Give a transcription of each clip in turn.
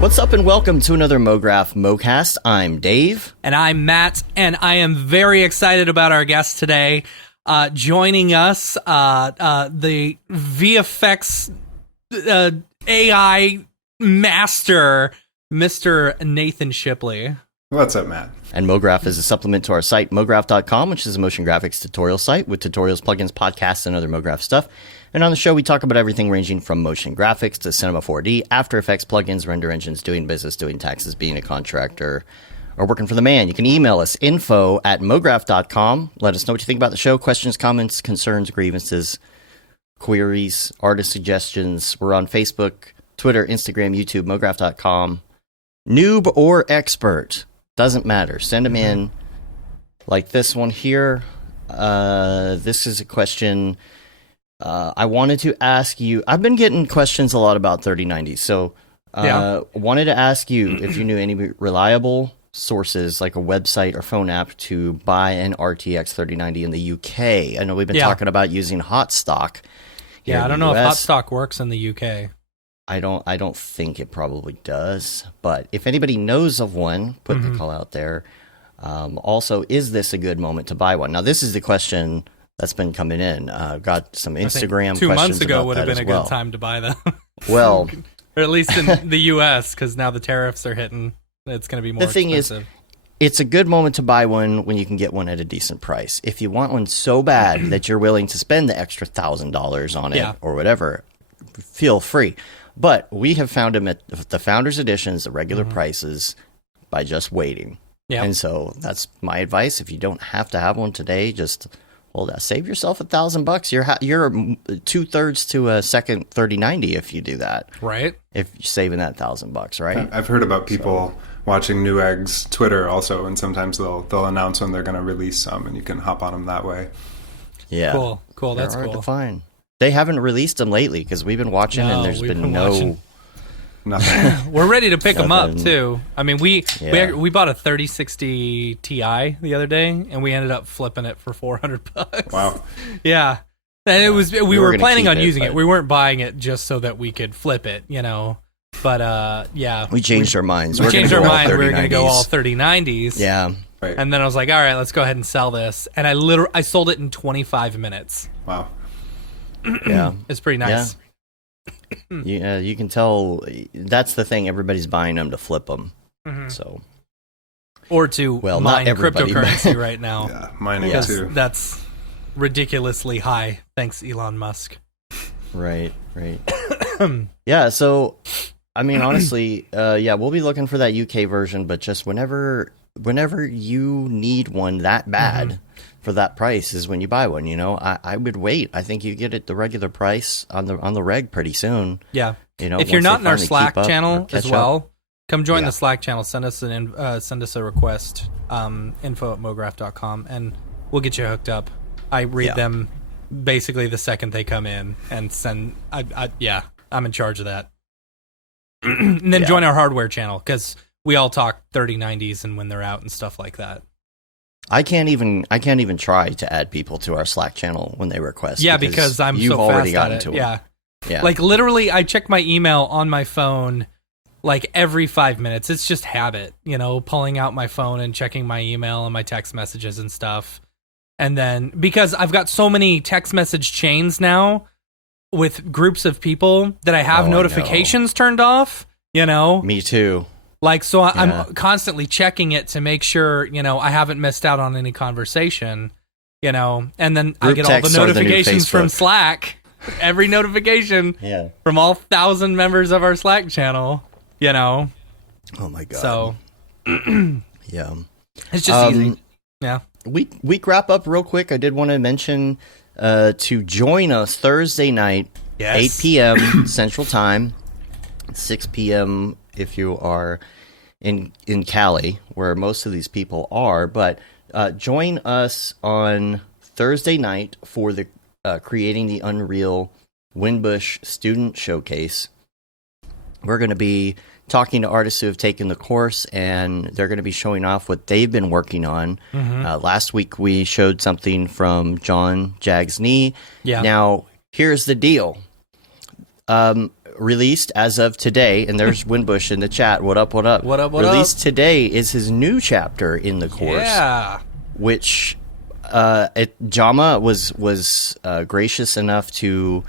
What's up and welcome to another Mograph Mocast. I'm Dave. And I'm Matt, and I am very excited about our guest today. Joining us, the VFX AI master, Mr. Nathan Shipley. What's up, Matt? And Mograph is a supplement to our site, mograph.com, which is a motion graphics tutorial site with tutorials, plugins, podcasts, and other Mograph stuff. And on the show, we talk about everything ranging from motion graphics to Cinema 4D, After Effects, plugins, render engines, doing business, doing taxes, being a contractor, or working for the man. You can email us, info@mograph.com. Let us know what you think about the show. Questions, comments, concerns, grievances, queries, artist suggestions. We're on Facebook, Twitter, Instagram, YouTube, mograph.com. Noob or expert, doesn't matter. Send them in. Like this one here. This is a question... I wanted to ask you, I've been getting questions a lot about 3090, so wanted to ask you if you knew any reliable sources, like a website or phone app, to buy an RTX 3090 in the UK. I know we've been talking about using Hotstock. Yeah, I don't know if Hotstock works in the UK. I don't think it probably does, but if anybody knows of one, put the call out there. Also, is this a good moment to buy one? Now, this is the question that's been coming in. Got some Instagram questions. 2 months ago about would have that been a as well. good time to buy them. Well, or at least in the US, because now the tariffs are hitting. It's going to be more expensive. The thing is, it's a good moment to buy one when you can get one at a decent price. If you want one so bad that you're willing to spend the extra $1,000 on it or whatever, feel free. But we have found them at the Founders Editions, the regular prices, by just waiting. Yeah. And so that's my advice. If you don't have to have one today, just... well, save yourself $1,000. You're 2/3 to a second 3090 if you do that. Right. If you're saving that $1,000, right? I've heard about people watching Newegg's Twitter also, and sometimes they'll announce when they're going to release some, and you can hop on them that way. Yeah. Cool. That's hard cool to find. They haven't released them lately because we've been watching, and there's been no. Nothing. We're ready to pick them up too. I mean, we bought a 3060 Ti the other day, and we ended up flipping it for $400. Wow. Yeah, and it was we were planning on using it. but- We weren't buying it just so that we could flip it, you know. But yeah, We changed our minds. we changed our mind. We were going to go all 3090s. 3090s. Yeah. Right. And then I was like, all right, let's go ahead and sell this. And I sold it in 25 minutes. Wow. Yeah. It's pretty nice. Yeah, you can tell. That's the thing. Everybody's buying them to flip them. So, Or to not mine everybody, but- cryptocurrency right now. Yeah, mining Because too. that's ridiculously high. Thanks, Elon Musk. right. Yeah. So, I mean, honestly, we'll be looking for that UK version, but just whenever you need one that bad for that price is when you buy one. You know, I would wait. I think you get it the regular price on the reg pretty soon. Yeah. You know, If you're once not they in our finally Slack keep up or channel catch as well, up. come join Yeah. the Slack channel. Send us a request. info@mograph.com, and we'll get you hooked up. I read them basically the second they come in and send. I'm in charge of that. And then join our hardware channel because we all talk 3090s and when they're out and stuff like that. I can't even try to add people to our Slack channel when they request. Yeah, because I'm you've so already fast gotten at it. to them. Yeah. Like literally, I check my email on my phone like every 5 minutes. It's just habit, you know, pulling out my phone and checking my email and my text messages and stuff. And then because I've got so many text message chains now with groups of people that I have notifications turned off, you know. Me too. Like, so I'm constantly checking it to make sure, you know, I haven't missed out on any conversation, you know, and then I get all the notifications from Slack, every notification from all 1,000 members of our Slack channel, you know. Oh my God. So, yeah. It's just easy. Yeah. Week wrap up real quick. I did want to mention to join us Thursday night, 8 p.m. Central Time, 6 p.m. if you are in Cali, where most of these people are. But join us on Thursday night for the Creating the Unreal Winbush Student Showcase. We're going to be talking to artists who have taken the course, and they're going to be showing off what they've been working on. Last week, we showed something from John Jagsney. Yeah. Now, here's the deal. released as of today, and there's Winbush in the chat. What up, what up? What up, what released today is his new chapter in the course. Yeah. Which Jama was gracious enough to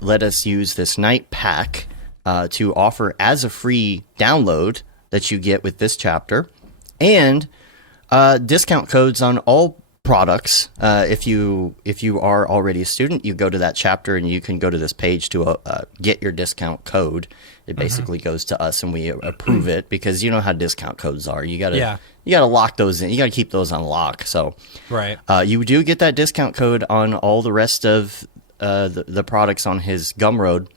let us use this night pack to offer as a free download that you get with this chapter, and discount codes on all products. If you are already a student, you go to that chapter and you can go to this page to get your discount code. It basically goes to us and we approve it, because you know how discount codes are. You gotta lock those in. You gotta keep those on lock. So right, you do get that discount code on all the rest of the products on his Gumroad.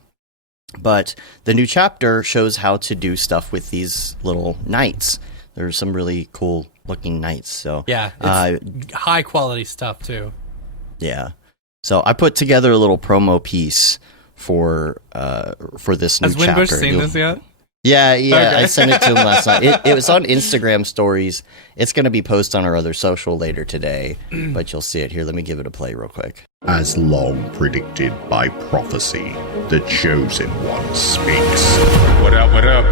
But the new chapter shows how to do stuff with these little knights. There's some really cool looking knights. So yeah, it's high quality stuff too. Yeah. So I put together a little promo piece for this new chapter. Has Winbush seen this yet? Yeah. Okay. I sent it to him last night. It was on Instagram stories. It's going to be posted on our other social later today, but you'll see it here. Let me give it a play real quick. As long predicted by prophecy, the Chosen One speaks. What up, what up?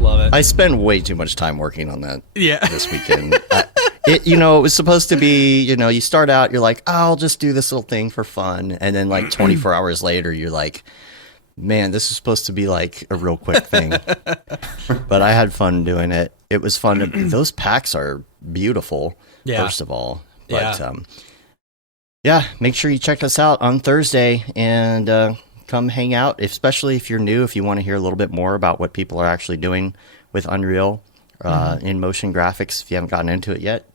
Love it. I spend way too much time working on that this weekend. It was supposed to be, you start out, you're like, oh, I'll just do this little thing for fun. And then like 24 hours later, you're like, man, this is supposed to be like a real quick thing. But I had fun doing it. It was fun. Those packs are beautiful, first of all. But make sure you check us out on Thursday and come hang out, especially if you're new, if you want to hear a little bit more about what people are actually doing with Unreal in motion graphics. If you haven't gotten into it yet,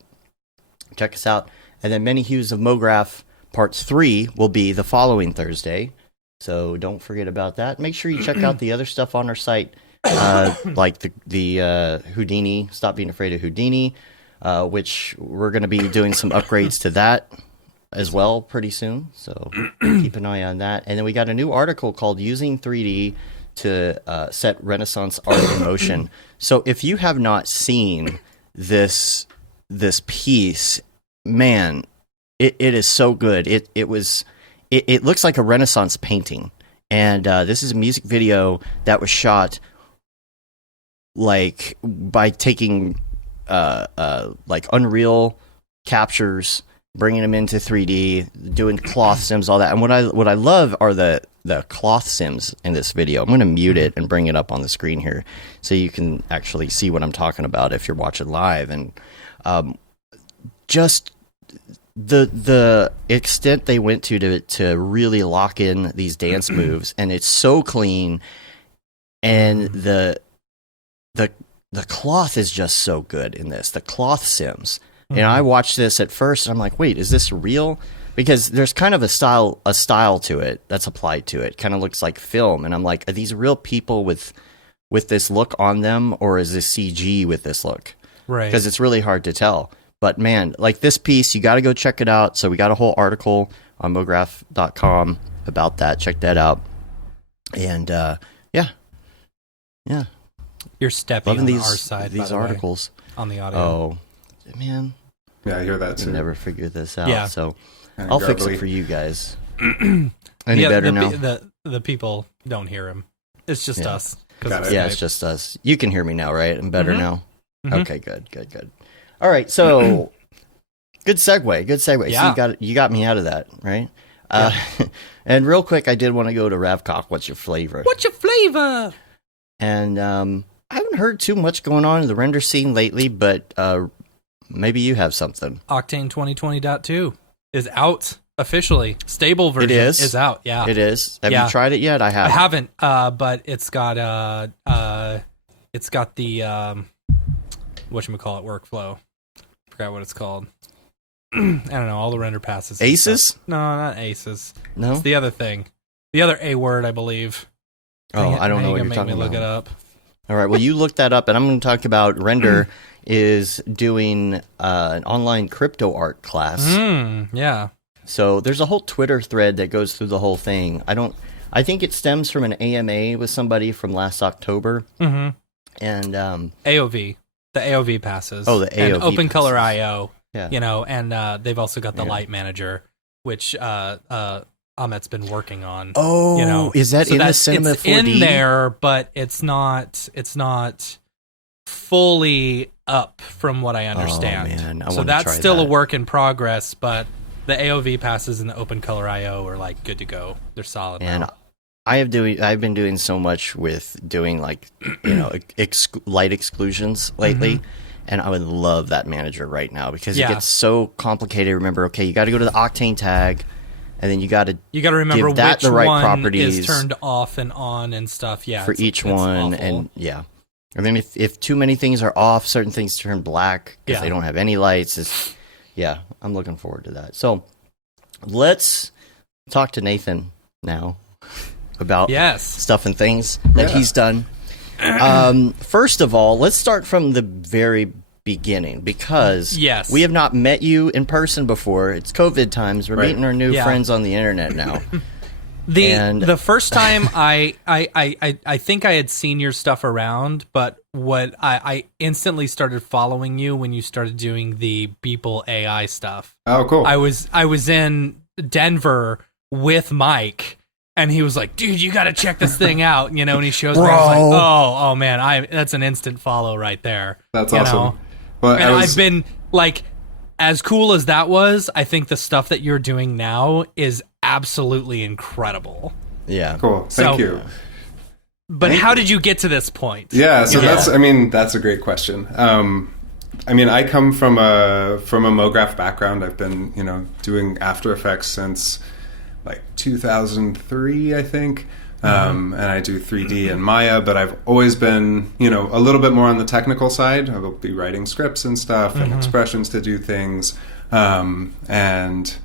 check us out. And then Many Hues of Mograph Parts 3 will be the following Thursday. So don't forget about that. Make sure you check out the other stuff on our site, like the Houdini, Stop Being Afraid of Houdini, which we're going to be doing some upgrades to that as well pretty soon. So keep an eye on that. And then we got a new article called Using 3D to Set Renaissance Art in Motion. So if you have not seen this piece, man, it is so good. It looks like a Renaissance painting. And this is a music video that was shot like by taking like Unreal captures, bringing them into 3D, doing cloth sims, all that. And what I love are the cloth sims in this video. I'm going to mute it and bring it up on the screen here so you can actually see what I'm talking about if you're watching live. And just the extent they went to really lock in these dance moves, and it's so clean, and the cloth is just so good in this. The cloth sims. And I watched this at first, and I'm like, wait, is this real? Because there's kind of a style to it that's applied to it. Kind of looks like film. And I'm like, are these real people with this look on them, or is this CG with this look? Right. Because it's really hard to tell. But man, like this piece, you got to go check it out. So we got a whole article on mograph.com about that. Check that out. And yeah. You're stepping loving on our side, these articles on the audio. Oh, man. Yeah, I hear that too. I never figured this out. Yeah. So I'll fix it for you guys. Any Yeah, better now? The people don't hear him. It's just us. Got it. Yeah, it's just us. You can hear me now, right? I'm better now? Mhm. Okay, good. All right, so good segue. Yeah. So you got me out of that, right? And real quick, I did want to go to Ravcock. What's your flavor? What's your flavor? And I haven't heard too much going on in the render scene lately, but maybe you have something. Octane 2020.2 is out officially. Stable version is out. Yeah, it is. Have you tried it yet? I haven't. I haven't. But it's got the whatchamacallit workflow. Forgot what it's called. I don't know. All the render passes. Aces? No, not aces. No, it's the other thing. The other A word, I believe. Oh, I don't know what you're talking about. Make me look it up. All right. Well, you look that up, and I'm going to talk about Render is doing an online Cryptoart class. Yeah. So there's a whole Twitter thread that goes through the whole thing. I think it stems from an AMA with somebody from last October. Mm-hmm. And AOV. The AOV passes. Oh, the AOV and Open passes. Color IO Yeah. And they've also got the light manager, which Amit's been working on. Oh, is that in the Cinema it's 4D? in there, but it's not fully up from what I understand. Oh, man. So that's still a work in progress, but the AOV passes and the Open Color IO are like good to go. They're solid. And now. I've been doing so much with doing like light exclusions lately, and I would love that manager right now because it gets so complicated. Remember, okay, you got to go to the Octane tag, and then you got to remember give that which the right one properties is turned off and on and stuff. Yeah, for each one, and and then if too many things are off, certain things turn black because they don't have any lights. I'm looking forward to that. So let's talk to Nathan now about stuff and things that he's done. First of all, let's start from the very beginning because we have not met you in person before. It's COVID times. We're meeting our new friends on the internet now. The first time I think I had seen your stuff around, but what I instantly started following you when you started doing the Beeple AI stuff. Oh, cool. I was in Denver with Mike, and he was like, "Dude, you got to check this thing out," and he shows me. I was like, "Oh man, that's an instant follow right there." That's awesome. Well, and I've been like, as cool as that was, I think the stuff that you're doing now is absolutely incredible. Yeah. Cool. Thank you. But how did you get to this point? Yeah, so that's a great question. I come from a Mograph background. I've been, doing After Effects since like 2003, I think. And I do 3D and Maya, but I've always been, a little bit more on the technical side. I will be writing scripts and stuff and expressions to do things. And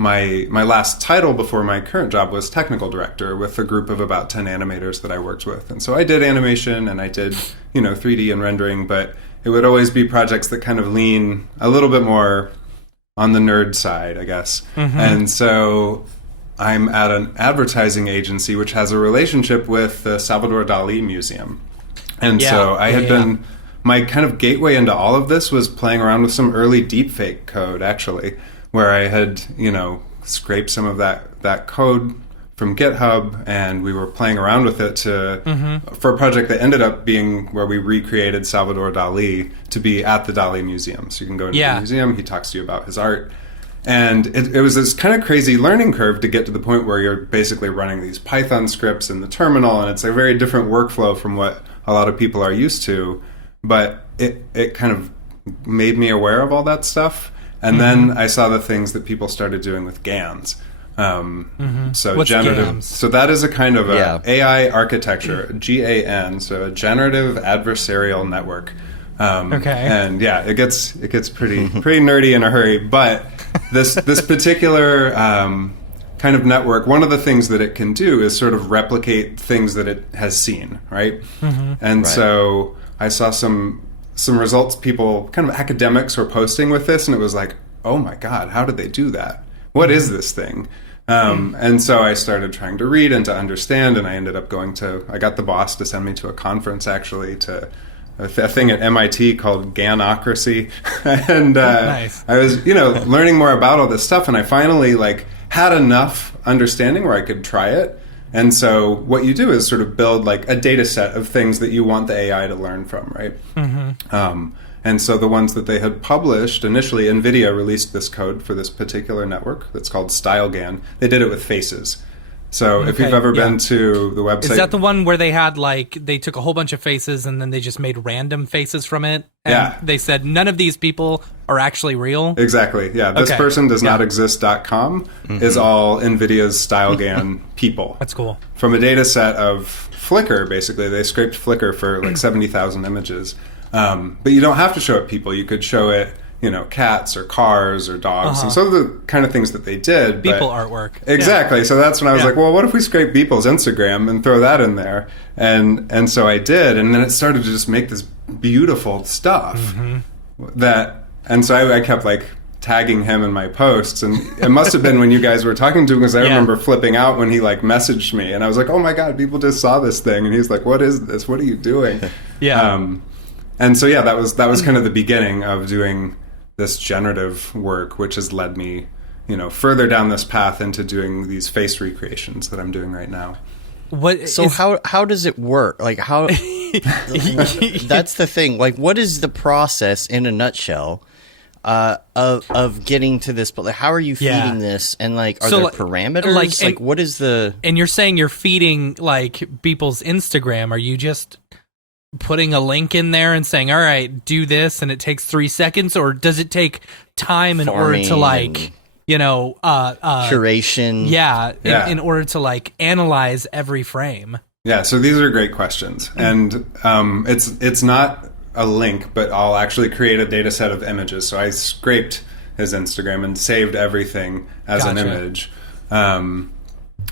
my last title before my current job was technical director with a group of about 10 animators that I worked with. And so I did animation and I did, 3D and rendering, but it would always be projects that kind of lean a little bit more on the nerd side, I guess. And so I'm at an advertising agency which has a relationship with the Salvador Dali Museum. And so I had been, my kind of gateway into all of this was playing around with some early deepfake code, actually, where I had, scraped some of that code from GitHub, and we were playing around with it for a project that ended up being where we recreated Salvador Dali to be at the Dali Museum. So you can go into the museum, he talks to you about his art. And it was this kind of crazy learning curve to get to the point where you're basically running these Python scripts in the terminal, and it's a very different workflow from what a lot of people are used to. But it kind of made me aware of all that stuff. And then I saw the things that people started doing with GANs. So what's generative. GANs? So that is a kind of AI architecture, GAN. So a generative adversarial network. And it gets pretty nerdy in a hurry. But this particular kind of network, one of the things that it can do is sort of replicate things that it has seen, right? And so I saw some results people, kind of academics, were posting with this, and it was like, oh my God, how did they do that? What is this thing? And so I started trying to read and to understand, and I ended up I got the boss to send me to a conference, actually, to a thing at MIT called Ganocracy. And nice. I was, learning more about all this stuff, and I finally had enough understanding where I could try it. And so what you do is sort of build like a data set of things that you want the AI to learn from, right? And so the ones that they had published, initially NVIDIA released this code for this particular network that's called StyleGAN. They did it with faces. So if you've ever been to the website... Is that the one where they had they took a whole bunch of faces and then they just made random faces from it? And they said, none of these people are actually real? Exactly, yeah. This person does not exist.com is all NVIDIA's StyleGAN people. That's cool. From a data set of Flickr, basically. They scraped Flickr for like 70,000 images. But you don't have to show it people. You could show it, cats or cars or dogs. And some of the kind of things that they did. Beeple artwork. Exactly. Yeah. So that's when I was like, well, what if we scrape Beeple's Instagram and throw that in there? And so I did. And then it started to just make this beautiful stuff and so I kept tagging him in my posts, and it must have been when you guys were talking to him, because I remember flipping out when he messaged me, and I was like, oh my God, people just saw this thing, and he's like, what is this? What are you doing? And so that was kind of the beginning of doing this generative work, which has led me, further down this path into doing these face recreations that I'm doing right now. How does it work? Like how? That's the thing. Like, what is the process in a nutshell of getting to this? But like, how are you feeding this? And like, are there parameters? Like, what is the? And you're saying you're feeding like people's Instagram? Are you just putting a link in there and saying, "All right, do this," and it takes 3 seconds, or does it take time in order to like? Curation. In order to like analyze every frame. Yeah, so these are great questions. And it's not a link, but I'll actually create a data set of images. So I scraped his Instagram and saved everything as an image. And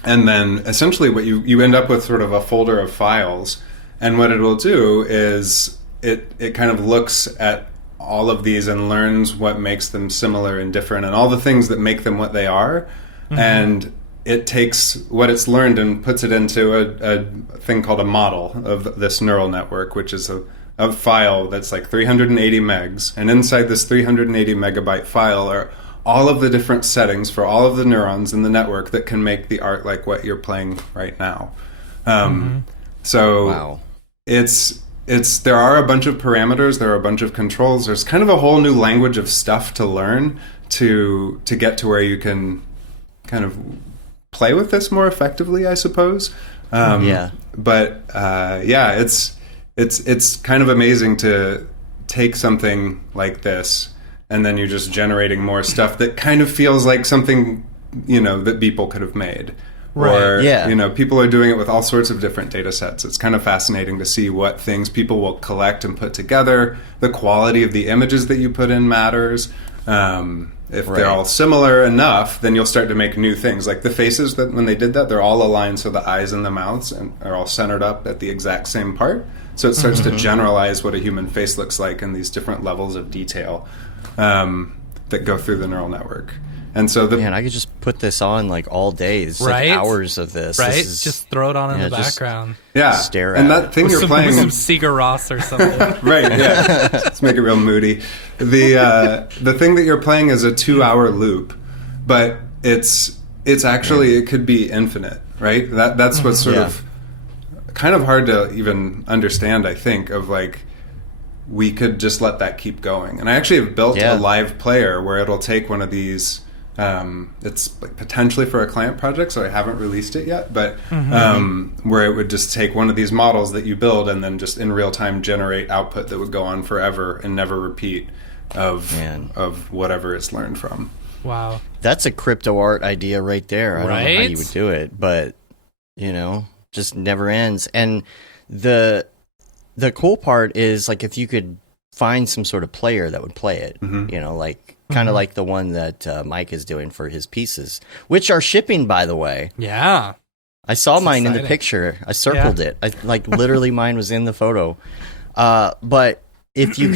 then essentially what you end up with sort of a folder of files. And what it will do is it kind of looks at all of these and learns what makes them similar and different and all the things that make them what they are. And it takes what it's learned and puts it into a thing called a model of this neural network, which is a file that's like 380 megs. And inside this 380 megabyte file are all of the different settings for all of the neurons in the network that can make the art like what you're playing right now. So wow. There are a bunch of parameters, there are a bunch of controls. There's kind of a whole new language of stuff to learn to get to where you can kind of play with this more effectively, I suppose. But it's kind of amazing to take something like this and then you're just generating more stuff that kind of feels like something, that people could have made. Right. Or, people are doing it with all sorts of different data sets. It's kind of fascinating to see what things people will collect and put together. The quality of the images that you put in matters. If they're all similar enough, then you'll start to make new things. Like the faces, that when they did that, they're all aligned so the eyes and the mouths are all centered up at the exact same part. So it starts to generalize what a human face looks like in these different levels of detail that go through the neural network. And so man, I could just put this on like all day. It's like hours of this. Right? This is, just throw it on in the background. Stare at and that thing you're playing. With some Sigur Rós or something. Right, yeah. Let's make it real moody. The thing that you're playing is a 2-hour loop, but it's actually, it could be infinite, right? That's what's sort of kind of hard to even understand, I think, of like, we could just let that keep going. And I actually have built a live player where it'll take one of these. It's like potentially for a client project, so I haven't released it yet, but where it would just take one of these models that you build and then just in real time generate output that would go on forever and never repeat of whatever it's learned from. Wow. That's a Cryptoart idea right there. I don't know how you would do it, but just never ends. And the cool part is like if you could find some sort of player that would play it, like kind of like the one that Mike is doing for his pieces, which are shipping, by the way. Yeah. I saw mine in the picture. I circled it. I like literally mine was in the photo. But if you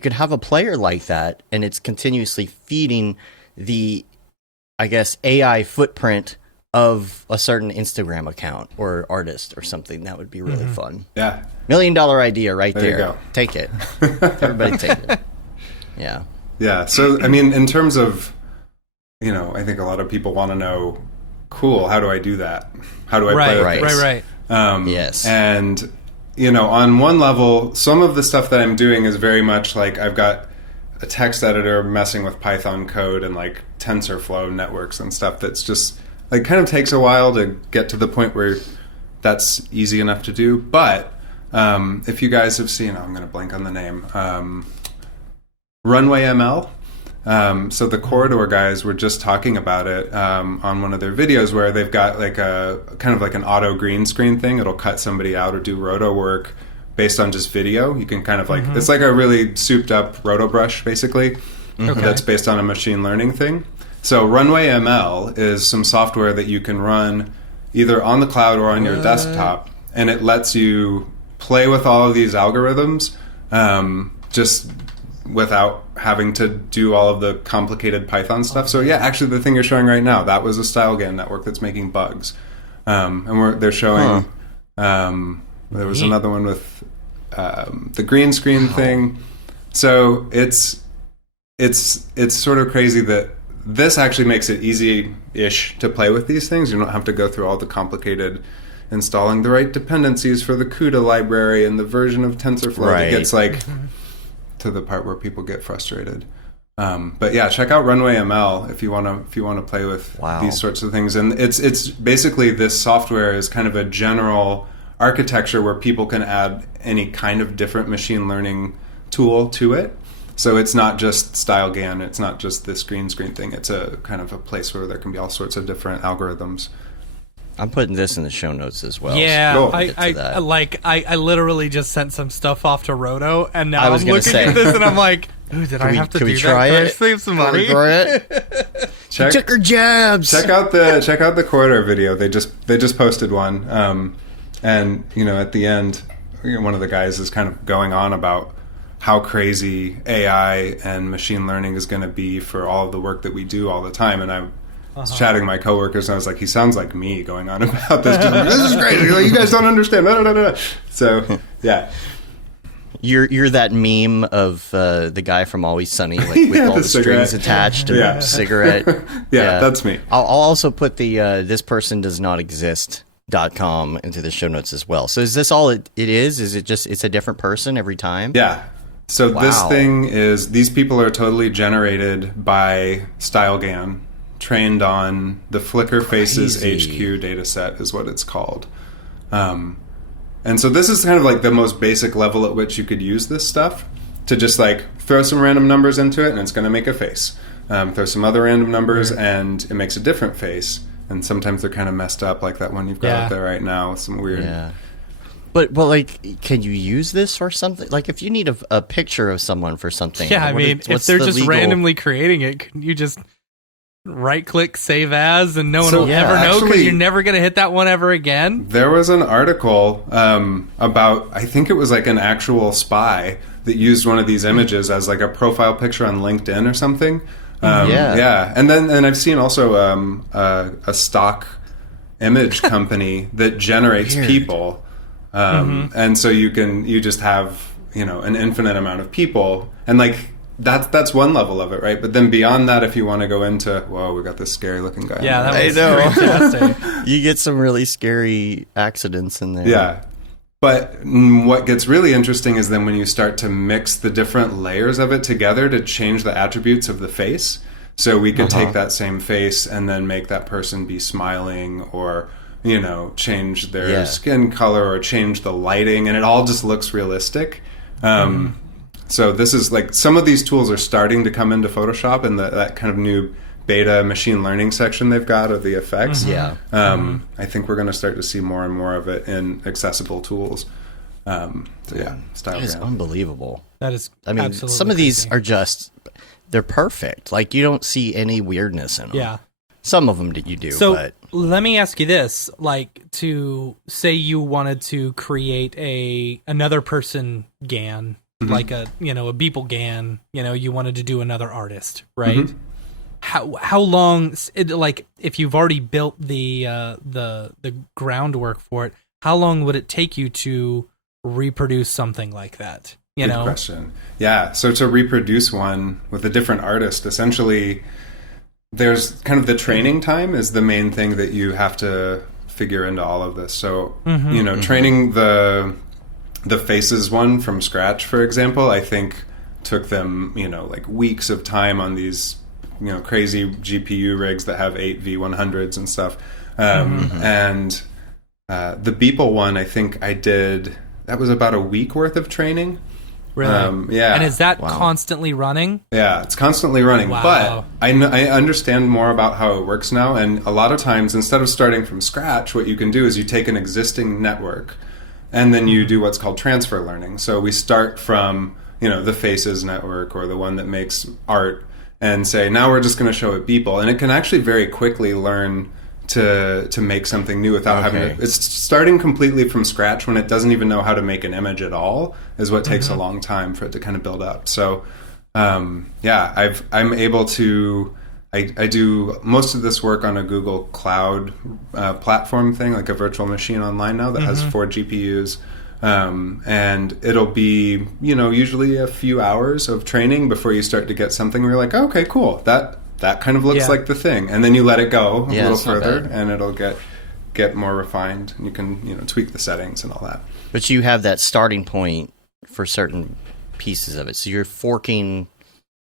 could have a player like that and it's continuously feeding the, I guess, AI footprint of a certain Instagram account or artist or something, that would be really fun. Yeah. $1 million idea right there. You go. Take it. Everybody take it. Yeah. Yeah. So, I mean, in terms of, I think a lot of people want to know, cool, how do I do that? How do I play with this? Right. Yes. And, on one level, some of the stuff that I'm doing is very much like I've got a text editor messing with Python code and like TensorFlow networks and stuff that's just like kind of takes a while to get to the point where that's easy enough to do. But if you guys have seen, I'm going to blank on the name, Runway ML. So the Corridor guys were just talking about it on one of their videos where they've got like a kind of like an auto green screen thing. It'll cut somebody out or do roto work based on just video. You can kind of like, it's like a really souped up roto brush basically that's based on a machine learning thing. So Runway ML is some software that you can run either on the cloud or on your desktop, and it lets you play with all of these algorithms just without having to do all of the complicated Python stuff. So yeah, actually the thing you're showing right now, that was a StyleGAN network that's making bugs. And they're showing, there was another one with the green screen thing. So it's it's sort of crazy that this actually makes it easy-ish to play with these things. You don't have to go through all the complicated installing the right dependencies for the CUDA library and the version of TensorFlow that gets like to the part where people get frustrated. But yeah, check out Runway ML if you want to play with these sorts of things. And it's basically, this software is kind of a general architecture where people can add any kind of different machine learning tool to it. So it's not just StyleGAN, it's not just this green screen thing. It's a kind of a place where there can be all sorts of different algorithms. I'm putting this in the show notes as well. Yeah, so I literally just sent some stuff off to Roto, and now I'm looking at this and I'm like, ooh, did I have to do that? Can I save some money? Check her jabs. Check out the corridor video. They just posted one, and at the end, one of the guys is kind of going on about how crazy AI and machine learning is going to be for all of the work that we do all the time. And I was chatting with my coworkers, and I was like, he sounds like me going on about this. Just like, this is crazy. Like, you guys don't understand. So, yeah. You're that meme of the guy from Always Sunny, like with all the strings attached and a cigarette. Yeah, that's me. I'll also put the thispersondoesnotexist.com into the show notes as well. So is this all it is? Is it just it's a different person every time? Yeah. So this thing is, these people are totally generated by StyleGAN, trained on the Flickr Faces HQ dataset is what it's called. And so this is kind of like the most basic level at which you could use this stuff to just like throw some random numbers into it and it's going to make a face. Throw some other random numbers and it makes a different face. And sometimes they're kind of messed up, like that one you've got up there right now with some weird... Yeah. But like, can you use this for something? Like, if you need a picture of someone for something... Yeah, I mean, if they're just randomly creating it, can you just right-click Save As and no one will ever know because you're never going to hit that one ever again? There was an article about, I think it was like an actual spy that used one of these images as like a profile picture on LinkedIn or something. Yeah. And I've seen also a stock image company that generates people. And so you just have, an infinite amount of people. And like, that's one level of it, right? But then beyond that, if you want to go into, whoa, we got this scary looking guy. Yeah, that was fantastic. You get some really scary accidents in there. Yeah. But what gets really interesting is then when you start to mix the different layers of it together to change the attributes of the face. So we could take that same face and then make that person be smiling or, change their skin color or change the lighting. And it all just looks realistic. So this is like, some of these tools are starting to come into Photoshop and that kind of new beta machine learning section they've got of the effects. I think we're going to start to see more and more of it in accessible tools. StyleGAN. That is unbelievable. That is, I mean, some of these are just, they're perfect. Like, you don't see any weirdness in them. Yeah. Some of them you do. So but let me ask you this: like, to say you wanted to create another person GAN, like a Beeple GAN. You wanted to do another artist, right? How long? Like, if you've already built the groundwork for it, how long would it take you to reproduce something like that? Good question. Yeah. So to reproduce one with a different artist, essentially, there's kind of the training time is the main thing that you have to figure into all of this. So, training the faces one from scratch, for example, I think took them, like weeks of time on these, crazy GPU rigs that have 8 V100s and stuff. And the Beeple one, I think I did, that was about a week worth of training. Really? Yeah. And is that constantly running? Yeah, it's constantly running. Wow. But I understand more about how it works now. And a lot of times, instead of starting from scratch, what you can do is you take an existing network and then you do what's called transfer learning. So we start from, the Faces network or the one that makes art and say, now we're just going to show it Beeple. And it can actually very quickly learn to make something new without having to. It's starting completely from scratch when it doesn't even know how to make an image at all is what takes a long time for it to kind of build up. So I'm able to I do most of this work on a Google Cloud platform thing, like a virtual machine online now that has 4 GPUs. And it'll be, usually a few hours of training before you start to get something where you're like, oh, okay, cool. That kind of looks like the thing. And then you let it go a little further, and it'll get more refined. And you can, tweak the settings and all that. But you have that starting point for certain pieces of it. So you're forking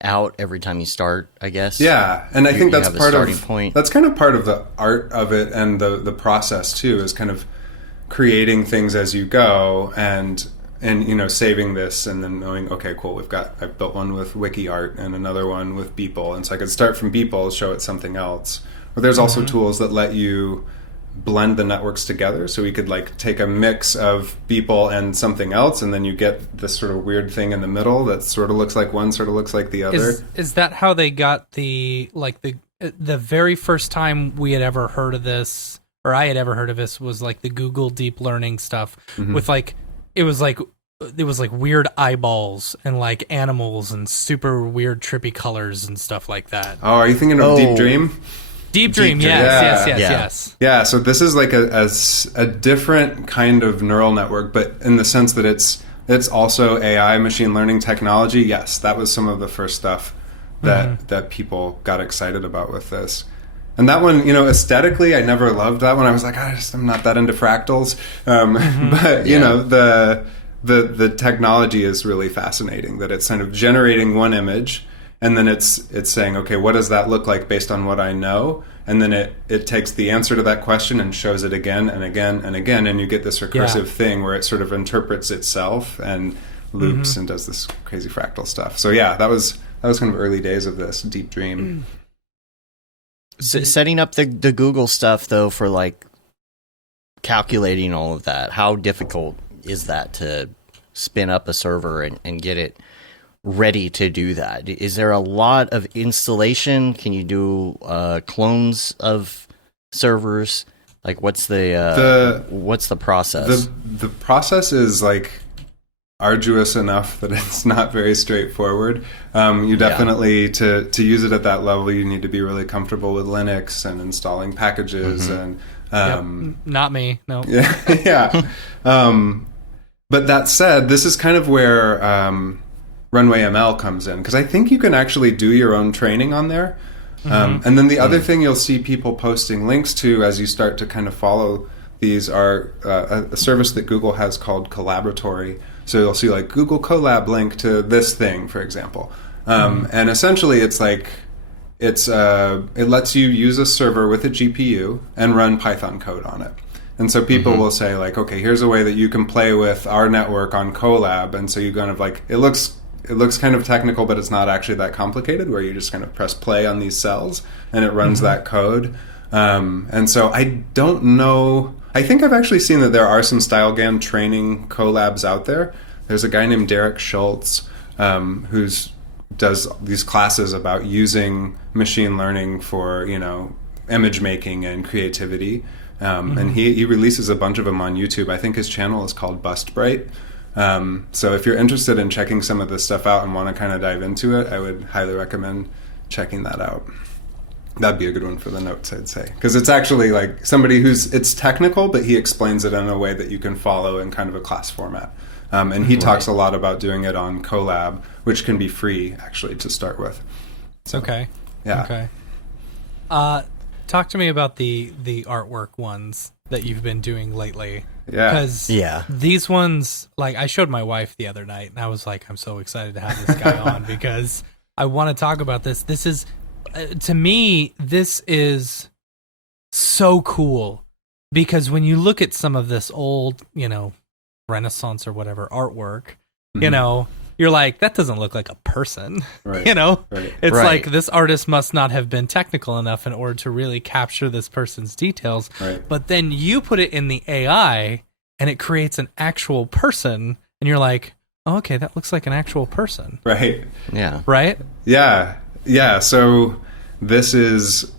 out every time you start, I guess. Yeah, and I think that's part of point. That's kind of part of the art of it, and the process too, is kind of creating things as you go, and saving this, and then knowing, okay, cool, I've built one with wiki art and another one with Beeple, and so I could start from Beeple, show it something else. But there's also tools that let you blend the networks together, so we could take a mix of Beeple and something else, and then you get this sort of weird thing in the middle that sort of looks like one, sort of looks like the other. Is that how they got the very first time we had ever heard of this, or I had ever heard of this, was the Google deep learning stuff with it was weird eyeballs and animals and super weird trippy colors and stuff like that. Oh, are you thinking of Deep Dream? Deep Dream, yes. Yeah, so this is a different kind of neural network, but in the sense that it's also AI, machine learning technology. Yes, that was some of the first stuff that people got excited about with this. And that one, aesthetically, I never loved that one. I was like, I'm not that into fractals. But the technology is really fascinating. That it's kind of generating one image, and then it's saying, okay, what does that look like based on what I know? And then it takes the answer to that question and shows it again and again and again, and you get this recursive thing where it sort of interprets itself and loops and does this crazy fractal stuff. So yeah, that was kind of early days of this Deep Dream. Setting up the Google stuff though for calculating all of that, how difficult is that to spin up a server and get it ready to do that? Is there a lot of installation? Can you do clones of servers? What's the process? The process is arduous enough that it's not very straightforward. You definitely to use it at that level, you need to be really comfortable with Linux and installing packages and not me. No. Yeah. But that said, this is kind of where Runway ML comes in, because I think you can actually do your own training on there. And then the other thing you'll see people posting links to as you start to kind of follow these are a service that Google has called Collaboratory. So you'll see Google Colab link to this thing, for example. And essentially it lets you use a server with a GPU and run Python code on it. And so people will say okay, here's a way that you can play with our network on Colab. And so you kind of it looks kind of technical, but it's not actually that complicated, where you just kind of press play on these cells and it runs that code. And so I don't know. I think I've actually seen that there are some StyleGAN training collabs out there. There's a guy named Derek Schultz who does these classes about using machine learning for image making and creativity. And he releases a bunch of them on YouTube. I think his channel is called BustBright. So if you're interested in checking some of this stuff out and want to kind of dive into it, I would highly recommend checking that out. That'd be a good one for the notes, I'd say. Because it's actually somebody it's technical, but he explains it in a way that you can follow in kind of a class format. And he talks a lot about doing it on Colab, which can be free, actually, to start with. So, okay. Yeah. Okay. Talk to me about the artwork ones that you've been doing lately. Yeah. Because these ones, I showed my wife the other night, and I was I'm so excited to have this guy on because I want to talk about this. This is, to me, this is so cool because when you look at some of this old, Renaissance or whatever artwork, you're that doesn't look like a person, right. Right. It's right. This artist must not have been technical enough in order to really capture this person's details. Right. But then you put it in the AI and it creates an actual person and you're oh, okay, that looks like an actual person. Right. Yeah. Right? Yeah. Yeah. So this is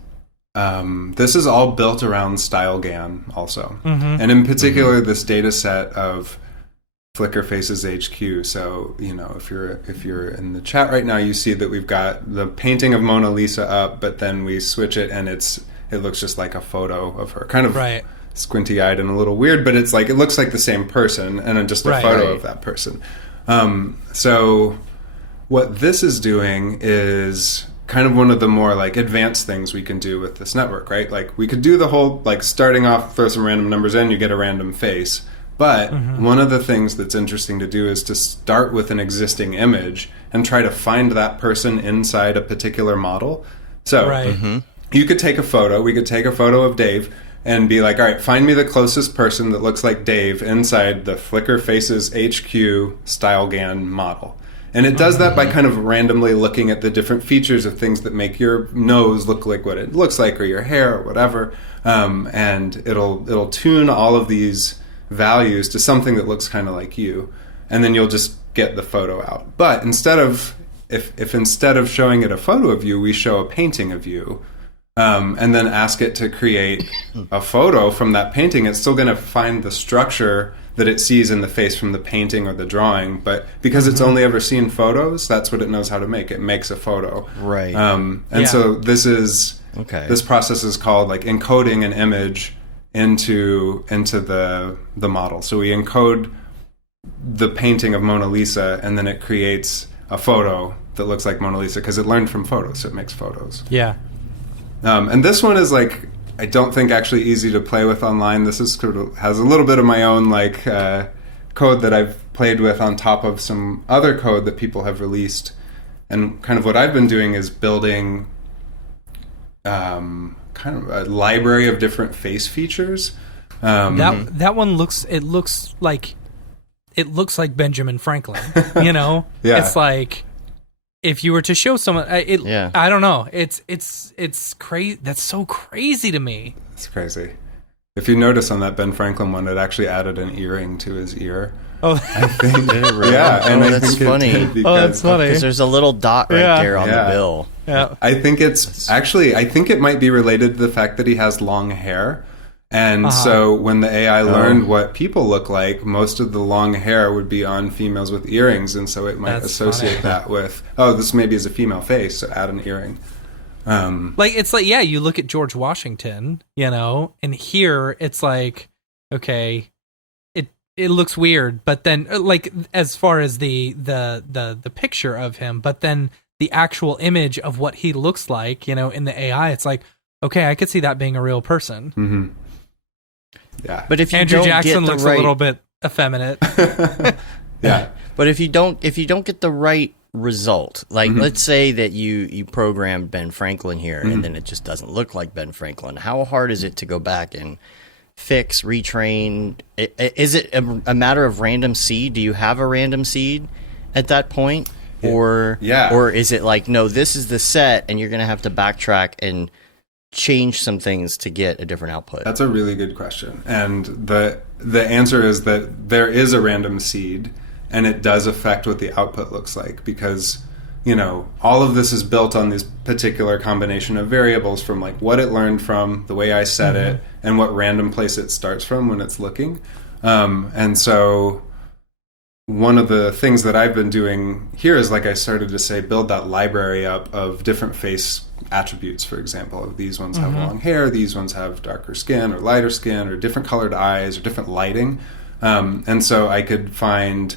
all built around StyleGAN also. And in particular, this data set of Flickr Faces HQ. So, if you're in the chat right now, you see that we've got the painting of Mona Lisa up, but then we switch it and it looks just like a photo of her. Kind of squinty-eyed and a little weird, but it's like it looks like the same person, and then just a photo of that person. So what this is doing is kind of one of the more like advanced things we can do with this network, right? Like we could do the whole like starting off, throw some random numbers in, you get a random face. But one of the things that's interesting to do is to start with an existing image and try to find that person inside a particular model. So you could take a photo. We could take a photo of Dave and be like, all right, find me the closest person that looks like Dave inside the Flickr Faces HQ StyleGAN model. And it does that by kind of randomly looking at the different features of things that make your nose look like what it looks like, or your hair, or whatever. And it'll tune all of these values to something that looks kind of like you, and then you'll just get the photo out. But instead of if instead of showing it a photo of you, we show a painting of you, and then ask it to create a photo from that painting, it's still going to find the structure that it sees in the face from the painting or the drawing. But because it's only ever seen photos, that's what it knows how to make. It makes a photo. Right. So this process is called like encoding an image into the model. So we encode the painting of Mona Lisa, and then it creates a photo that looks like Mona Lisa because it learned from photos, so it makes photos. Yeah. And this one is like, I don't think actually easy to play with online. This has a little bit of my own like code that I've played with on top of some other code that people have released. And kind of what I've been doing is building kind of a library of different face features. That one looks like Benjamin Franklin. You know, it's like if you were to show someone, I don't know, it's crazy. That's so crazy to me. It's crazy. If you notice on that Ben Franklin one, it actually added an earring to his ear. Oh, I think, and that's funny. That's funny because there's a little dot right there on the bill. Yeah, I think I think it might be related to the fact that he has long hair. And so when the AI learned what people look like, most of the long hair would be on females with earrings, and so it might associate that with, this maybe is a female face, so add an earring. You look at George Washington, you know, and here it's like, okay, it looks weird, but then like as far as the picture of him, but then the actual image of what he looks like, you know, in the AI, it's like, okay, I could see that being a real person. Mm-hmm. Yeah, but if you Andrew don't Jackson get looks a little bit effeminate. Yeah, but if you don't get the right result, like let's say that you programmed Ben Franklin here, and then it just doesn't look like Ben Franklin, how hard is it to go back and fix, retrain? Is it a matter of random seed? Do you have a random seed at that point? Or is it like, no, this is the set and you're going to have to backtrack and change some things to get a different output? That's a really good question. And the answer is that there is a random seed, and it does affect what the output looks like, because, you know, all of this is built on this particular combination of variables from like what it learned from, the way I set it, and what random place it starts from when it's looking. And so one of the things that I've been doing here is, like I started to say, build that library up of different face attributes, for example. These ones have long hair, these ones have darker skin or lighter skin or different colored eyes or different lighting. And so I could find,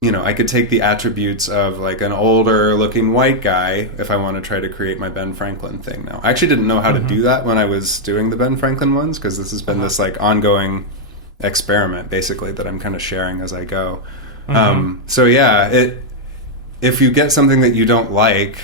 you know, I could take the attributes of like an older looking white guy if I want to try to create my Ben Franklin thing now. I actually didn't know how to do that when I was doing the Ben Franklin ones, because this has been this like ongoing experiment basically that I'm kind of sharing as I go. If you get something that you don't like,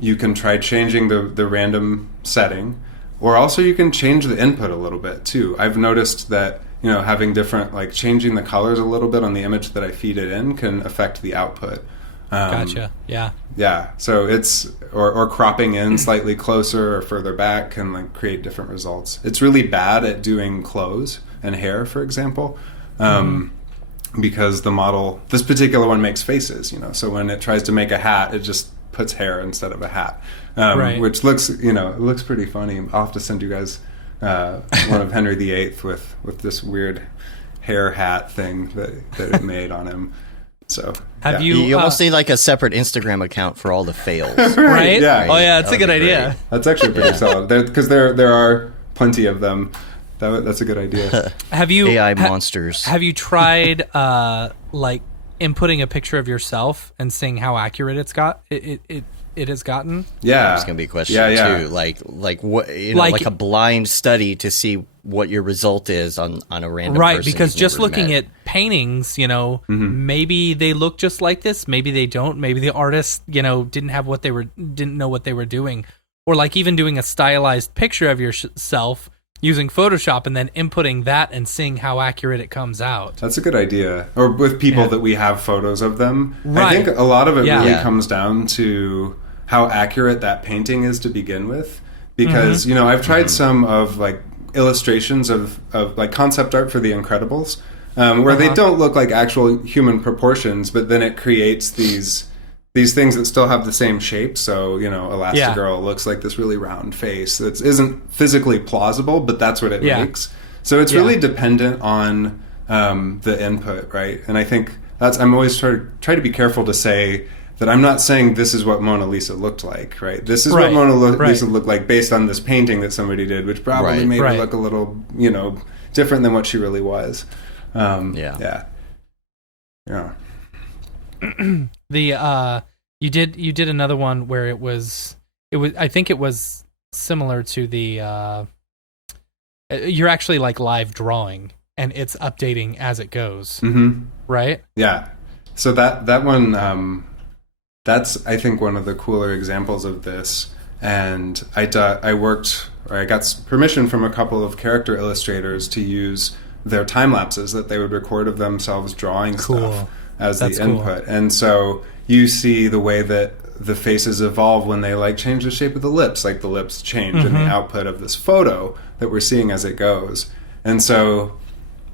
you can try changing the random setting, or also you can change the input a little bit too. I've noticed that, you know, having different, like changing the colors a little bit on the image that I feed it in can affect the output. Gotcha. Yeah. Yeah. So it's, or cropping in slightly closer or further back can like create different results. It's really bad at doing clothes and hair, for example. Because the model, this particular one makes faces, you know, so when it tries to make a hat, it just puts hair instead of a hat, which looks, you know, it looks pretty funny. I'll have to send you guys one of Henry VIII with this weird hair hat thing that it made on him. So you almost need like a separate Instagram account for all the fails, right? Yeah. Oh yeah, that's a good idea. That's actually pretty solid, because there are plenty of them That's a good idea. Have you AI monsters. Have you tried like inputting a picture of yourself and seeing how accurate it has gotten? Yeah, It's gonna be a question yeah. too. Like what like a blind study to see what your result is on a random Right, person because you've just never looking met. at paintings, Mm-hmm. maybe they look just like this, maybe they don't, maybe the artist, didn't know what they were doing, or like even doing a stylized picture of yourself using Photoshop and then inputting that and seeing how accurate it comes out. That's a good idea. Or with people that we have photos of them. Right. I think a lot of it Yeah. really Yeah. comes down to how accurate that painting is to begin with. Because, I've tried some of like illustrations of like concept art for The Incredibles, where they don't look like actual human proportions, but then it creates these things that still have the same shape. So, Elastigirl looks like this really round face that isn't physically plausible, but that's what it makes. So it's really dependent on the input, right? And I think I'm always try to be careful to say that I'm not saying this is what Mona Lisa looked like, right? This is what Mona Lisa looked like based on this painting that somebody did, which probably made her look a little, different than what she really was. Yeah. The you did another one where it was I think it was similar to the you're actually like live drawing and it's updating as it goes. Mm-hmm. Right? Yeah. So that one that's I think one of the cooler examples of this. And I got permission from a couple of character illustrators to use their time lapses that they would record of themselves drawing stuff as the input. Cool. And so you see the way that the faces evolve when they like change the shape of the lips, like the lips change in the output of this photo that we're seeing as it goes. And so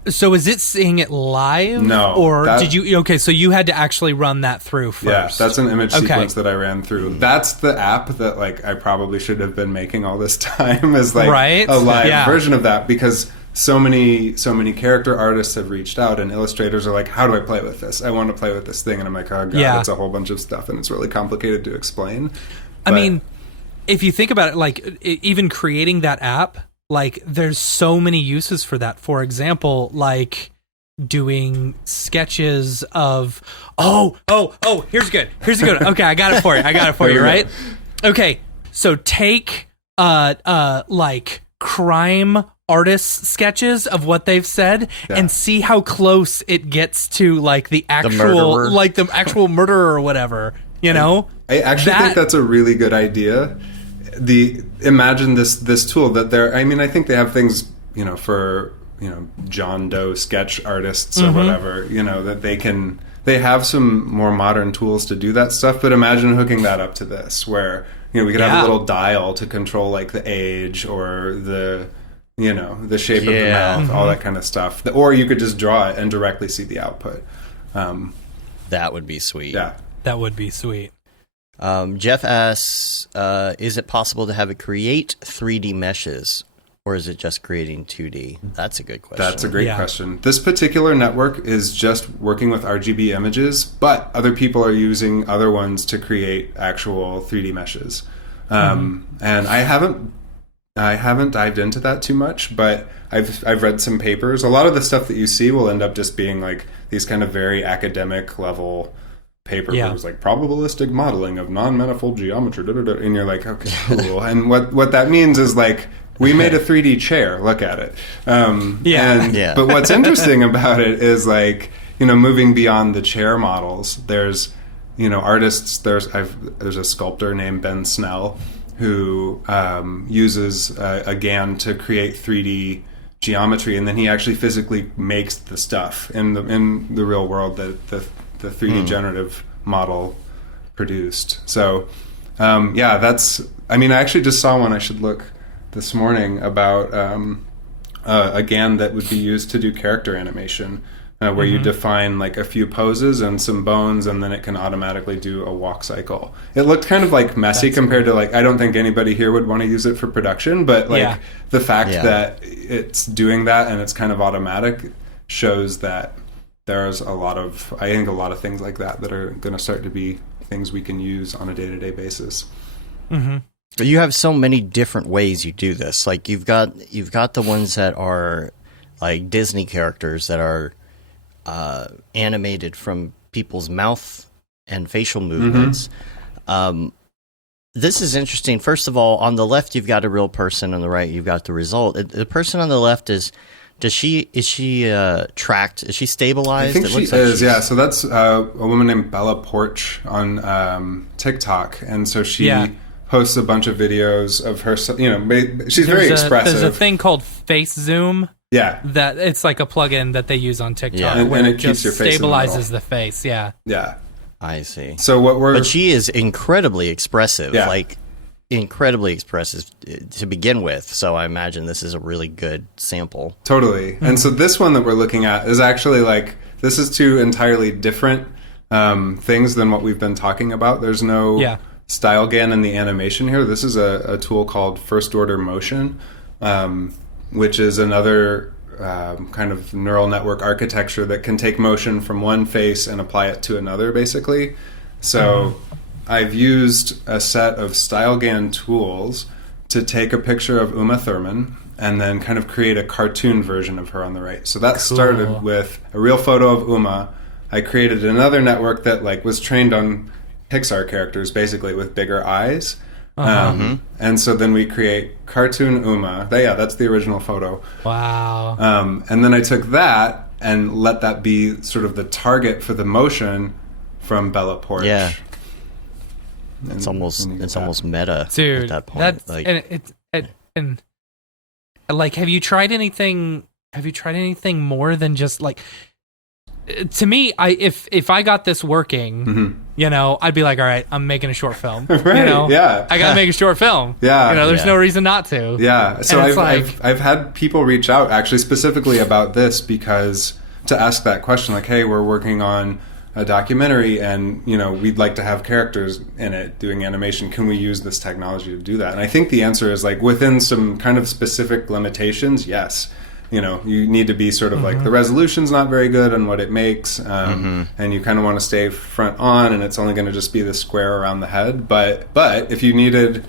is it seeing it live? No. Or did you... Okay, so you had to actually run that through first. Yeah, that's an image sequence that I ran through. That's the app that like I probably should have been making all this time as like a live version of that, because so many character artists have reached out and illustrators are like, how do I play with this? I want to play with this thing. And I'm like, oh God, it's a whole bunch of stuff and it's really complicated to explain. I mean, if you think about it, like even creating that app, like there's so many uses for that. For example, like doing sketches of here's good. Okay, I got it for you. Right? Okay, so take like crime artists' sketches of what they've said and see how close it gets to like the actual murderer or whatever. I actually think that's a really good idea. Imagine this tool that I think they have things, for, John Doe sketch artists or whatever, that they have some more modern tools to do that stuff, but imagine hooking that up to this where, we could have a little dial to control like the age or the shape of the mouth, all that kind of stuff. Or you could just draw it and directly see the output. That would be sweet. Yeah. That would be sweet. Jeff asks, is it possible to have it create 3D meshes, or is it just creating 2D? That's a good question. That's a great question. This particular network is just working with RGB images, but other people are using other ones to create actual 3D meshes. And I haven't dived into that too much, but I've read some papers. A lot of the stuff that you see will end up just being like these kind of very academic level paper where it was like probabilistic modeling of non-manifold geometry, and you're like, okay, cool. And what that means is like, we made a 3D chair, look at it. But what's interesting about it is like, moving beyond the chair models, there's, artists, there's a sculptor named Ben Snell who uses a GAN to create 3D geometry, and then he actually physically makes the stuff in the real world that the 3D generative model produced. So, that's... I actually just saw one I should look this morning about a GAN that would be used to do character animation, where you define like a few poses and some bones, and then it can automatically do a walk cycle. It looked kind of like messy compared to like, I don't think anybody here would want to use it for production, but like the fact that it's doing that and it's kind of automatic shows that there's a lot of things like that are going to start to be things we can use on a day-to-day basis. You have so many different ways you do this. Like you've got the ones that are like Disney characters that are animated from people's mouth and facial movements. This is interesting. First of all, on the left you've got a real person, on the right you've got the result. The person on the left is she tracked? Is she stabilized? I think she is. Yeah. So that's a woman named Bella Porch on TikTok, and so she posts a bunch of videos of her. She's very expressive. There's a thing called Face Zoom. Yeah. That it's like a plugin that they use on TikTok. Yeah. Where and it it keeps just your face stabilizes the face. Yeah. Yeah. I see. So but she is incredibly expressive. Yeah. Like incredibly expressive to begin with. So I imagine this is a really good sample. Totally. And so this one that we're looking at is actually like, this is two entirely different things than what we've been talking about. There's no style GAN in the animation here. This is a tool called First Order Motion, which is another kind of neural network architecture that can take motion from one face and apply it to another, basically. So I've used a set of StyleGAN tools to take a picture of Uma Thurman and then kind of create a cartoon version of her on the right. So that started with a real photo of Uma. I created another network that like was trained on Pixar characters, basically, with bigger eyes. And so then we create cartoon Uma. That's the original photo. Wow. And then I took that and let that be sort of the target for the motion from Bella Porch. Yeah. And it's almost meta, dude, at that point. And like, have you tried anything more than just like? To me, if I got this working, I'd be like, all right, I'm making a short film. Right, I gotta make a short film. There's no reason not to. Yeah. So I've had people reach out actually specifically about this because to ask that question, like, hey, we're working on a documentary and we'd like to have characters in it doing animation. Can we use this technology to do that? And I think the answer is like within some kind of specific limitations, yes. You need to be sort of like the resolution's not very good on what it makes, and you kind of want to stay front on, and it's only going to just be the square around the head. But if you needed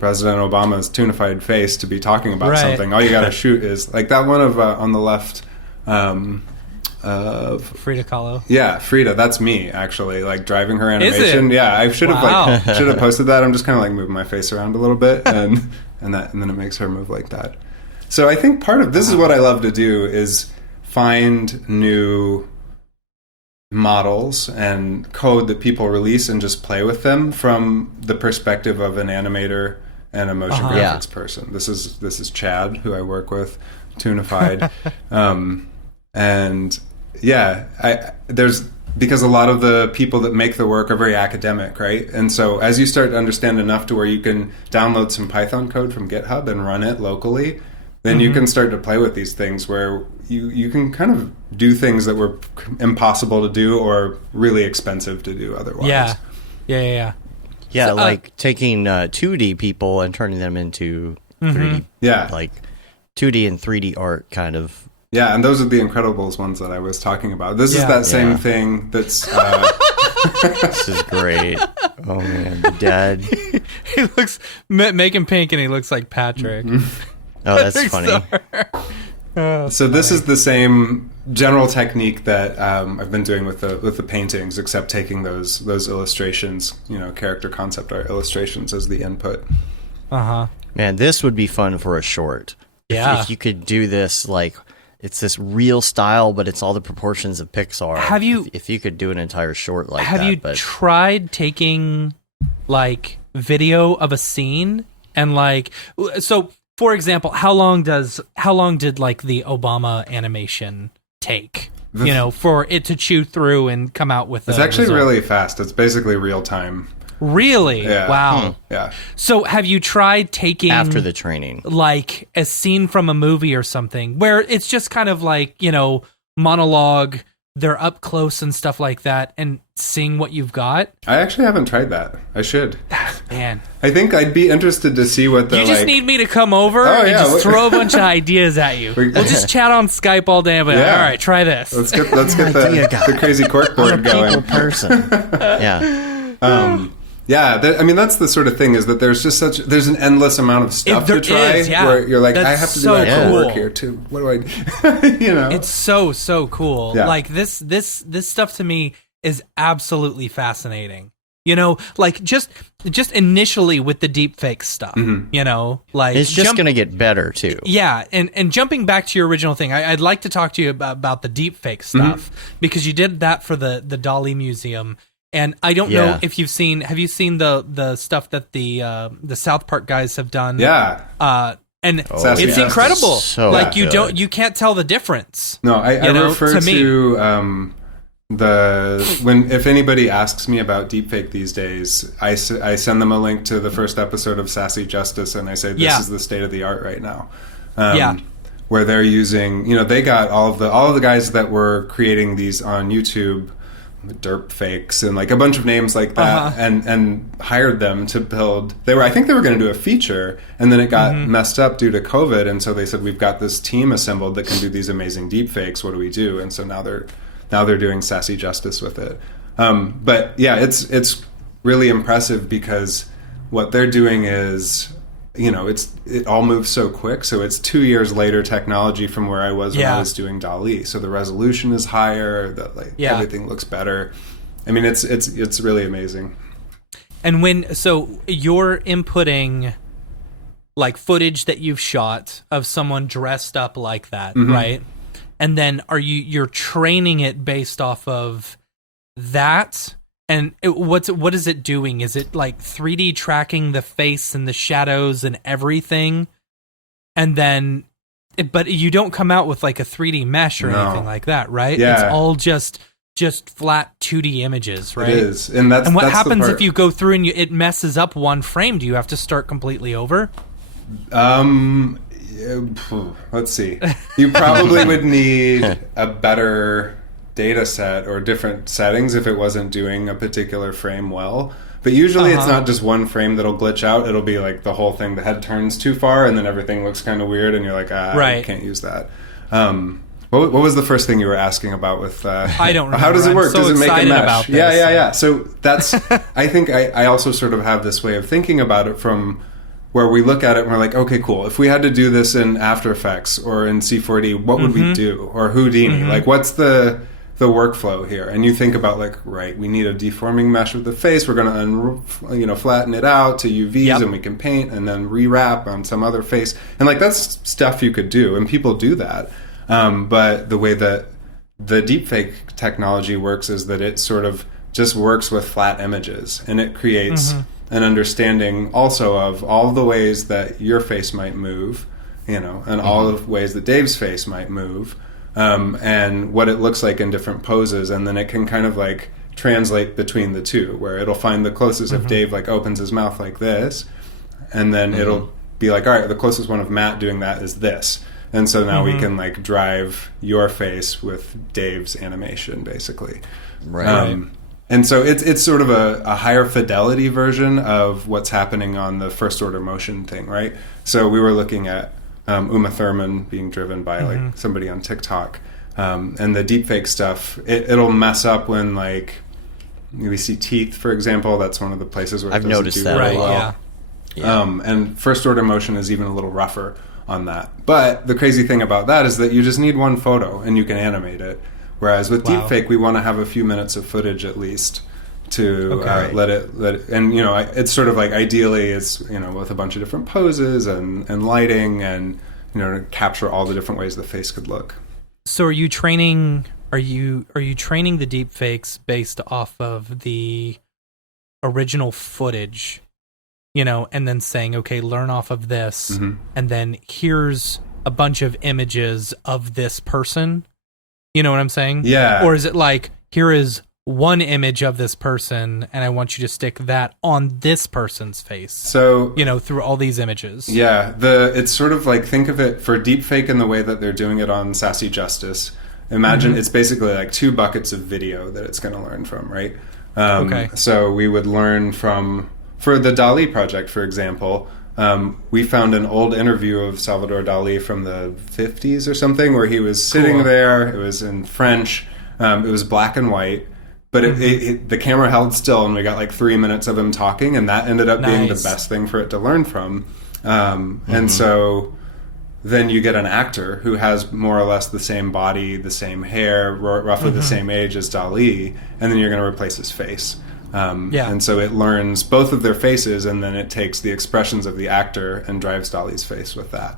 President Obama's tunified face to be talking about something, all you got to shoot is like that one of on the left. Frida Kahlo. Yeah, Frida. That's me actually, like driving her animation. Is it? Yeah, I should have posted that. I'm just kind of like moving my face around a little bit, and then it makes her move like that. So I think part of this is what I love to do is find new models and code that people release and just play with them from the perspective of an animator and a motion graphics person. This is Chad, who I work with, Tunified, and because a lot of the people that make the work are very academic, right? And so as you start to understand enough to where you can download some Python code from GitHub and run it locally, then you can start to play with these things where you can kind of do things that were impossible to do or really expensive to do otherwise. Yeah, so, like taking 2D people and turning them into 3D. Yeah. Like 2D and 3D art kind of. Yeah, and those are the Incredibles ones that I was talking about. This is that same thing that's... This is great. Oh, man. The dad. He looks... Make him pink and he looks like Patrick. Oh, that's funny. So this is the same general technique that I've been doing with the paintings, except taking those illustrations, character concept art illustrations as the input. Man, this would be fun for a short. Yeah. If you could do this, like, it's this real style, but it's all the proportions of Pixar. Have you... If you could do an entire short like that. Have you tried taking, like, video of a scene and, like... So... For example, how long did like the Obama animation take? For it to chew through and come out with. It's actually really fast. It's basically real time. Really? Yeah. Wow. Yeah. So, have you tried taking after the training, like a scene from a movie or something, where it's just kind of like monologue? They're up close and stuff like that, and seeing what you've got. I actually haven't tried that. I should. Man, I think I'd be interested to see what the. You just need me to come over and just throw a bunch of ideas at you. We'll just chat on Skype all day. But all right, try this. Let's get the crazy corkboard going. Person. Yeah. Yeah, I mean that's the sort of thing, is that there's just there's an endless amount of stuff to try. Where you're like, I have to do actual work here too. What do I? It's so cool. Yeah. Like this stuff to me is absolutely fascinating. Like just initially with the deepfake stuff. Like it's just going to get better too. Yeah, and jumping back to your original thing, I'd like to talk to you about the deepfake stuff because you did that for the DALL-E Museum. And I don't know if you've seen. Have you seen the stuff that the South Park guys have done? Yeah. And it's incredible. So like you can't tell the difference. No, I refer to if anybody asks me about deepfake these days, I send them a link to the first episode of Sassy Justice, and I say this is the state of the art right now. Where they're using, they got all of the guys that were creating these on YouTube, derp fakes and like a bunch of names like that, and hired them to build. I think they were going to do a feature, and then it got messed up due to COVID, and so they said, we've got this team assembled that can do these amazing deep fakes. What do we do? And so now they're doing Sassy Justice with it. But yeah, it's really impressive because what they're doing is, it all moves so quick. So it's 2 years later technology from where I was when I was doing DALL-E. So the resolution is higher. Everything looks better. I mean, it's really amazing. And so you're inputting like footage that you've shot of someone dressed up like that, right? And then you're training it based off of that? And what is it doing? Is it like 3D tracking the face and the shadows and everything? And then, but you don't come out with like a 3D mesh or anything like that, right? Yeah. It's all just flat 2D images, right? It is. And what happens if you go through and it messes up one frame? Do you have to start completely over? Let's see. You probably would need a better data set or different settings if it wasn't doing a particular frame well. But usually it's not just one frame that'll glitch out. It'll be like the whole thing, the head turns too far and then everything looks kind of weird and you're like, I can't use that. What was the first thing you were asking about with I don't remember. How does it work? So does it make a mesh? about this. Yeah. So that's I think I also sort of have this way of thinking about it from where we look at it and we're like, okay, cool. If we had to do this in After Effects or in C4D, what would we do? Or Houdini? Like, what's the workflow here? And you think about like, right, we need a deforming mesh of the face. We're going to flatten it out to UVs, and we can paint and then rewrap on some other face. And like that's stuff you could do, and people do that. But the way that the deepfake technology works is that it sort of just works with flat images, and it creates an understanding also of all the ways that your face might move, and all the ways that Dave's face might move, and what it looks like in different poses, and then it can kind of like translate between the two, where it'll find the closest if Dave like opens his mouth like this, and then it'll be like, all right, the closest one of Matt doing that is this. And so now we can like drive your face with Dave's animation, basically. Right. And so it's sort of a higher fidelity version of what's happening on the first order motion thing, right? So we were looking at Uma Thurman being driven by like somebody on TikTok, and the deepfake stuff. It'll mess up when like we see teeth, for example. That's one of the places where I've noticed that right, a lot. Yeah. And first order motion is even a little rougher on that. But the crazy thing about that is that you just need one photo and you can animate it. Whereas with deepfake, we want to have a few minutes of footage at least to let it, and it's sort of like ideally it's with a bunch of different poses and lighting and to capture all the different ways the face could look. So are you training? Are you training the deepfakes based off of the original footage? And then saying, okay, learn off of this, and then here's a bunch of images of this person. You know what I'm saying? Yeah. Or is it like, here is one image of this person, and I want you to stick that on this person's face? So, through all these images. Yeah. It's sort of like, think of it for deepfake in the way that they're doing it on Sassy Justice. Imagine it's basically like 2 buckets of video that it's going to learn from, right? So we would learn from... For the DALL-E project, for example, we found an old interview of Salvador Dali from the 50s or something, where he was sitting there. It was in French. It was black and white. But the camera held still, and we got like 3 minutes of him talking, and that ended up being the best thing for it to learn from. And so then you get an actor who has more or less the same body, the same hair, roughly the same age as DALL-E, and then you're going to replace his face. And so it learns both of their faces, and then it takes the expressions of the actor and drives DALL-E's face with that.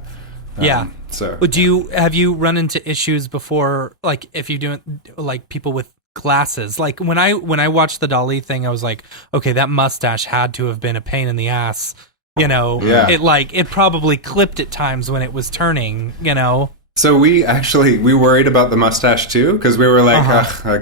So have you run into issues before, like if you do like people with glasses? Like when I watched the DALL-E thing, I was like, okay, that mustache had to have been a pain in the ass. It probably clipped at times when it was turning, So we worried about the mustache too, because we were like,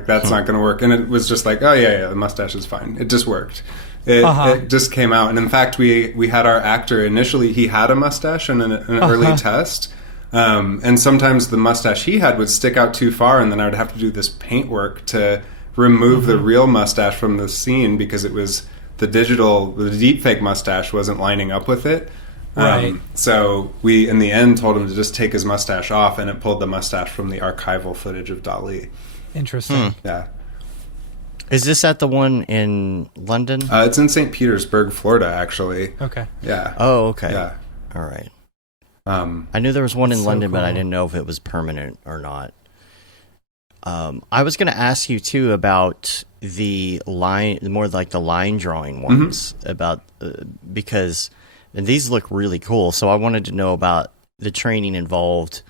that's not going to work. And it was just like, oh yeah, the mustache is fine. It just worked. It just came out. And in fact, we had our actor initially, he had a mustache in an early test. And sometimes the mustache he had would stick out too far, and then I would have to do this paint work to remove the real mustache from the scene, because it was the deepfake mustache wasn't lining up with it. Right. So we, in the end, told him to just take his mustache off, and it pulled the mustache from the archival footage of DALL-E. Interesting. Yeah. Is this at the one in London? It's in St. Petersburg, Florida, actually. Okay. Yeah. Oh, okay. Yeah. All right. I knew there was one in London, but I didn't know if it was permanent or not. I was going to ask you too about the line, more like the line drawing ones, about because these look really cool. So I wanted to know about the training involved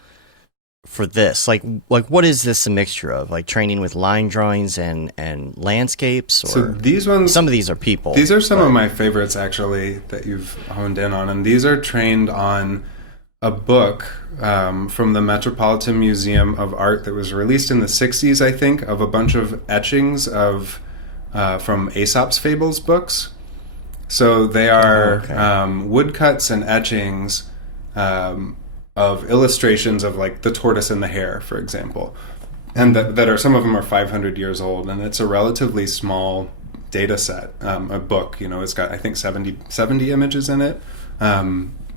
for this. Like what is this a mixture of? Like training with line drawings and landscapes? Or so these ones, some of these are people. These are some of my favorites actually that you've honed in on, and these are trained on a book from the Metropolitan Museum of Art that was released in the 60s, I think, of a bunch of etchings of from Aesop's Fables books. So they are woodcuts and etchings of illustrations of like the tortoise and the hare, for example, and that are, some of them are 500 years old, and it's a relatively small data set, a book. It's got, I think, 70 images in it.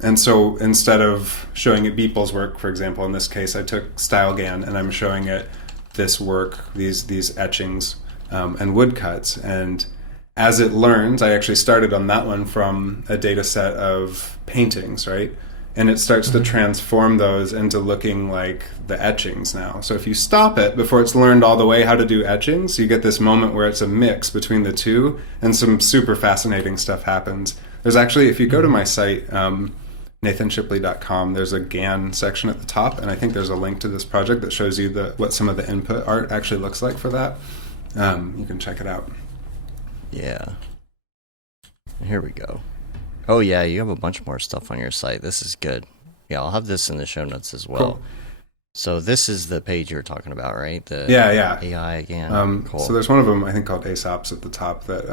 And so instead of showing it Beeple's work, for example, in this case, I took StyleGAN and I'm showing it this work, these etchings and woodcuts. And as it learns, I actually started on that one from a data set of paintings, right? And it starts to transform those into looking like the etchings now. So if you stop it before it's learned all the way how to do etchings, you get this moment where it's a mix between the two, and some super fascinating stuff happens. There's actually, if you go to my site, NathanShipley.com, there's a GAN section at the top, and I think there's a link to this project that shows you what some of the input art actually looks like for that. You can check it out. Yeah. Here we go. Oh yeah, you have a bunch more stuff on your site. This is good. Yeah, I'll have this in the show notes as well. Cool. So this is the page you were talking about, right? The yeah. AI again. Cool. So there's one of them, I think, called Aesop's at the top that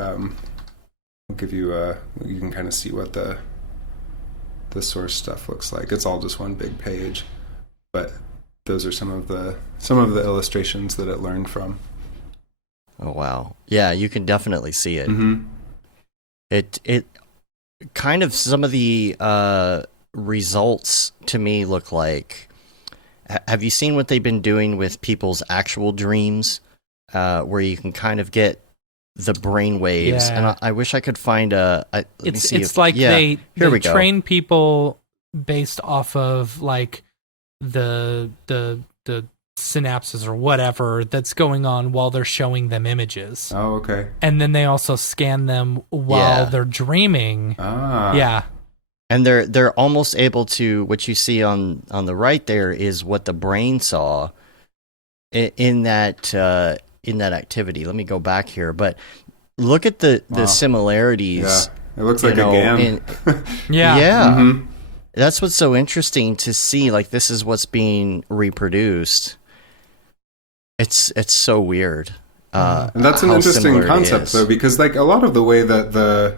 will give you you can kind of see what the source stuff looks like. It's all just one big page, but those are some of the illustrations that it learned from. Oh wow. Yeah, you can definitely see it. It kind of, some of the results to me look like, have you seen what they've been doing with people's actual dreams, where you can kind of get the brain waves? Yeah. And I wish I could find they train people based off of like the synapses or whatever that's going on while they're showing them images. Oh, okay. And then they also scan them while they're dreaming. Yeah. And they're almost able to, what you see on the right there is what the brain saw in that activity. Let me go back here, but look at the similarities. Yeah. It looks like a GAN. Yeah. Mm-hmm. That's what's so interesting to see. Like, this is what's being reproduced. It's so weird. And that's an interesting concept, though, because like a lot of the way that the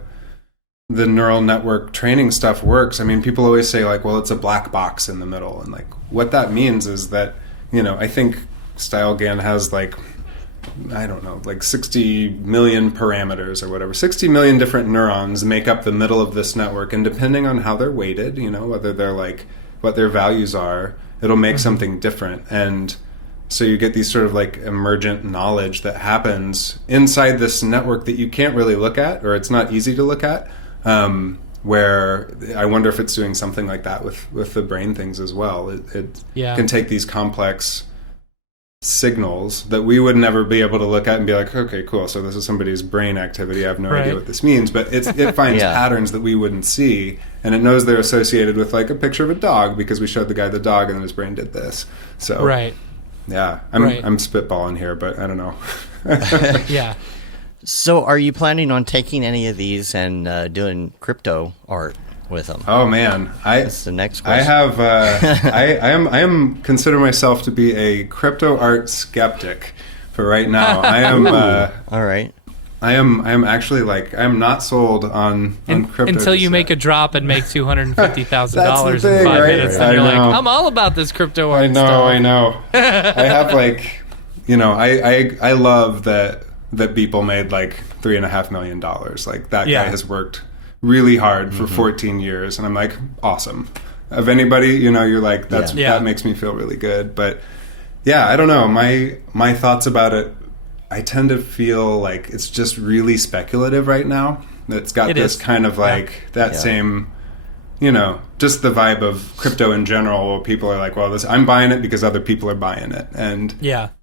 neural network training stuff works, I mean, people always say like, well, it's a black box in the middle, and like what that means is that, I think StyleGAN has like, I don't know, like 60 million parameters or whatever. 60 million different neurons make up the middle of this network, and depending on how they're weighted, whether they're like what their values are, it'll make something different. And So you get these sort of like emergent knowledge that happens inside this network that you can't really look at, or it's not easy to look at. Where I wonder if it's doing something like that with the brain things as well. It can take these complex signals that we would never be able to look at and be like, okay, cool, so this is somebody's brain activity. I have no idea what this means, but it finds patterns that we wouldn't see, and it knows they're associated with like a picture of a dog because we showed the guy the dog and then his brain did this. So yeah, I'm spitballing here, but I don't know. Yeah. So are you planning on taking any of these and doing crypto art with them? Oh man, that's the next question. I have I am consider myself to be a crypto art skeptic for right now. I am all right. I am actually like I'm not sold on crypto until you make a drop and make $250,000 in 5 minutes, and you're like, I'm all about this crypto art. I know. I have like, I love that Beeple made like $3.5 million. Like that guy has worked really hard for 14 years, and I'm like, awesome. Of anybody, you're like, that makes me feel really good. But yeah, I don't know. My thoughts about it, I tend to feel like it's just really speculative right now. It's got this kind of like that same, just the vibe of crypto in general, where people are like, well, I'm buying it because other people are buying it. And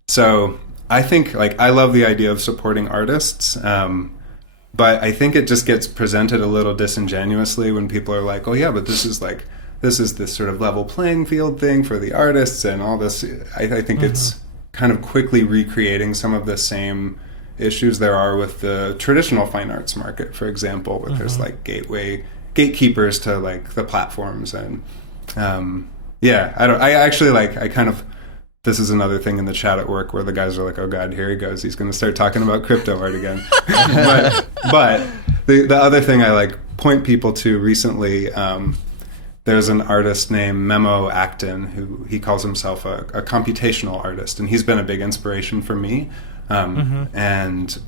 so I think like I love the idea of supporting artists, but I think it just gets presented a little disingenuously when people are like, oh yeah, but this is this sort of level playing field thing for the artists and all this. I think it's kind of quickly recreating some of the same issues there are with the traditional fine arts market, for example, where there's like gatekeepers to like the platforms. And this is another thing in the chat at work where the guys are like, oh God, here he goes. He's going to start talking about crypto art again. but the other thing I like point people to recently, there's an artist named Memo Acton who he calls himself a computational artist, and he's been a big inspiration for me. And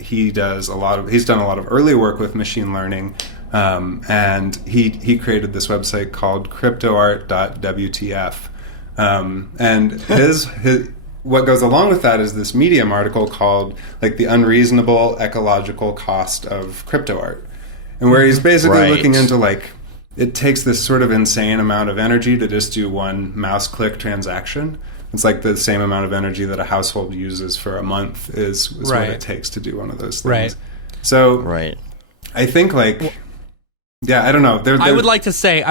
he's done a lot of early work with machine learning, and he created this website called Cryptoart.wtf. And his what goes along with that is this Medium article called like the unreasonable ecological cost of crypto art, and where he's basically looking into like it takes this sort of insane amount of energy to just do one mouse click transaction. It's like the same amount of energy that a household uses for a month is what it takes to do one of those things. So I think like. Yeah, I don't know. I would like to say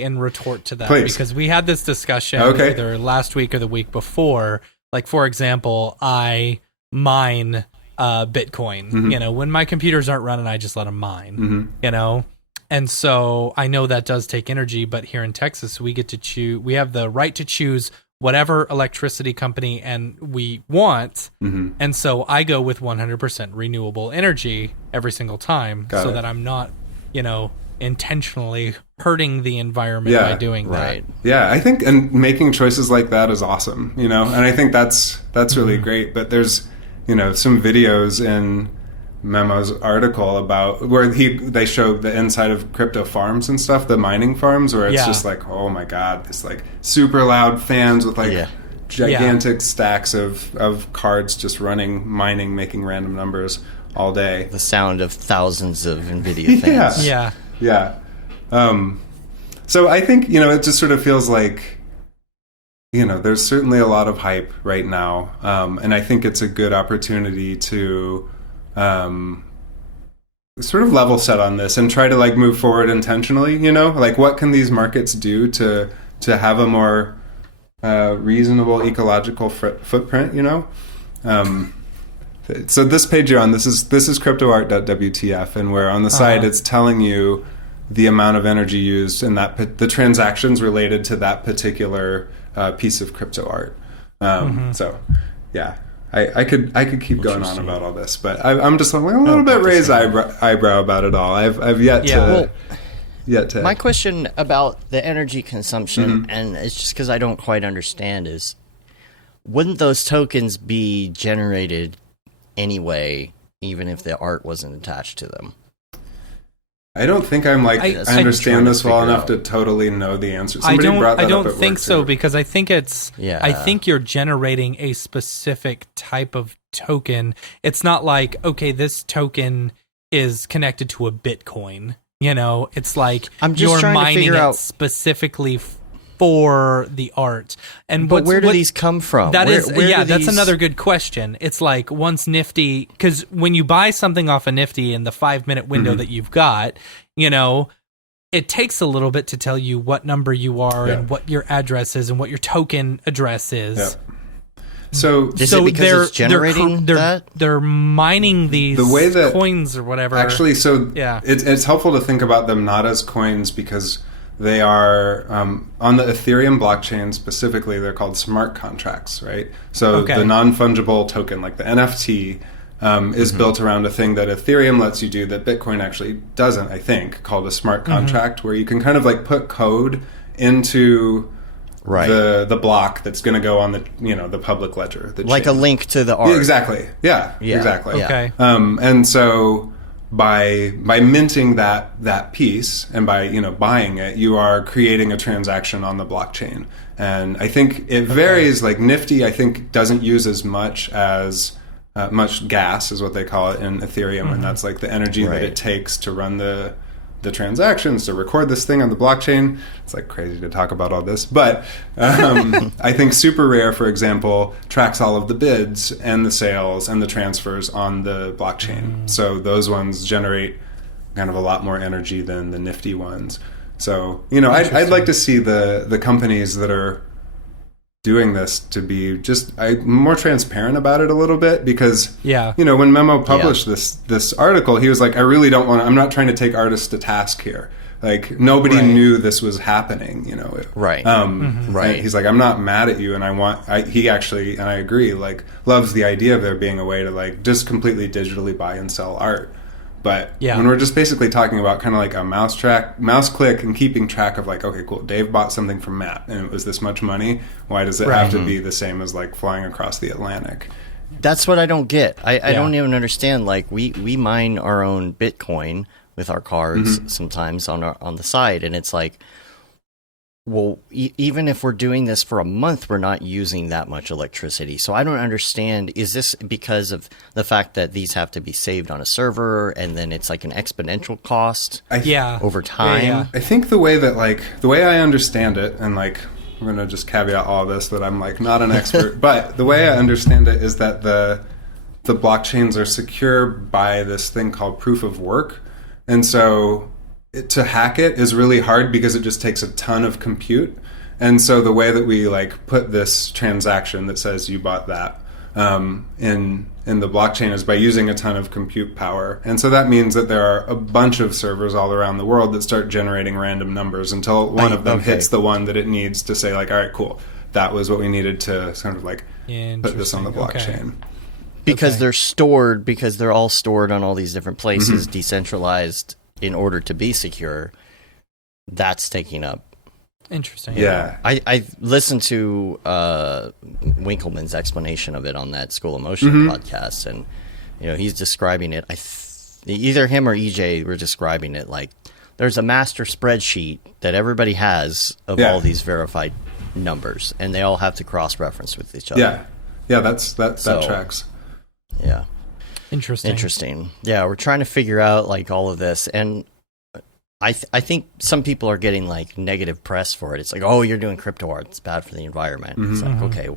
in retort to that, because we had this discussion either last week or the week before. Like, for example, I mine Bitcoin. When my computers aren't running, I just let them mine. And so I know that does take energy, but here in Texas, we get to choose. We have the right to choose whatever electricity company and we want. And so I go with 100% renewable energy every single time, that I'm not intentionally hurting the environment by doing that. Yeah, I think and making choices like that is awesome, and I think that's really great. But there's, some videos in Memo's article about where they show the inside of crypto farms and stuff, the mining farms, where it's just like, oh my God, this like super loud fans with like gigantic stacks of cards just running, mining, making random numbers all day. The sound of thousands of NVIDIA fans. So I think, it just sort of feels like, there's certainly a lot of hype right now. And I think it's a good opportunity to sort of level set on this and try to like move forward intentionally, like what can these markets do to have a more reasonable ecological footprint, So this page you're on, this is cryptoart.wtf, and where on the side it's telling you the amount of energy used and the transactions related to that particular piece of crypto art. So yeah, I could keep going on about all this, but I'm just a little bit raised eyebrow about it all. I've yet to. My question about the energy consumption, and it's just because I don't quite understand, is wouldn't those tokens be generated anyway, even if the art wasn't attached to them? I don't think I'm like I understand this well enough to totally know the answer. Somebody brought that I don't up at think work so too. because I think it's Yeah. I think you're generating a specific type of token. It's not like, okay, this token is connected to a Bitcoin. You know, it's like I'm just you're trying to mining figure it out specifically for the art. And But where do these come from? That Where is, do yeah, that's these- another good question. It's like once Nifty, because when you buy something off of Nifty in the 5-minute window that you've got, you know, it takes a little bit to tell you what number you are and what your address is and what your token address is. Yeah. So Is it because it's generating that? They're mining these The way that- coins or whatever. actually, so Yeah. it's helpful to think about them not as coins because they are on the Ethereum blockchain specifically. They're called smart contracts, right? So the non-fungible token, like the NFT, is built around a thing that Ethereum lets you do that Bitcoin actually doesn't. I think called a smart contract, where you can kind of like put code into the block that's going to go on the public ledger, the like chain. a link to the art. Yeah, exactly. Yeah, Yeah. exactly. Yeah. Okay. And so by minting that piece and by buying it, you are creating a transaction on the blockchain. And I think it varies. Like Nifty, I think doesn't use as much much gas, is what they call it in Ethereum, and that's like the energy that it takes to run the transactions, to record this thing on the blockchain. It's like crazy to talk about all this, but I think Super Rare, for example, tracks all of the bids and the sales and the transfers on the blockchain. So those ones generate kind of a lot more energy than the Nifty ones. So I'd like to see the companies that are doing this to be just more transparent about it a little bit, because when Memo published this article, he was like, I'm not trying to take artists to task here. Like nobody knew this was happening, Right. Right. He's like, I'm not mad at you, and he actually, and I agree, like loves the idea of there being a way to like just completely digitally buy and sell art. But when we're just basically talking about kind of like a mouse click and keeping track of like, okay, cool, Dave bought something from Matt and it was this much money. Why does it have to be the same as like flying across the Atlantic? That's what I don't get. I don't even understand. Like we mine our own Bitcoin with our cards sometimes on the side, and it's like, well, even if we're doing this for a month, we're not using that much electricity. So I don't understand. Is this because of the fact that these have to be saved on a server, and then it's like an exponential cost over time? Yeah. I think the way I understand it, and like I'm going to just caveat all this that I'm like not an expert, but the way I understand it is that the blockchains are secure by this thing called proof of work, and so to hack it is really hard because it just takes a ton of compute. And so the way that we like put this transaction that says you bought that in the blockchain is by using a ton of compute power. And so that means that there are a bunch of servers all around the world that start generating random numbers until one of them hits the one that it needs to say like, all right, cool, that was what we needed to sort of like put this on the blockchain. Because they're stored, because they're all stored on all these different places, decentralized, in order to be secure. That's taking up. Interesting. Yeah. I listened to Winkleman's explanation of it on that School of Motion podcast, and he's describing it. Either him or EJ were describing it like there's a master spreadsheet that everybody has of all these verified numbers, and they all have to cross-reference with each other. Yeah, that tracks. Yeah. Interesting. Yeah, we're trying to figure out like all of this, and I think some people are getting like negative press for it. It's like, oh, you're doing crypto art; it's bad for the environment. It's like, okay,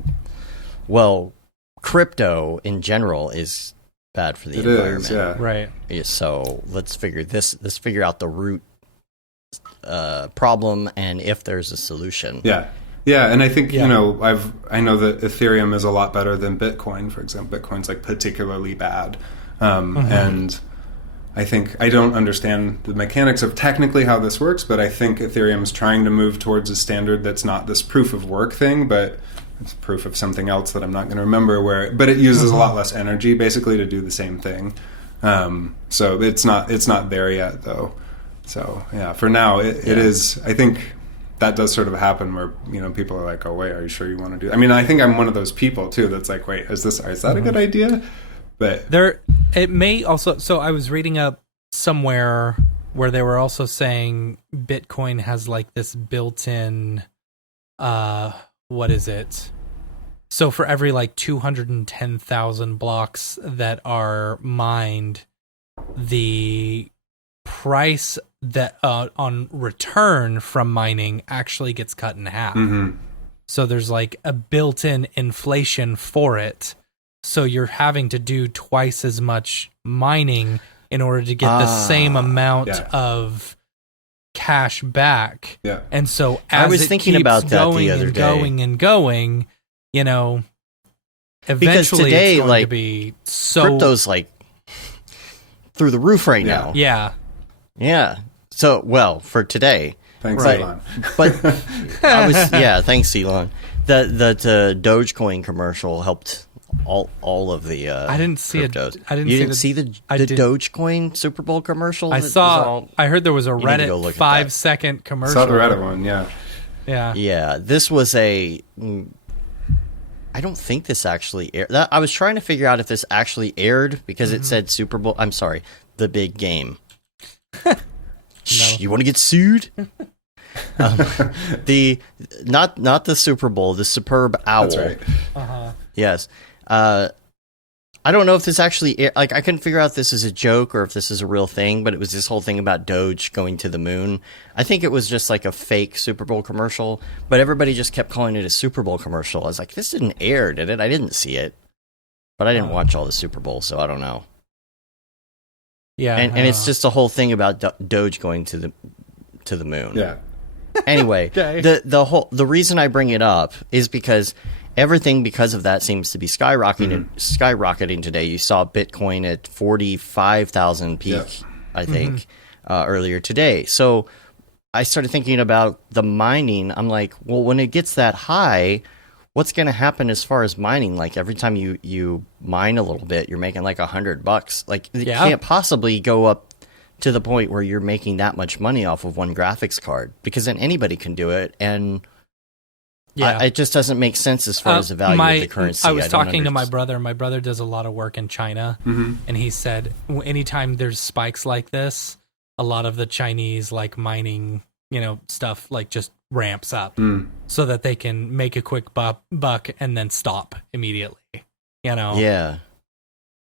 well, crypto in general is bad for the environment. Yeah. Right. So let's figure out the root problem, and if there's a solution. Yeah, and I think I know that Ethereum is a lot better than Bitcoin, for example. Bitcoin's like particularly bad, and I think I don't understand the mechanics of technically how this works, but I think Ethereum's trying to move towards a standard that's not this proof of work thing, but it's proof of something else that I'm not going to remember. But it uses a lot less energy basically to do the same thing. So it's not there yet though. So yeah, for now it is. I think that does sort of happen where people are like, oh wait, are you sure you want to do that? I mean, I think I'm one of those people too that's like, wait, is that a good idea? But it may also. So I was reading up somewhere where they were also saying Bitcoin has like this built-in, what is it? So for every like 210,000 blocks that are mined, the price that on return from mining actually gets cut in half. Mm-hmm. So there's like a built-in inflation for it. So you're having to do twice as much mining in order to get the same amount of cash back. Yeah. And so as I was it thinking keeps about that going the other and day. going and going, you know, eventually today, it's going like, to be so Crypto's like through the roof right now. yeah. Yeah. So, well, for today. Thanks, Right. Elon. But thanks, Elon. The Dogecoin commercial helped all of the I didn't see cryptos. I didn't You see didn't the- see the I did- Dogecoin Super Bowl commercial? I That was saw. all- I heard there was a need to go Reddit look at 5-second commercial. Saw the Reddit one, yeah. Yeah. Yeah, this was I don't think this actually aired. I was trying to figure out if this actually aired because it said Super Bowl. I'm sorry, the big game. Shh, you want to get sued? The not the Super Bowl, the Superb Owl. That's right. Yes. I don't know if this actually I couldn't figure out if this is a joke or if this is a real thing, but it was this whole thing about Doge going to the moon. I think it was just like a fake Super Bowl commercial, but everybody just kept calling it a Super Bowl commercial. I was like, this didn't air, did it? I didn't see it. But I didn't watch all the Super Bowl, so I don't know. Yeah. And it's just a whole thing about Doge going to the moon. Yeah. Anyway, Okay. the reason I bring it up is because everything because of that seems to be skyrocketing today. You saw Bitcoin at 45,000 peak, Yep. I think, earlier today. So I started thinking about the mining. I'm like, well, when it gets that high, what's going to happen as far as mining? Like every time you mine a little bit, you're making like $100. Like it can't possibly go up to the point where you're making that much money off of one graphics card, because then anybody can do it. And it just doesn't make sense as far as the value of the currency. I was don't talking to my understand. brother. My brother does a lot of work in China, and he said anytime there's spikes like this, a lot of the Chinese like mining, stuff like just ramps up so that they can make a quick buck and then stop immediately. Yeah.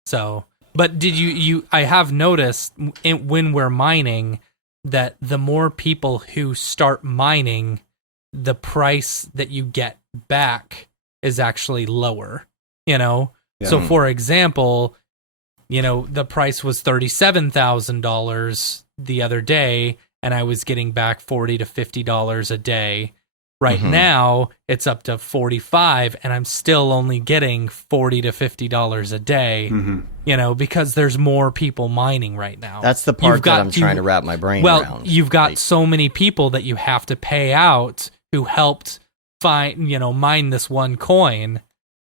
So, but did you? I have noticed when we're mining that the more people who start mining, the price that you get back is actually lower, So for example, the price was $37,000 the other day and I was getting back $40 to $50 a day. Right now it's up to 45 and I'm still only getting $40 to $50 a day, because there's more people mining right now. That's the part that I'm trying to wrap my brain around. Well, you've got so many people that you have to pay out who helped mine this one coin,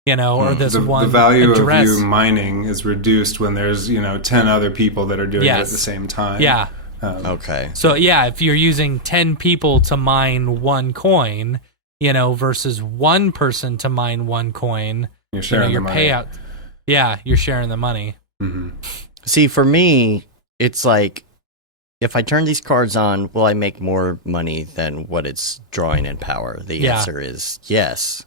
or this one the value address. of you mining is reduced when there's 10 other people that are doing it at the same time. Yeah. Okay. So if you're using 10 people to mine one coin, versus one person to mine one coin, You're sharing your the money. payout. Yeah, you're sharing the money. See, for me, it's like, if I turn these cards on, will I make more money than what it's drawing in power? The answer is yes.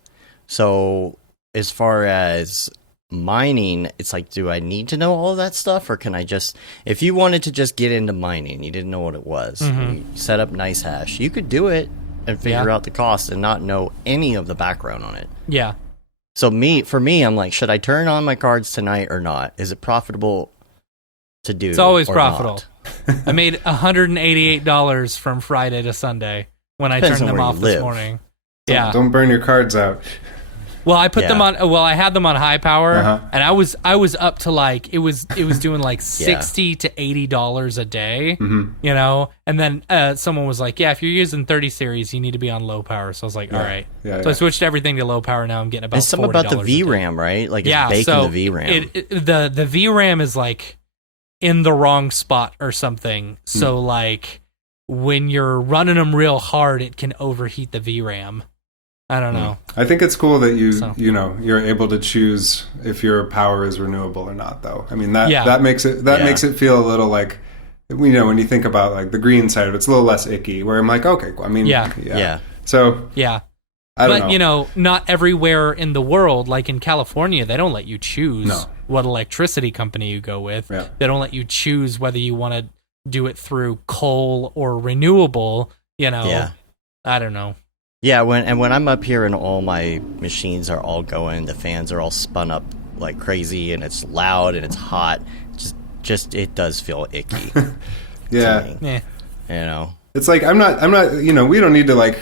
So as far as mining, it's like, do I need to know all of that stuff? Or can I just, if you wanted to just get into mining, you didn't know what it was, you set up nice hash, you could do it and figure out the cost and not know any of the background on it. Yeah. So for me, I'm like, should I turn on my cards tonight or not? Is it profitable to do? It's always or profitable. not? I made $188 from Friday to Sunday when I Depends turned on them where off you this live. morning. Don't burn your cards out. Well, I put them on. Well, I had them on high power, and I was up to like it was doing like $60 to $80 a day, And then someone was like, "Yeah, if you're using 30 series, you need to be on low power." So I was like, "All right." So I switched everything to low power. Now I'm getting about. It's something about the VRAM, right? Like it's baking the VRAM. The VRAM is like in the wrong spot or something. So like when you're running them real hard, it can overheat the VRAM. I don't know. I think it's cool that you're able to choose if your power is renewable or not, though. I mean that makes it makes it feel a little like you know, when you think about like the green side of it, it's a little less icky. Where I'm like, okay, I mean, Yeah. So Yeah. I don't But, know. you know, not everywhere in the world, like in California, they don't let you choose what electricity company you go with. Yeah. They don't let you choose whether you want to do it through coal or renewable, you know. Yeah. I don't know. Yeah, when I'm up here and all my machines are all going, the fans are all spun up like crazy, and it's loud and it's hot. Just it does feel icky. Yeah. to me, Yeah. you know. It's like I'm not. You know, we don't need to like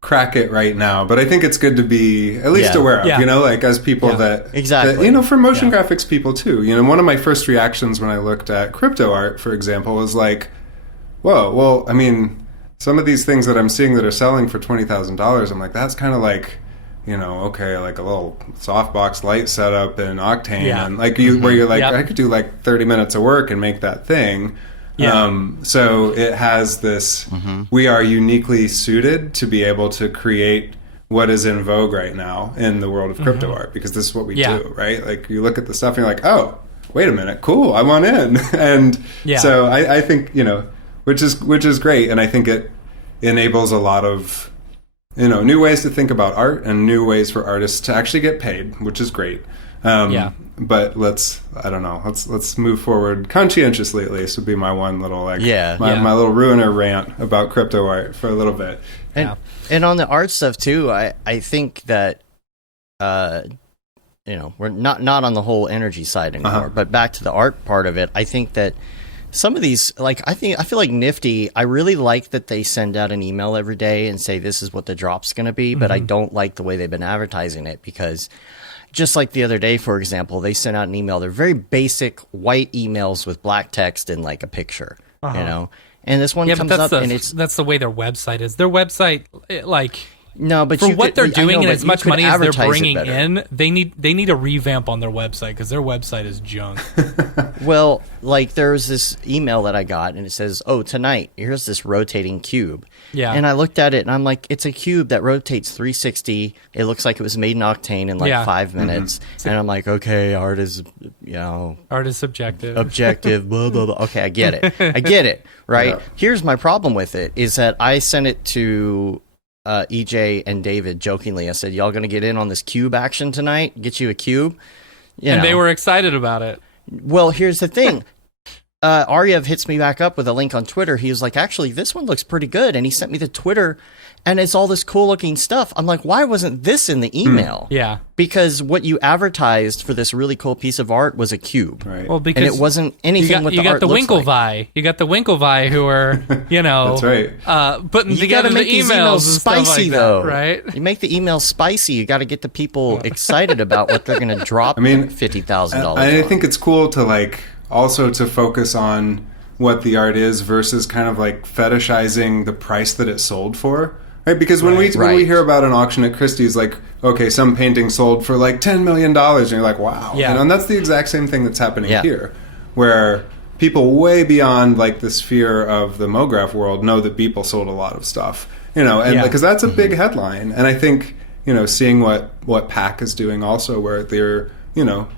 crack it right now, but I think it's good to be at least aware of. Yeah. You know, like as people that Exactly. you know, for motion graphics people too. You know, one of my first reactions when I looked at Cryptoart, for example, was like, "Whoa, well, I mean, some of these things that I'm seeing that are selling for $20,000, I'm like, that's kind of like." You know, okay, like a little softbox light setup in Octane, and like where you're like, I could do like 30 minutes of work and make that thing. Yeah. So it has this. We are uniquely suited to be able to create what is in vogue right now in the world of crypto art, because this is what we do, right? Like you look at the stuff and you're like, oh, wait a minute, cool, I want in, and so I think, you know, which is great, and I think it enables a lot of, you know, new ways to think about art and new ways for artists to actually get paid, which is great. But let's move forward conscientiously, at least, would be my one little my little ruiner rant about crypto art for a little bit. And on the art stuff too, I think that you know, we're not on the whole energy side anymore, but back to the art part of it, I think that some of these, like, I feel like Nifty, I really like that they send out an email every day and say this is what the drop's going to be, but I don't like the way they've been advertising it, because just like the other day, for example, they sent out an email. They're very basic white emails with black text and like a picture, you know? And this one comes up and that's the way their website is. Their website, like... No, but for what they're doing and as much money as they're bringing in, they need a revamp on their website, because their website is junk. Well, like there's this email that I got and it says, "Oh, tonight here's this rotating cube." Yeah, and I looked at it and I'm like, it's a cube that rotates 360. It looks like it was made in Octane in like 5 minutes, and I'm like, okay, art is subjective. Objective, blah blah blah. Okay, I get it. Right? Yeah. Here's my problem with it is that I sent it to EJ and David jokingly. I said, y'all gonna get in on this cube action tonight? Get you a cube? And they were excited about it. Well, here's the thing. Aryev hits me back up with a link on Twitter. He was like, actually, this one looks pretty good. And he sent me the Twitter, and it's all this cool looking stuff. I'm like, why wasn't this in the email? Yeah. Because what you advertised for this really cool piece of art was a cube. Right. Well, because and it wasn't anything what the art looks like. You got the Winklevi who are, you know, that's right. Putting together the emails spicy, like though. That, right? You make the emails spicy. You got to get the people excited about what they're going to drop. I mean, $50,000. I think it's cool to like also to focus on what the art is versus kind of like fetishizing the price that it sold for. Right, because when we hear about an auction at Christie's, like, okay, some painting sold for like $10 million, and you're like, wow. Yeah. You know, and that's the exact same thing that's happening here, where people way beyond like the sphere of the Mograph world know that Beeple sold a lot of stuff, you know, and because that's a big headline. And I think, you know, seeing what PAC is doing also, where they're, you know,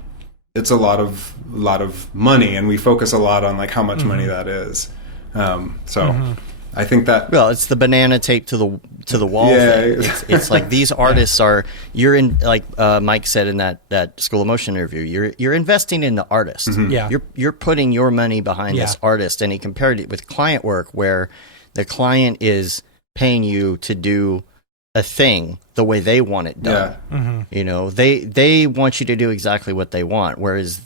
it's a lot of money, and we focus a lot on like how much money that is. I think that it's the banana tape to the wall. Yeah, it's like these artists are. You're in, like Mike said in that School of Motion interview. You're investing in the artist. Yeah, you're putting your money behind this artist, and he compared it with client work, where the client is paying you to do a thing the way they want it done. You know, they want you to do exactly what they want, whereas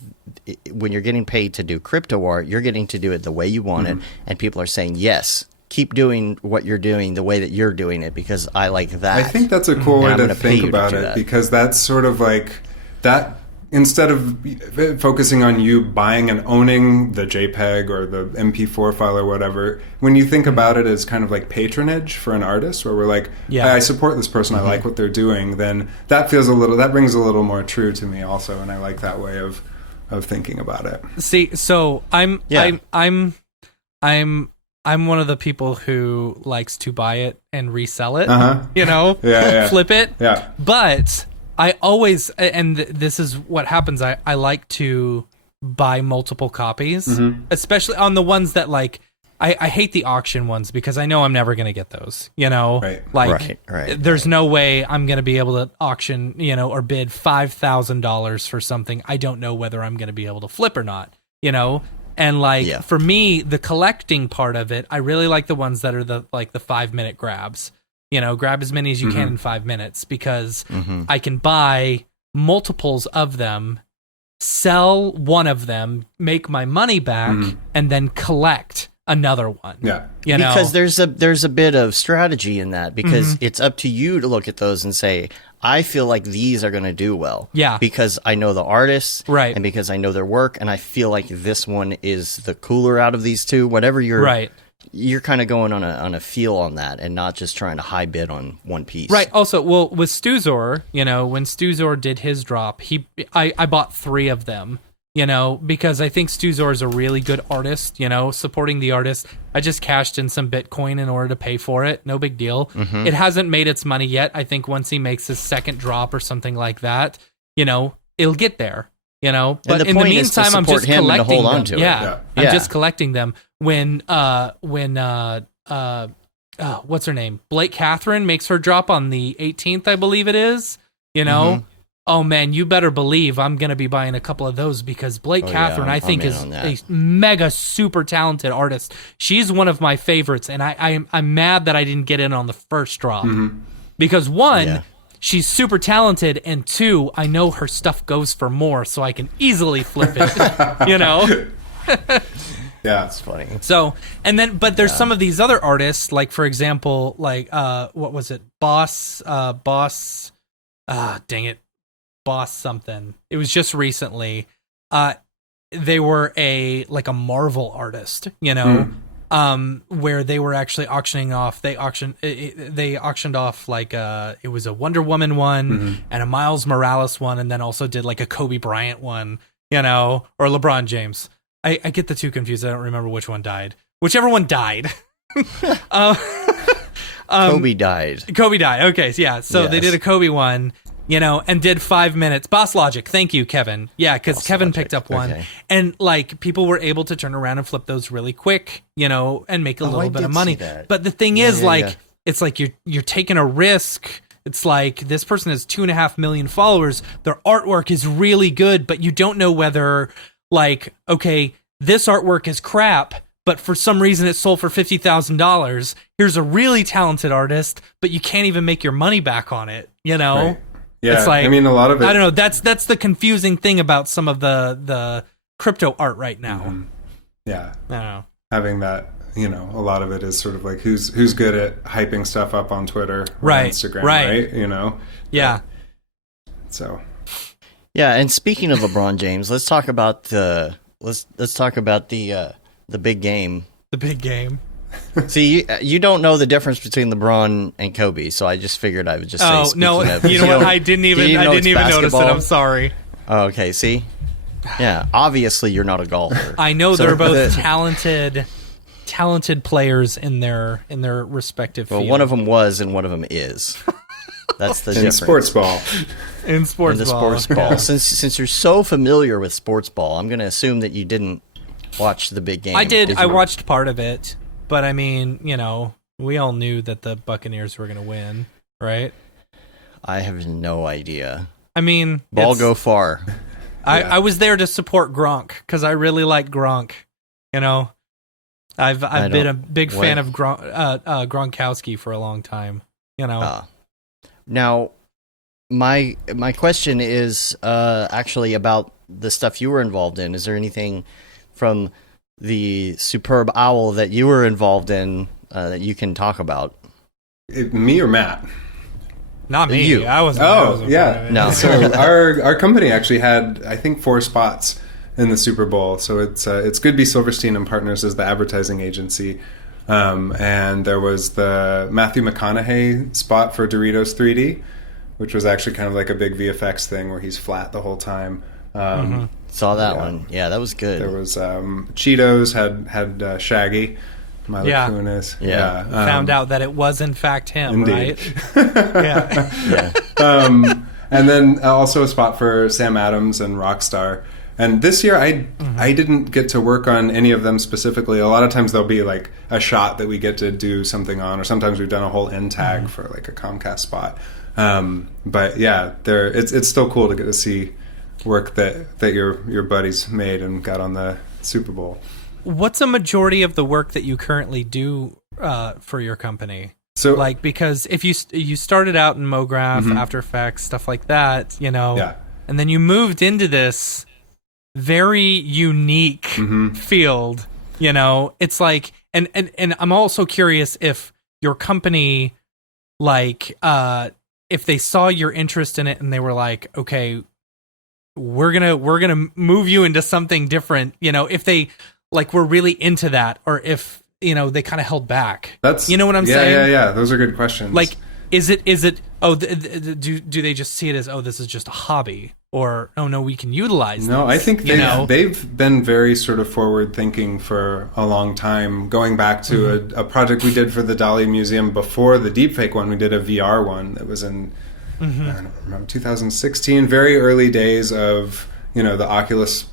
when you're getting paid to do crypto art, you're getting to do it the way you want it, and people are saying yes. Keep doing what you're doing the way that you're doing it, because I like that. I think that's a cool way to think about it, because that's sort of like that. Instead of focusing on you buying and owning the JPEG or the MP4 file or whatever, when you think about it as kind of like patronage for an artist, where we're like, I support this person, I like what they're doing, then that brings a little more true to me also, and I like that way of thinking about it. See, so I'm one of the people who likes to buy it and resell it, you know, flip it. Yeah. But I always, and this is what happens, I like to buy multiple copies, especially on the ones that like I hate the auction ones because I know I'm never going to get those, you know, there's no way I'm going to be able to auction, you know, or bid $5,000 for something. I don't know whether I'm going to be able to flip or not, you know? And like, for me, the collecting part of it, I really like the ones that are the 5-minute grabs, you know, grab as many as you can in 5 minutes because I can buy multiples of them, sell one of them, make my money back, and then collect another one. Yeah. You know? Because there's a bit of strategy in that because it's up to you to look at those and say, I feel like these are going to do well. Yeah. Because I know the artists. Right. And because I know their work and I feel like this one is the cooler out of these two. Whatever you're kind of going on a feel on that and not just trying to high bid on one piece. Right. Also, well, with Stuzor, you know, when Stuzor did his drop, I bought 3 of them. You know, because I think Stuzor is a really good artist, you know, supporting the artist. I just cashed in some Bitcoin in order to pay for it. No big deal. It hasn't made its money yet. I think once he makes his second drop or something like that, you know, it'll get there, you know. But in the meantime, I'm just collecting them. I'm just collecting them. When what's her name? Blake Catherine makes her drop on the 18th, I believe it is, you know. Oh man, you better believe I'm going to be buying a couple of those because Blake Catherine, I think, is a mega super talented artist. She's one of my favorites, and I'm mad that I didn't get in on the first drop because one, she's super talented, and 2, I know her stuff goes for more, so I can easily flip it. You know. Yeah, it's funny. So, and then, but there's some of these other artists, like for example, like what was it, Boss, dang it. Boss something. It was just recently. They were a Marvel artist, you know, where they were actually auctioning off. They auctioned off it was a Wonder Woman one and a Miles Morales one, and then also did like a Kobe Bryant one, you know, or LeBron James. I get the two confused. I don't remember which one died. Whichever one died. Kobe died. Kobe died. Okay, yeah. So they did a Kobe one. You know, and did 5 minutes. Boss Logic, thank you, Kevin. Yeah, because Kevin picked up one. And, like, people were able to turn around and flip those really quick, you know, and make a little bit of money. But the thing is, it's like you're taking a risk. It's like this person has 2.5 million followers. Their artwork is really good, but you don't know whether, like, okay, this artwork is crap, but for some reason it sold for $50,000. Here's a really talented artist, but you can't even make your money back on it, you know? Right. Yeah, it's like, I mean, a lot of it. I don't know. That's the confusing thing about some of the crypto art right now. Yeah, I don't know. Having that, you know, a lot of it is sort of like who's good at hyping stuff up on Twitter, or Instagram, right? You know. Yeah. So. Yeah, and speaking of LeBron James, let's talk about the big game. The big game. See, you don't know the difference between LeBron and Kobe, so I just figured I would just say. Oh no! You know what? I didn't even notice it. I'm sorry. Oh, okay. See, yeah. Obviously, you're not a golfer. I know they're both talented players in their respective. Well, field. one of them was, and one of them is. That's the difference. Sports ball. In sports ball. Yeah. Since you're so familiar with sports ball, I'm going to assume that you didn't watch the big game. I did. I watched part of it. But, I mean, you know, we all knew that the Buccaneers were going to win, right? I have no idea. I mean... Ball go far. I was there to support Gronk, because I really like Gronk, you know? I've been a big fan of Gronkowski for a long time, you know? Now, my question is actually about the stuff you were involved in. Is there anything from... the Superb Owl that you were involved in that you can talk about? Me or Matt? Not me. You. I wasn't. No. So our company actually had, I think, 4 spots in the Super Bowl. So it's Goodby Silverstein and Partners as the advertising agency, and there was the Matthew McConaughey spot for Doritos 3D, which was actually kind of like a big VFX thing where he's flat the whole time. Saw that one. Yeah, that was good. There was Cheetos had Shaggy, Mila Kunis. Yeah. Found out that it was in fact him, indeed. Right? And then also a spot for Sam Adams and Rockstar. And this year, I didn't get to work on any of them specifically. A lot of times there'll be like a shot that we get to do something on, or sometimes we've done a whole end tag for like a Comcast spot. But yeah, it's still cool to get to see work that your buddies made and got on the Super Bowl. What's a majority of the work that you currently do for your company? So, like, because if you started out in Mograph, After Effects, stuff like that, and then you moved into this very unique field, it's like, and I'm also curious if your company, like, if they saw your interest in it and they were like, okay, we're gonna move you into something different, if they like were really into that, or if they kind of held back. That's what I'm saying. Yeah. Those are good questions. Like, is it? Do they just see it as, this is just a hobby, or no, we can utilize? No, this, I think they've been very sort of forward thinking for a long time. Going back to a project we did for the Dali Museum before the deepfake one, we did a VR one that was in I don't remember, 2016, very early days of the Oculus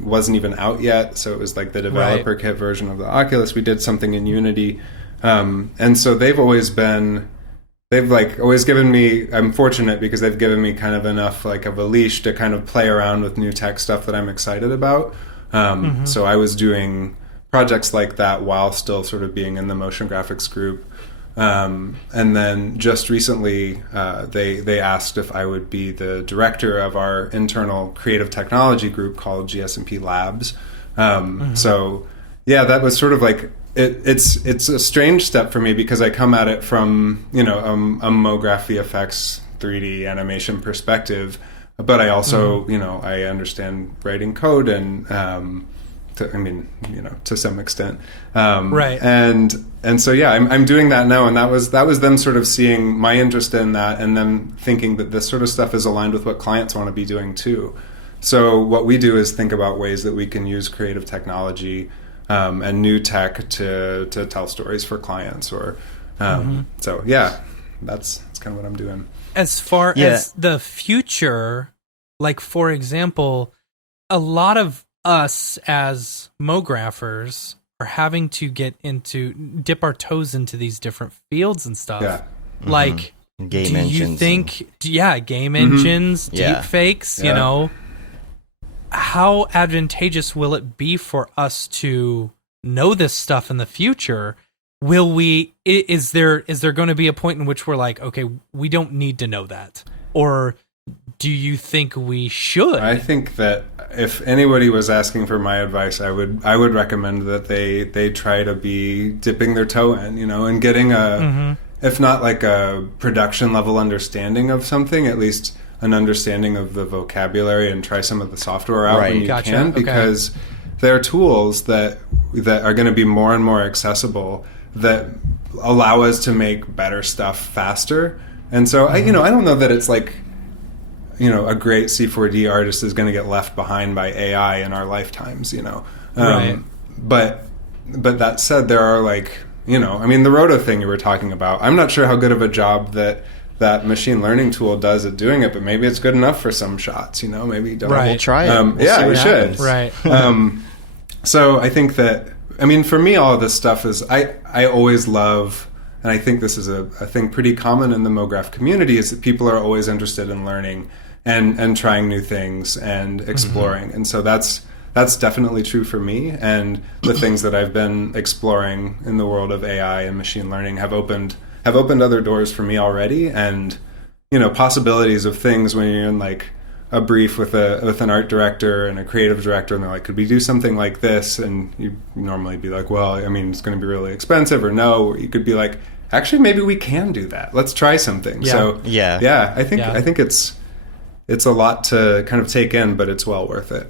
wasn't even out yet, so it was like the developer kit version of the Oculus. We did something in Unity, and so they've always given me, I'm fortunate because they've given me kind of enough like of a leash to kind of play around with new tech stuff that I'm excited about. So I was doing projects like that while still sort of being in the motion graphics group. And then just recently, they asked if I would be the director of our internal creative technology group called GS&P Labs. So yeah, that was sort of like, it's a strange step for me because I come at it from, a Mograph VFX 3D animation perspective, but I also, I understand writing code and, to some extent. Right. And so, yeah, I'm doing that now. And that was them sort of seeing my interest in that and them thinking that this sort of stuff is aligned with what clients want to be doing too. So what we do is think about ways that we can use creative technology and new tech to tell stories for clients. Or so, yeah, that's kind of what I'm doing. As far as the future, like, for example, a lot of us as Mographers are having to dip our toes into these different fields and stuff. Yeah. Like, game engines. Game engines, deep fakes, how advantageous will it be for us to know this stuff in the future? Is there going to be a point in which we're like, okay, we don't need to know that? Or do you think we should? I think that if anybody was asking for my advice, I would recommend that they try to be dipping their toe in, and getting if not like a production level understanding of something, at least an understanding of the vocabulary, and try some of the software out when you can, because there are tools that are going to be more and more accessible that allow us to make better stuff faster. And so I don't know that it's like, a great C4D artist is going to get left behind by AI in our lifetimes, Right. But that said, there are the roto thing you were talking about. I'm not sure how good of a job that machine learning tool does at doing it, but maybe it's good enough for some shots, maybe don't. We'll try it. We'll yeah, see you should. happens. Right. So I think that, for me, all of this stuff is, I always love, and I think this is a thing pretty common in the Mograph community, is that people are always interested in learning and trying new things and exploring. And so that's definitely true for me. And the things that I've been exploring in the world of AI and machine learning have opened other doors for me already. And, possibilities of things when you're in like a brief with an art director and a creative director, and they're like, could we do something like this? And you normally be like, well, it's going to be really expensive, or no. Or you could be like, actually, maybe we can do that. Let's try something. Yeah. So yeah, I think it's a lot to kind of take in, but it's well worth it.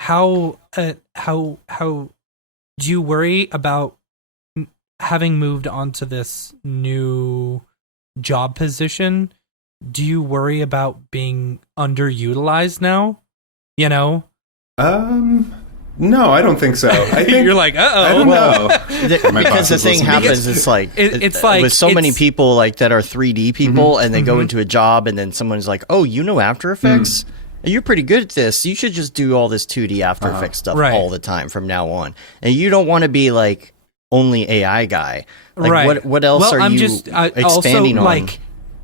How do you worry about having moved on to this new job position? Do you worry about being underutilized now? No, I don't think so. I think you're like, I don't know. Because the thing happens, it's like it's like with so many people like that are 3D people, and they go into a job, and then someone's like, "Oh, After Effects?" you're pretty good at this. You should just do all this 2D After Effects stuff Right. all the time from now on. And you don't want to be like only AI guy. Like, Right. what else well, are I'm you just, expanding also, on? Like,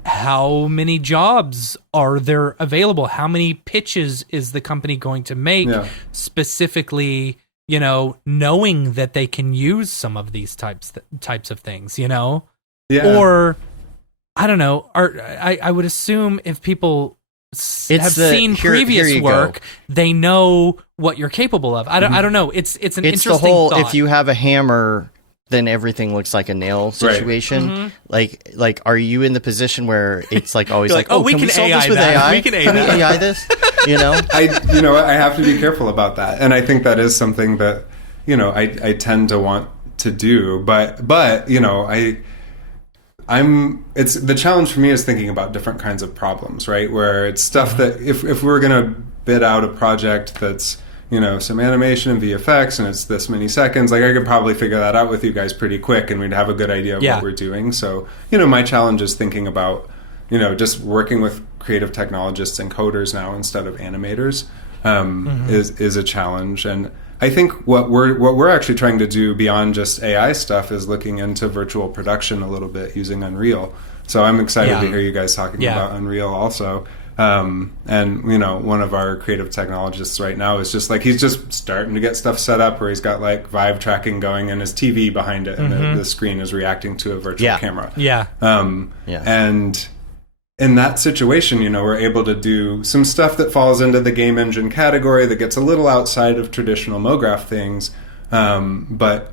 how many jobs are there available? How many pitches is the company going to make specifically, knowing that they can use some of these types of things, Yeah. Or I don't know. I would assume if people have seen previous work, they know what you're capable of. I don't know. It's an interesting the whole thought. if you have a hammer, then everything looks like a nail situation. Mm-hmm. Like, are you in the position where it's like always like, we can can solve AI this with that. AI? We can we AI this? I have to be careful about that, and I think that is something that I tend to want to do, but it's the challenge for me is thinking about different kinds of problems, right? Where it's stuff that if we're going to bid out a project that's some animation and VFX and it's this many seconds, like I could probably figure that out with you guys pretty quick and we'd have a good idea of what we're doing. So my challenge is thinking about just working with creative technologists and coders now instead of animators is a challenge. And I think what we're actually trying to do beyond just AI stuff is looking into virtual production a little bit using Unreal. So I'm excited to hear you guys talking about Unreal also. And one of our creative technologists right now is just like he's just starting to get stuff set up where he's got like Vive tracking going and his TV behind it and the screen is reacting to a virtual camera. And in that situation, we're able to do some stuff that falls into the game engine category that gets a little outside of traditional Mograph things. But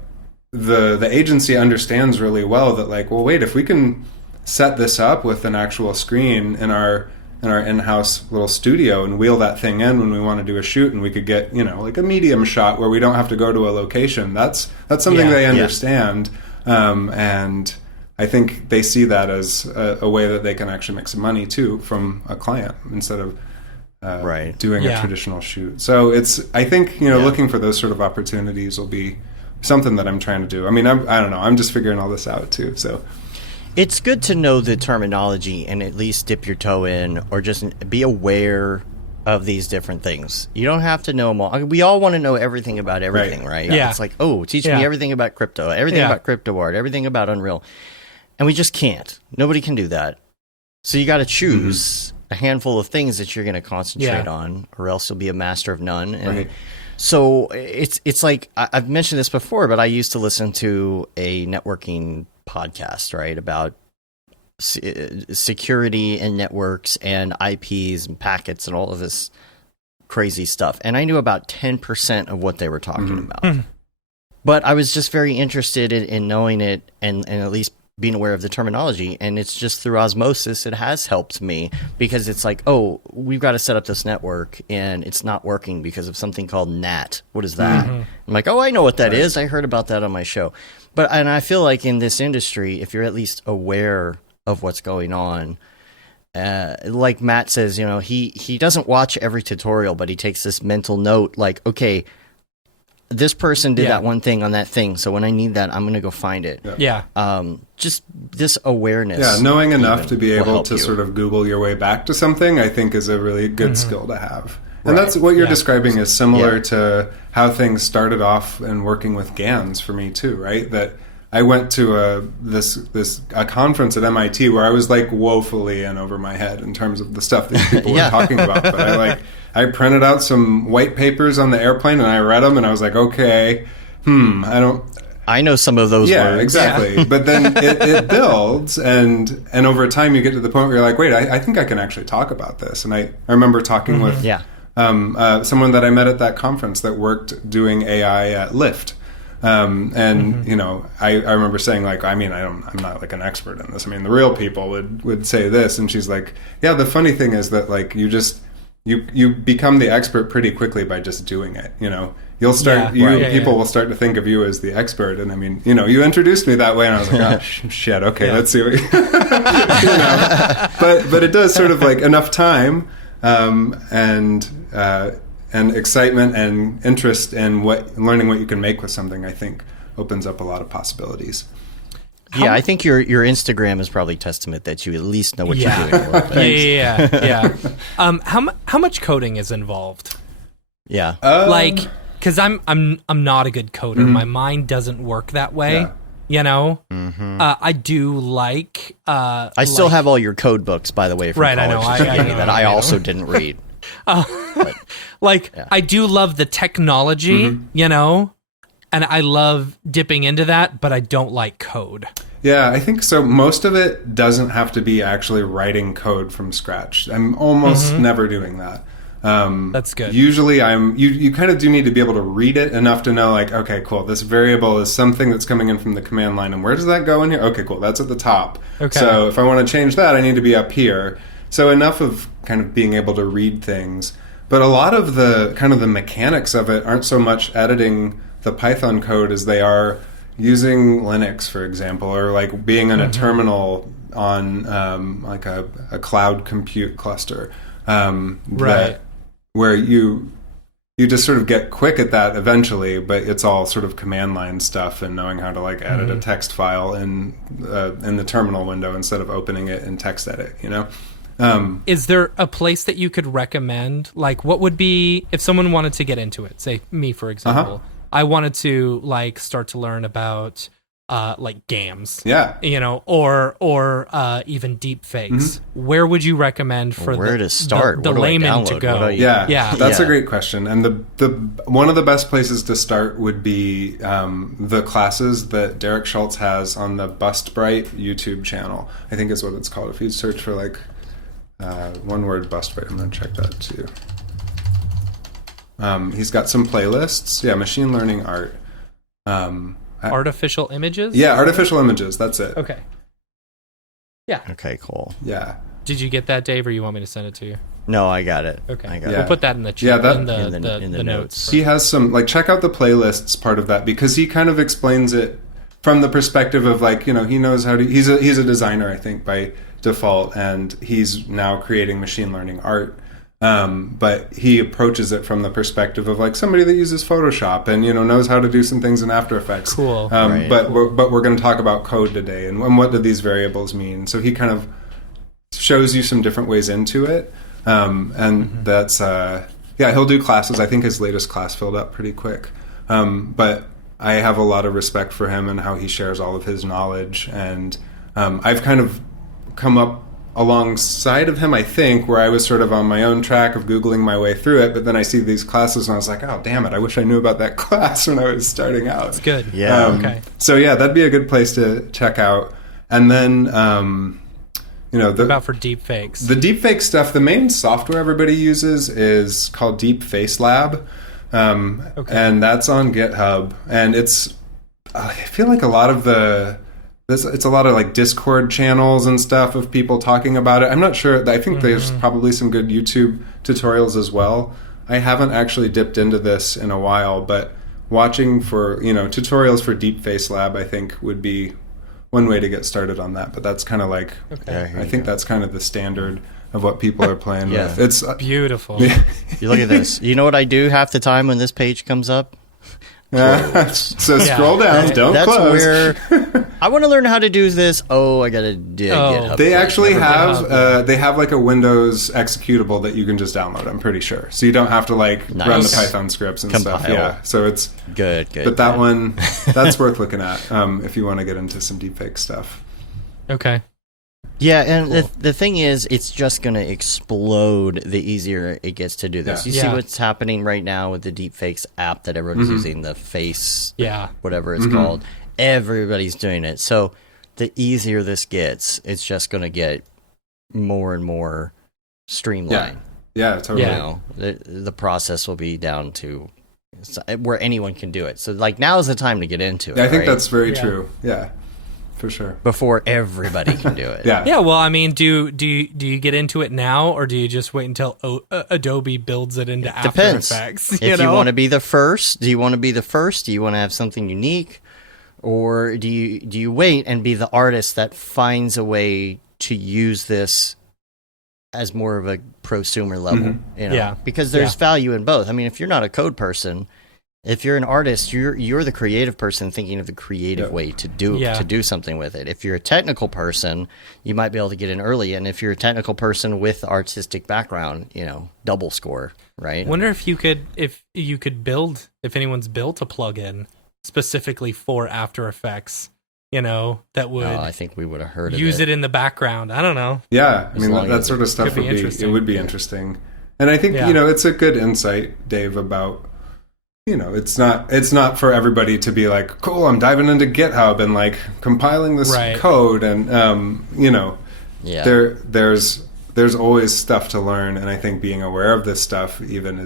the agency understands really well that like, well, wait, if we can set this up with an actual screen in our in-house little studio and wheel that thing in when we want to do a shoot, and we could get like a medium shot where we don't have to go to a location. That's something they understand, and I think they see that as a way that they can actually make some money too from a client instead of doing a traditional shoot. So I think looking for those sort of opportunities will be something that I'm trying to do. I mean, I don't know. I'm just figuring all this out too. So. It's good to know the terminology and at least dip your toe in or just be aware of these different things. You don't have to know them all. We all want to know everything about everything, right? Yeah. It's like, teach me everything about crypto, everything about Cryptoart, everything about Unreal. And we just can't. Nobody can do that. So you got to choose a handful of things that you're going to concentrate on, or else you'll be a master of none. And so it's like, I've mentioned this before, but I used to listen to a networking podcast, right, about security and networks and IPs and packets and all of this crazy stuff. And I knew about 10% of what they were talking about. But I was just very interested in knowing it and at least being aware of the terminology. And it's just through osmosis, it has helped me because it's like, we've got to set up this network and it's not working because of something called NAT. What is that? I'm like, I know what that is. I heard about that on my show. And I feel like in this industry, if you're at least aware of what's going on, like Matt says, he doesn't watch every tutorial, but he takes this mental note like, okay, this person did that one thing on that thing, so when I need that, I'm going to go find it. Just this awareness. Yeah, knowing enough to be able to sort of Google your way back to something, I think is a really good skill to have. And that's what you're describing is similar to how things started off and working with GANs for me too, right? That I went to a conference at MIT where I was like woefully in over my head in terms of the stuff that people were talking about. But I printed out some white papers on the airplane and I read them and I was like, okay, I know some of those words. Yeah, exactly. But then it builds, and over time you get to the point where you're like, wait, I think I can actually talk about this. And I remember talking with someone that I met at that conference that worked doing AI at Lyft. I remember saying like, I'm not like an expert in this. I mean, the real people would say this. And she's like, yeah, the funny thing is that like you become the expert pretty quickly by just doing it. You'll start. People will start to think of you as the expert. And I mean, you introduced me that way, and I was like, oh shit, okay, let's see what. But it does sort of like enough time, and excitement and interest in learning what you can make with something. I think opens up a lot of possibilities. Yeah, I think your Instagram is probably testament that you at least know what you're doing. Yeah. How much coding is involved? Yeah. Like, because I'm not a good coder. My mind doesn't work that way. Yeah. You know, I do like. I still have all your code books, by the way, from Right, I college know, that you gave me that I also didn't read. I do love the technology, you know, and I love dipping into that, but I don't like code. Yeah, I think so. Most of it doesn't have to be actually writing code from scratch. I'm almost never doing that. That's good. Usually you kind of do need to be able to read it enough to know, like, okay, cool, this variable is something that's coming in from the command line, and where does that go in here? Okay, cool, that's at the top. Okay. So if I want to change that, I need to be up here. So enough of kind of being able to read things. But a lot of the kind of the mechanics of it aren't so much editing the Python code as they are using Linux, for example, or like being in a terminal on like a cloud compute cluster. Right. Where you just sort of get quick at that eventually, but it's all sort of command line stuff and knowing how to like edit a text file in the terminal window instead of opening it in TextEdit, you know? Is there a place that you could recommend? Like, what would be, if someone wanted to get into it, say me, for example, I wanted to like start to learn about like games, you know, or even deep fakes. Where would you recommend for where to start? the layman to go? That's a great question. And the one of the best places to start would be the classes that Derek Schultz has on the Bustbright YouTube channel. I think is what it's called. If you search for like one word Bustbright, I'm going to check that too. He's got some playlists. Yeah, machine learning art. Artificial images? Yeah, artificial images. That's it. Okay. Yeah. Okay, cool. Yeah. Did you get that, Dave, or you want me to send it to you? No, I got it. Okay. I got We'll it. put that in the chat, that- in the notes. He has some, like, check out the playlists part of that, because he kind of explains it from the perspective of, like, you know, he knows how to, he's a designer, I think, by default, and he's now creating machine learning art. But he approaches it from the perspective of like somebody that uses Photoshop and, you know, knows how to do some things in After Effects. Cool. Right. But we're going to talk about code today and what do these variables mean. So he kind of shows you some different ways into it. And that's, he'll do classes. I think his latest class filled up pretty quick. But I have a lot of respect for him and how he shares all of his knowledge. And I've kind of come up alongside of him, I think, where I was sort of on my own track of Googling my way through it, but then I see these classes and I was like, oh, damn it, I wish I knew about that class when I was starting out. That's good. Yeah. Okay. So yeah, that'd be a good place to check out. And then, you know, about for deep fakes. The deepfake stuff, the main software everybody uses is called Deep Face Lab. And that's on GitHub. And it's, I feel like a lot of it's a lot of like Discord channels and stuff of people talking about it. I'm not sure. I think there's probably some good YouTube tutorials as well. I haven't actually dipped into this in a while, but watching for, you know, tutorials for Deep Face Lab, I think would be one way to get started on that. But that's kind of like, I think that's kind of the standard of what people are playing with. It's beautiful. You look at this. You know what I do half the time when this page comes up? So scroll down, don't That's close. where I want to learn how to do this. Oh, I gotta GitHub. They page. actually Never have they have like a Windows executable that you can just download. I'm pretty sure, so you don't have to like run the Python scripts and stuff. Compile. Yeah, so it's good. But that one, that's worth looking at if you want to get into some deepfake stuff. Okay. Yeah, and the thing is, it's just going to explode the easier it gets to do this. You see what's happening right now with the Deepfakes app that everyone's using, the face, whatever it's called. Everybody's doing it. So the easier this gets, it's just going to get more and more streamlined. Yeah, totally. You know, the process will be down to where anyone can do it. So, like, now is the time to get into it. I think right? that's very true. Yeah. For sure. Before everybody can do it. Yeah. Well, I mean, do you get into it now, or do you just wait until Adobe builds it into After Effects? If you want to be the first, do you want to be the first? Do you want to have something unique, or do you wait and be the artist that finds a way to use this as more of a prosumer level? You know? Yeah. Because there's value in both. I mean, if you're not a code person, If you're an artist, you're the creative person thinking of the creative Yep. way to do something with it. If you're a technical person, you might be able to get in early. And if you're a technical person with artistic background, double score, right? Wonder if you could build, if anyone's built a plugin specifically for After Effects, that would. I think we would have heard use of it in the background. I don't know. Yeah, I As mean long that as sort of stuff could be interesting. It would be interesting, and I think Yeah. it's a good insight, Dave, about it's not for everybody to be like, cool, I'm diving into GitHub and like compiling this Right. code, and Yeah. there's always stuff to learn, and I think being aware of this stuff even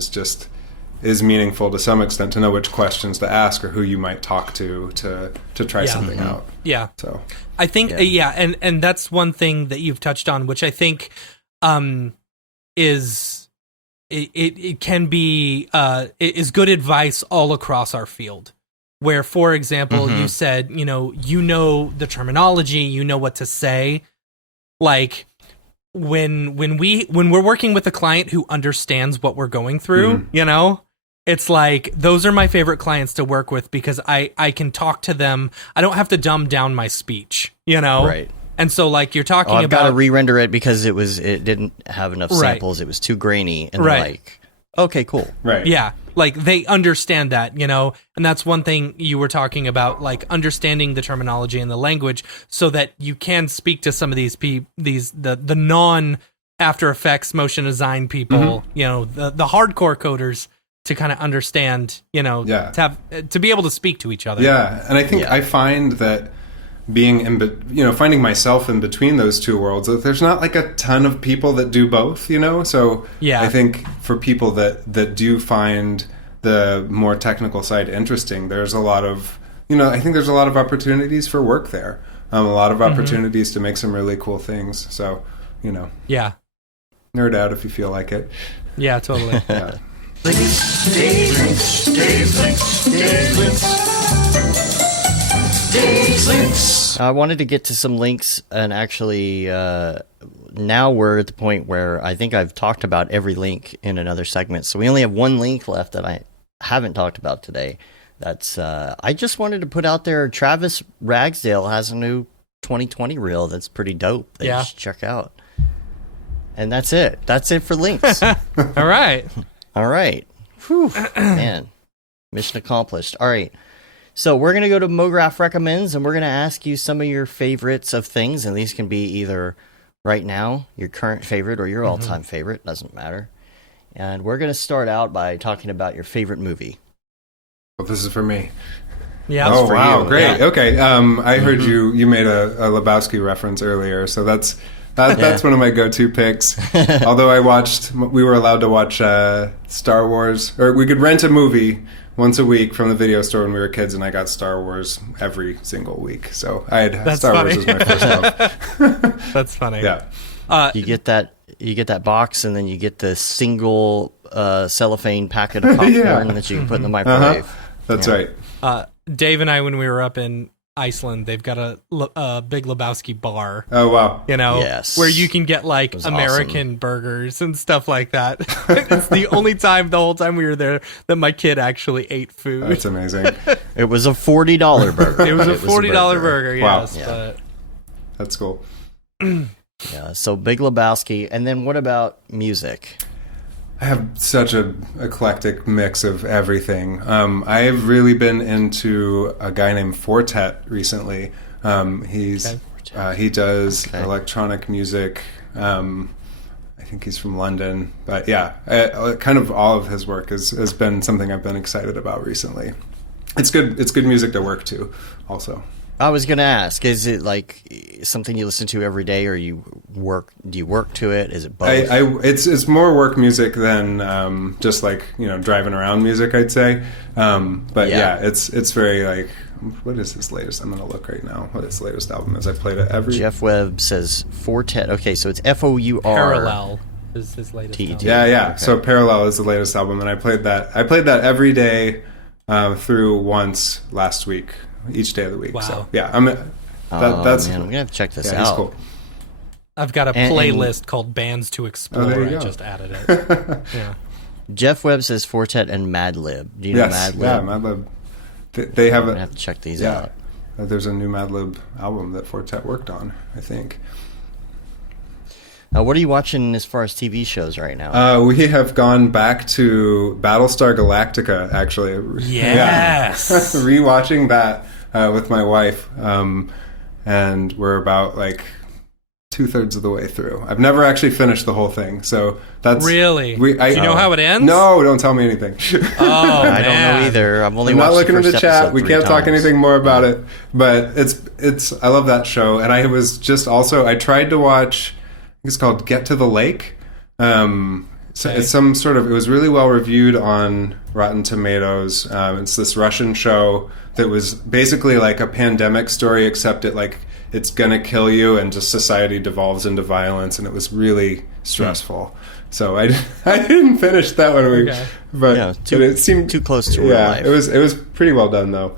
is meaningful to some extent, to know which questions to ask or who you might talk to try Yeah. something Mm-hmm. out. Yeah. So I think, and that's one thing that you've touched on, which I think is it can be is good advice all across our field. Where, for example, you said, you know the terminology, you know what to say. Like when we're working with a client who understands what we're going through, it's like those are my favorite clients to work with because I can talk to them. I don't have to dumb down my speech, Right. And so, like, you're talking I've got to about re-render it because it didn't have enough Right. samples. It was too grainy, and Right. they're like, okay, cool. right, yeah, like they understand that, and that's one thing you were talking about, like understanding the terminology and the language so that you can speak to some of the non After Effects motion design people, the hardcore coders to kind of understand, to be able to speak to each other. Yeah, and I think I find that being finding myself in between those two worlds, that there's not like a ton of people that do both, so Yeah. I think for people that do find the more technical side interesting, there's a lot of I think there's a lot of opportunities for work there, a lot of opportunities to make some really cool things, so yeah, nerd out if you feel like it. yeah, totally. Yeah. I wanted to get to some links, and actually, now we're at the point where I think I've talked about every link in another segment. So we only have one link left that I haven't talked about today. That's I just wanted to put out there. Travis Ragsdale has a new 2020 reel that's pretty dope. That you should check out. And that's it. That's it for links. All right. All right. Whew. Man, mission accomplished. All right. So we're going to go to Mograph Recommends, and we're going to ask you some of your favorites of things, and these can be either right now, your current favorite, or your all-time favorite. Doesn't matter. And we're going to start out by talking about your favorite movie. Well, this is for me. Yeah. Oh, for wow, you. great. Yeah. Okay, I heard you made a Lebowski reference earlier, so that's one of my go-to picks. Although we were allowed to watch Star Wars, or we could rent a movie once a week from the video store when we were kids, and I got Star Wars every single week. So I had That's Star funny. Wars as my first love. That's funny. Yeah. You get that box, and then you get the single cellophane packet of popcorn that you can put in the microwave. That's Yeah. right. Dave and I, when we were up in Iceland, they've got a Big Lebowski bar. Oh, wow. Yes. where you can get like was American burgers and stuff like that. It's the only time the whole time we were there that my kid actually ate food. That's amazing. It was a $40 burger. It was a $40 burger. Wow. Yes, Yeah. but That's cool. Yeah, so Big Lebowski. And then what about music? I have such an eclectic mix of everything. I've really been into a guy named Fortet recently. He does electronic music. I think he's from London, but yeah, kind of all of his work has been something I've been excited about recently. It's good. It's good music to work to, also. I was going to ask, is it like something you listen to every day, or do you work to it? Is it both? It's more work music than just like driving around music, I'd say. But yeah, it's very like, what is his latest? I'm going to look right now what his latest album is. I played it every. Jeff Webb says Fortet. Okay, so it's FOUR. Parallel is his latest TET. album. Yeah. Okay. So Parallel is the latest album, and I played that every day through once last week, each day of the week. Wow. So yeah, that's man, I'm gonna have to check this yeah, he's out. cool. I've got a And- playlist called Bands to Explore. there you I go. just added it. Yeah. Jeff Webb says Fortet and Mad Lib. Do you know Mad Lib? Yeah, Mad Lib. They have I'm gonna have to check these out. There's a new Mad Lib album that Fortet worked on, I think. What are you watching as far as TV shows right now? We have gone back to Battlestar Galactica, actually. Yes. Yeah. Rewatching that with my wife. And we're about like 2/3 of the way through. I've never actually finished the whole thing, so that's really. Do you know how it ends? No, don't tell me anything. Oh, I don't know either. I'm not looking at the chat. We can't talk times. anything more about it. But it's. I love that show, and I was just also. I tried to watch. I think it's called Get to the Lake. So it's some sort of. It was really well reviewed on Rotten Tomatoes. It's this Russian show that was basically like a pandemic story, except it's gonna kill you, and just society devolves into violence, and it was really stressful. So I didn't finish that one, but it seemed too close to real life. It was pretty well done though.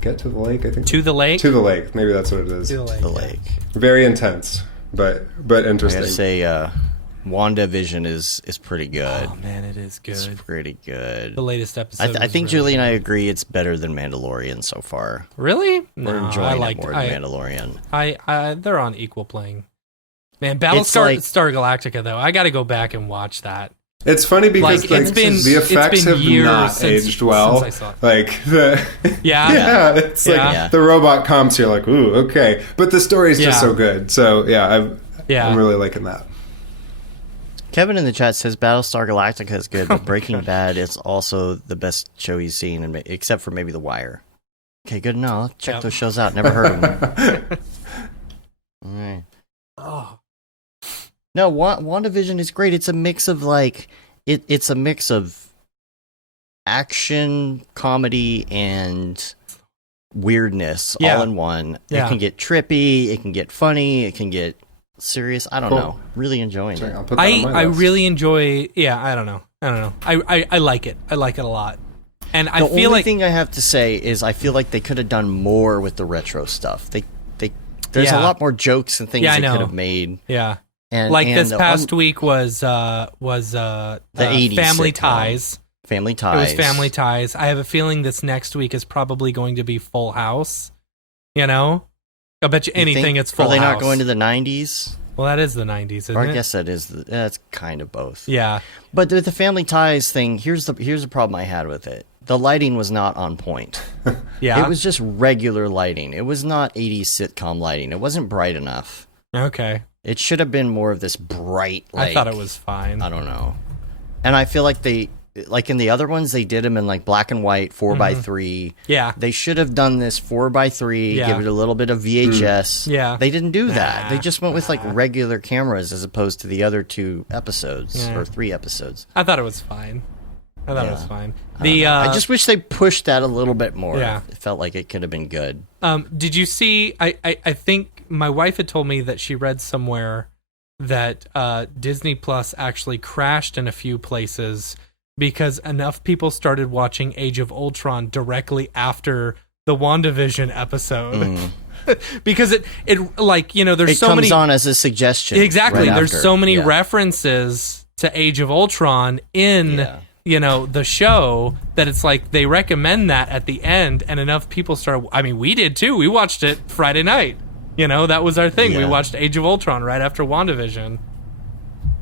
Get to the lake, I think. To the lake. To the lake. Maybe that's what it is. To the lake. Very intense, but interesting. I gotta say, WandaVision is pretty good. Oh man, it is good. It's pretty good. The latest episode. I think really Julie and I agree it's better than Mandalorian so far. Really? We're enjoying it more than Mandalorian. They're on equal playing. Man, Battlestar Galactica though, I got to go back and watch that. It's funny because the effects have not aged well. Since I saw it. Like it's like the robot comps. You're like, ooh, okay, but the story's just so good. So I'm really liking that. Kevin in the chat says Battlestar Galactica is good, but Breaking Bad is also the best show he's seen, except for maybe The Wire. Okay, good to know. I'll check those shows out. Never heard of them. All right. Oh. No, WandaVision is great. It's a mix of it's a mix of action, comedy, and weirdness all in one. Yeah. It can get trippy, it can get funny, it can get serious. I don't know. Really enjoying it. I'll put that on my I list. really enjoy. Yeah, I don't know. I like it. I like it a lot. And I The feel only like thing I have to say is I feel like they could have done more with the retro stuff. There's a lot more jokes and things they could have made. Yeah. And this past week was the 80s Family sitcom. Ties. Family Ties. It was Family Ties. I have a feeling this next week is probably going to be Full House. You know? I bet you anything it's Full House. Are they not going to the 90s? Well, that is the 90s, isn't it? I guess that is. That's kind of both. Yeah. But with the Family Ties thing, here's the problem I had with it. The lighting was not on point. Yeah. It was just regular lighting. It was not 80s sitcom lighting. It wasn't bright enough. Okay. It should have been more of this bright, I thought it was fine. I don't know. And I feel like in the other ones, they did them in black and white, 4x3. Yeah. They should have done this 4x3, give it a little bit of VHS. Yeah. They didn't do that. They just went with regular cameras as opposed to the other 2 episodes or 3 episodes. I thought it was fine. It was fine. I just wish they pushed that a little bit more. Yeah. It felt like it could have been good. Did you see? I think my wife had told me that she read somewhere that Disney Plus actually crashed in a few places because enough people started watching Age of Ultron directly after the WandaVision episode. Because there's it so comes many on as a suggestion. Exactly. Right There's after. so many references to Age of Ultron in the show that it's like they recommend that at the end, and enough people started. I mean, we did too. We watched it Friday night. That was our thing. We watched Age of Ultron right after WandaVision.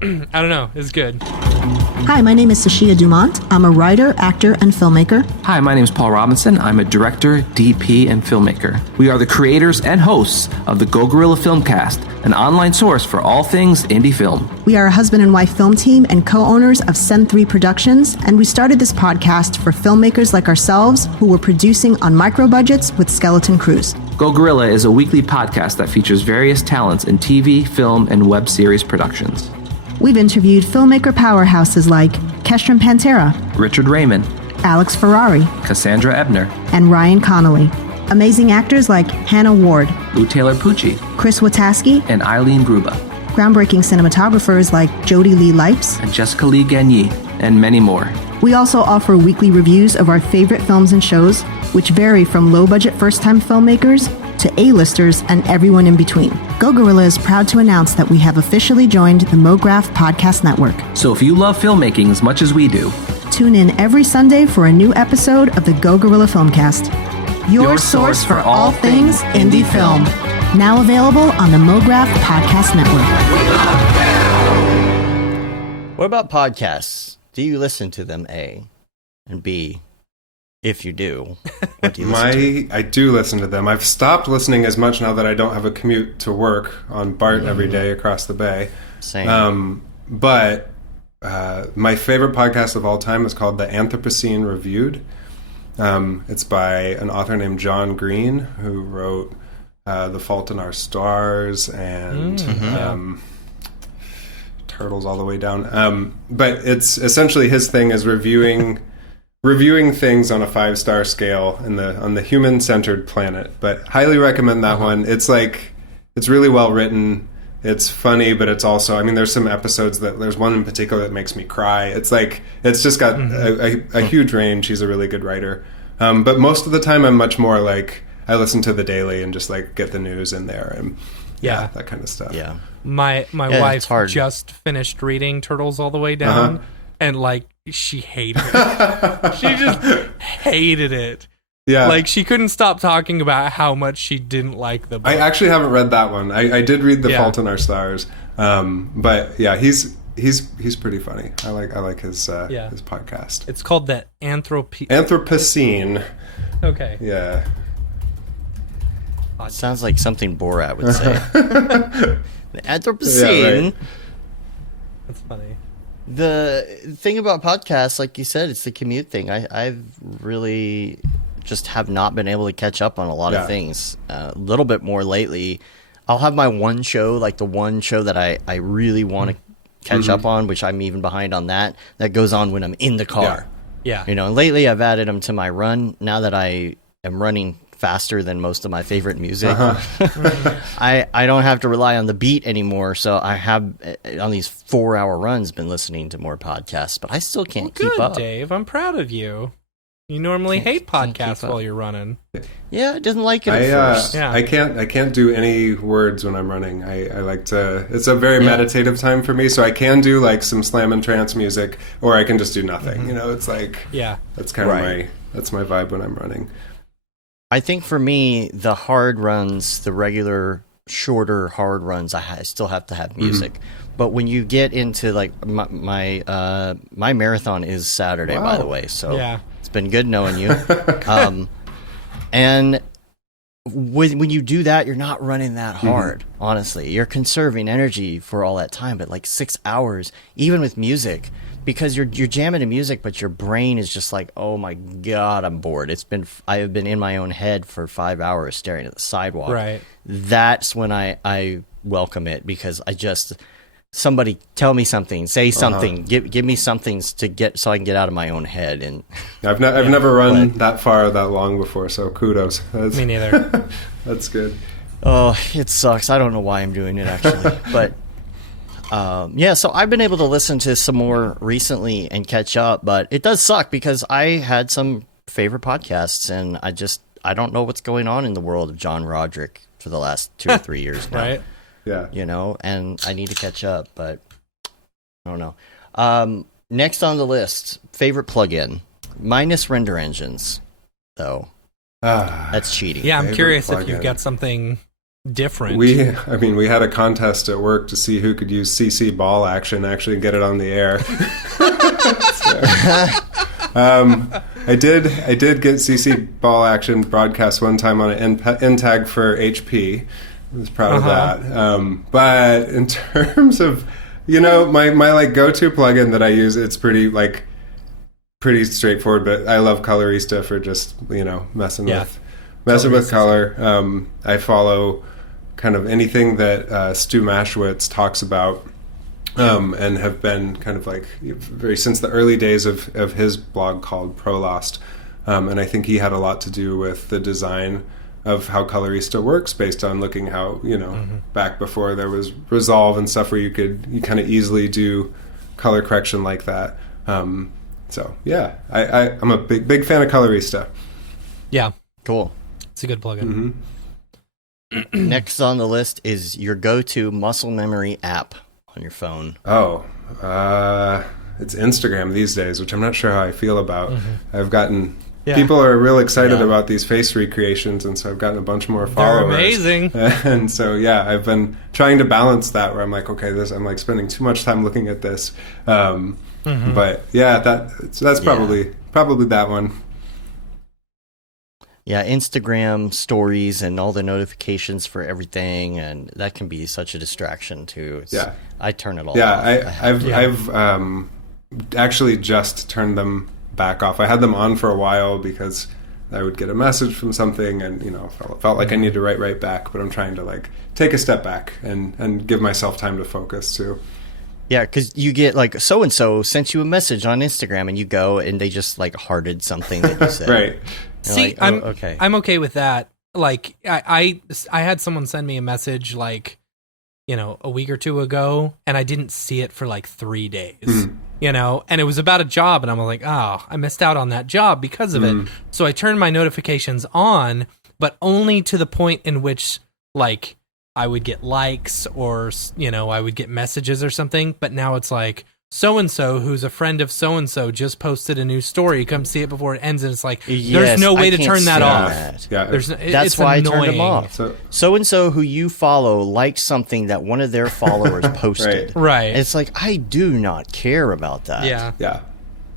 I don't know. It's good. Hi, my name is Sashia Dumont. I'm a writer, actor, and filmmaker. Hi, my name is Paul Robinson. I'm a director, DP, and filmmaker. We are the creators and hosts of the Go Gorilla Filmcast, an online source for all things indie film. We are a husband and wife film team and co-owners of Send 3 Productions, and we started this podcast for filmmakers like ourselves who were producing on micro budgets with skeleton crews. Go Gorilla is a weekly podcast that features various talents in TV, film, and web series productions. We've interviewed filmmaker powerhouses like Kestrin Pantera, Richard Raymond, Alex Ferrari, Cassandra Ebner, and Ryan Connolly. Amazing actors like Hannah Ward, Lou Taylor Pucci, Chris Wataski, and Eileen Gruba. Groundbreaking cinematographers like Jody Lee Lipes, and Jessica Lee Gagné, and many more. We also offer weekly reviews of our favorite films and shows, which vary from low-budget first-time filmmakers to A-listers and everyone in between. Go Gorilla is proud to announce that we have officially joined the Mograph Podcast Network. So if you love filmmaking as much as we do, Tune in every Sunday for a new episode of the Go Gorilla Filmcast, your source for all things indie film. Now available on the Mograph Podcast Network. What about podcasts? Do you listen to them, A? And B, if you do, what do you listen to? I do listen to them. I've stopped listening as much now that I don't have a commute to work on BART every day across the bay. Same. But my favorite podcast of all time is called The Anthropocene Reviewed. It's by an author named John Green, who wrote The Fault in Our Stars and Turtles All the Way Down. But it's essentially his thing is reviewing things on a 5-star scale on the human-centered planet. But highly recommend that one. It's really well written. It's funny, but it's also, I mean, there's some episodes there's one in particular that makes me cry. It's just got a huge range. He's a really good writer. But most of the time I'm much more like, I listen to The Daily and just like get the news in there and that kind of stuff. Yeah. My wife just finished reading Turtles All the Way Down, and like she hated it. She just hated it. Yeah. Like she couldn't stop talking about how much she didn't like the book. I actually haven't read that one. I did read The Fault in Our Stars. But yeah, he's pretty funny. I like his podcast. It's called the Anthropocene. Okay. Yeah. Sounds like something Borat would say. The Anthropocene. Yeah, right. That's funny. The thing about podcasts, like you said, it's the commute thing. I've really just have not been able to catch up on a lot of things. A little bit more lately. I'll have my one show, like the one show that I really want to catch up on, which I'm even behind on that goes on when I'm in the car. Yeah. You know, and lately I've added them to my run. Now that I am running faster than most of my favorite music, I don't have to rely on the beat anymore. So I have, on these 4-hour runs, been listening to more podcasts, but I still can't keep up. Dave, I'm proud of you. You normally hate podcasts while you're running. Yeah, I didn't like it at first. I can't do any words when I'm running. I like to. It's a very meditative time for me, so I can do like some slam and trance music, or I can just do nothing. You know, it's like that's kind of that's my vibe when I'm running. I think for me, the hard runs, the regular shorter hard runs, I still have to have music. But when you get into like my marathon is Saturday, by the way, so it's been good knowing you. And when you do that, you're not running that hard. Honestly, you're conserving energy for all that time. But like 6 hours, even with music, because you're jamming to music, but your brain is just like, oh my god, I'm bored. I have been in my own head for 5 hours staring at the sidewalk. Right. That's when I welcome it, because somebody tell me something, say something, give me something to get so I can get out of my own head. And I've never run that far that long before, so kudos. Me neither. That's good. Oh, it sucks. I don't know why I'm doing it actually, but so I've been able to listen to some more recently and catch up, but it does suck because I had some favorite podcasts, and I don't know what's going on in the world of John Roderick for the last 2 or 3 years now. Right. Yeah. You know, and I need to catch up, but I don't know. Next on the list, favorite plugin. Minus render engines, though. That's cheating. Yeah, I'm Favorite curious if plugin. you've got something different. We had a contest at work to see who could use CC ball action actually and get it on the air. I did get CC ball action broadcast one time on an end tag for HP. I was proud of that. But in terms of, my like go-to plugin that I use, it's pretty straightforward, but I love Colorista for just, messing with color. I follow kind of anything that Stu Maschwitz talks about, and have been kind of like since the early days of his blog called ProLost. And I think he had a lot to do with the design of how Colorista works, based on looking how, back before there was Resolve and stuff where you kind of easily do color correction like that. So yeah, I'm a big fan of Colorista. Yeah. Cool. It's a good plugin. Next on the list is your go-to muscle memory app on your phone. Oh, it's Instagram these days, which I'm not sure how I feel about. I've gotten... Yeah. People are real excited about these face recreations, and so I've gotten a bunch more followers. They're amazing. And so, yeah, I've been trying to balance that where I'm like, okay, I'm like spending too much time looking at this. But yeah, that's probably that one. Yeah, Instagram stories and all the notifications for everything, and that can be such a distraction too. I turn it all off. I've actually just turned them back off. I had them on for a while because I would get a message from something and, felt like I need to write right back, but I'm trying to like take a step back and give myself time to focus too. Yeah, because you get like so-and-so sent you a message on Instagram and you go and they just like hearted something that you said. Right. See, like, okay. I'm okay with that. Like I had someone send me a message like, a week or two ago and I didn't see it for like 3 days. And it was about a job, and I'm like, oh, I missed out on that job because of it. So I turned my notifications on, but only to the point in which, like, I would get likes or, I would get messages or something. But now it's like, so-and-so, who's a friend of so-and-so, just posted a new story. Come see it before it ends, and it's like, there's no way to turn that off. Yeah, that's why I turned them off. So-and-so who you follow liked something that one of their followers posted. Right. And it's like, I do not care about that. Yeah.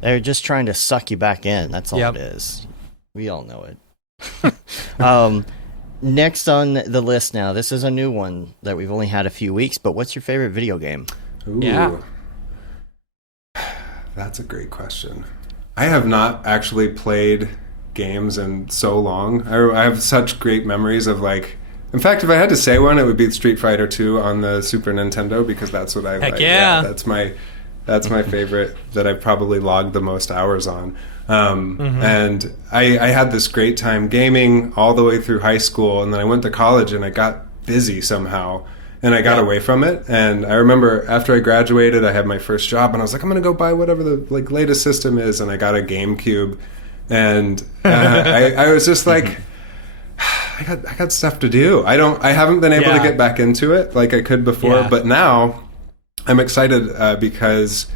They're just trying to suck you back in. That's all it is. We all know it. Next on the list now, this is a new one that we've only had a few weeks, but what's your favorite video game? Ooh. Yeah. That's a great question. I have not actually played games in so long. I have such great memories of like... In fact, if I had to say one, it would be Street Fighter 2 on the Super Nintendo because that's what I like. Yeah. That's my favorite that I've probably logged the most hours on. And I had this great time gaming all the way through high school, and then I went to college and I got busy somehow. And I got away from it. And I remember after I graduated, I had my first job, and I was like, I'm going to go buy whatever the like latest system is. And I got a GameCube, and I was just like, I got stuff to do. I haven't been able to get back into it like I could before, but now I'm excited because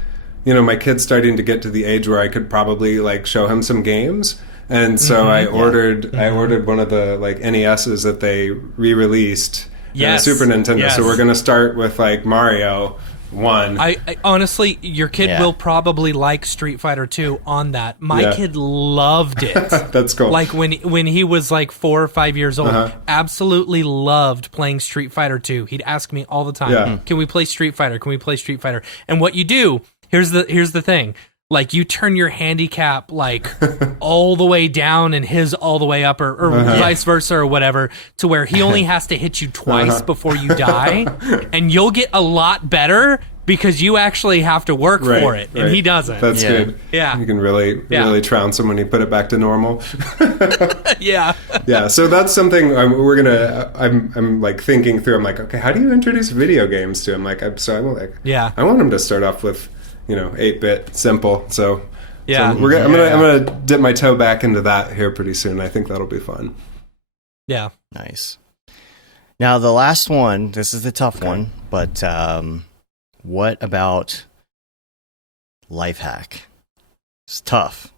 my kid's starting to get to the age where I could probably like show him some games. And so I ordered one of the like NESs that they re-released. Yes. Super Nintendo. Yes. So we're going to start with like Mario 1. I honestly, your kid will probably like Street Fighter 2 on that. My kid loved it. That's cool. Like when he was like 4 or 5 years old, absolutely loved playing Street Fighter 2. He'd ask me all the time, "Can we play Street Fighter? Can we play Street Fighter?" And what you do, here's the thing. Like you turn your handicap like all the way down and his all the way up or vice versa or whatever to where he only has to hit you twice before you die, and you'll get a lot better because you actually have to work for it and he doesn't. That's good. Yeah. You can really trounce him when you put it back to normal. Yeah. So that's something I'm like thinking through. I'm like, okay, how do you introduce video games to him? Like, I want him to start off with 8-bit simple. So I'm gonna dip my toe back into that here pretty soon. I think that'll be fun. Yeah. Nice. Now the last one, this is the tough one, but what about life hack? It's tough.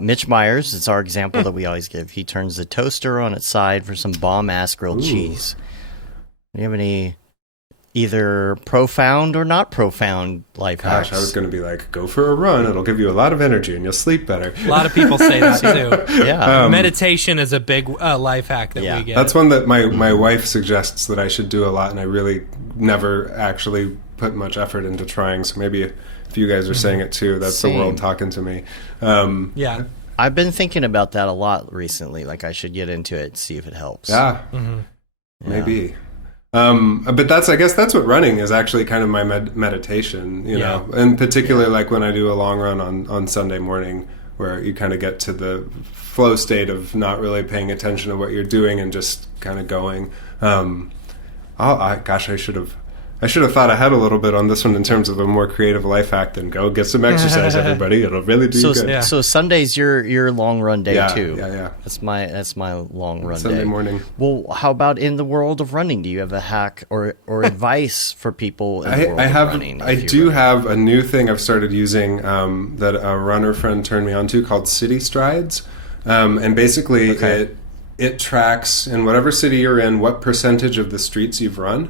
Mitch Myers, it's our example that we always give. He turns the toaster on its side for some bomb-ass grilled cheese. Do you have any either profound or not profound life hacks? I was going to be like, go for a run. It'll give you a lot of energy and you'll sleep better. A lot of people say that too. Yeah. Meditation is a big life hack that we get. That's one that my wife suggests that I should do a lot, and I really never actually put much effort into trying. So maybe if you guys are saying it too, that's the world talking to me. I've been thinking about that a lot recently. Like I should get into it and see if it helps. Yeah. Maybe. But I guess that's what running is actually kind of my meditation, you know, in particular, like when I do a long run on Sunday morning where you kind of get to the flow state of not really paying attention to what you're doing and just kind of going. I I should have thought ahead a little bit on this one in terms of a more creative life hack than go get some exercise, everybody. It'll really do you good. So Sunday's your long run day too. Yeah. That's my long run Sunday day. morning. Well, how about in the world of running? Do you have a hack or advice for people in the world of running? I do have a new thing I've started using that a runner friend turned me on to called City Strides. And basically it tracks in whatever city you're in what percentage of the streets you've run.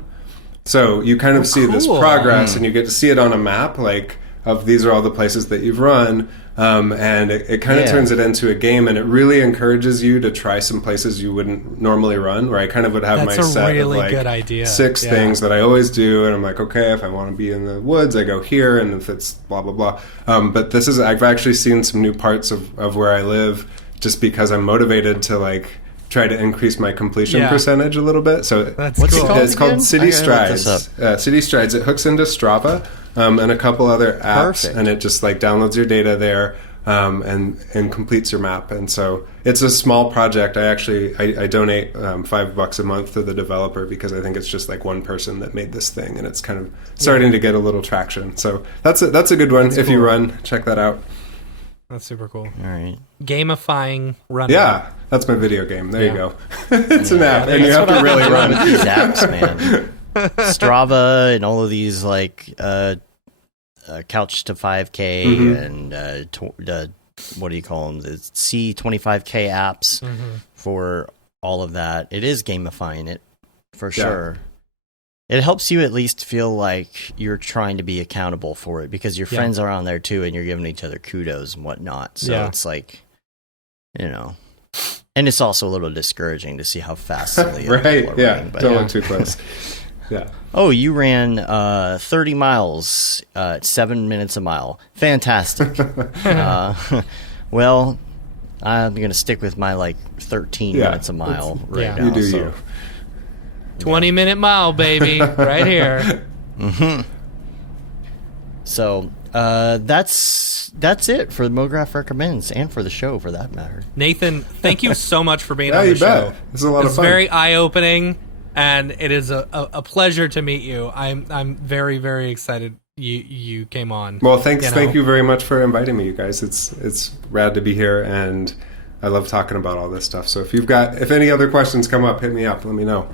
So you kind of see this progress and you get to see it on a map, like of these are all the places that you've run. And it kind of turns it into a game, and it really encourages you to try some places you wouldn't normally run, where I kind of would have my set of like good idea. 6 things that I always do. And I'm like, okay, if I want to be in the woods, I go here. And if it's blah, blah, blah. But I've actually seen some new parts of where I live just because I'm motivated to like try to increase my completion percentage a little bit. So that's cool. It's called City Strides. City Strides. It hooks into Strava and a couple other apps, and it just like downloads your data there and completes your map. And so it's a small project. I donate $5 a month to the developer because I think it's just like one person that made this thing, and it's kind of starting to get a little traction. So that's a good one. If you run, check that out. That's super cool. All right. Gamifying running. Yeah, that's my video game. There you go. It's an app, and you have to really run. With these apps, man. Strava and all of these like Couch to 5K and what do you call them? The C25K apps for all of that. It is gamifying it for sure. It helps you at least feel like you're trying to be accountable for it because your friends are on there too, and you're giving each other kudos and whatnot. So it's like, and it's also a little discouraging to see how fast some of the other people are running, but don't look too close. Yeah. Oh, you ran 30 miles at 7 minutes a mile. Fantastic. Well, I'm going to stick with my like 13 minutes a mile right now. You do you. 20-minute mile, baby, right here. So that's it for Mograph Recommends, and for the show for that matter. Nathan, thank you so much for being on the show. This is a lot of fun. It's very eye-opening, and it is a pleasure to meet you. I'm very, very excited you came on. Well, thank you very much for inviting me, you guys. It's rad to be here, and I love talking about all this stuff. So if any other questions come up, hit me up. Let me know.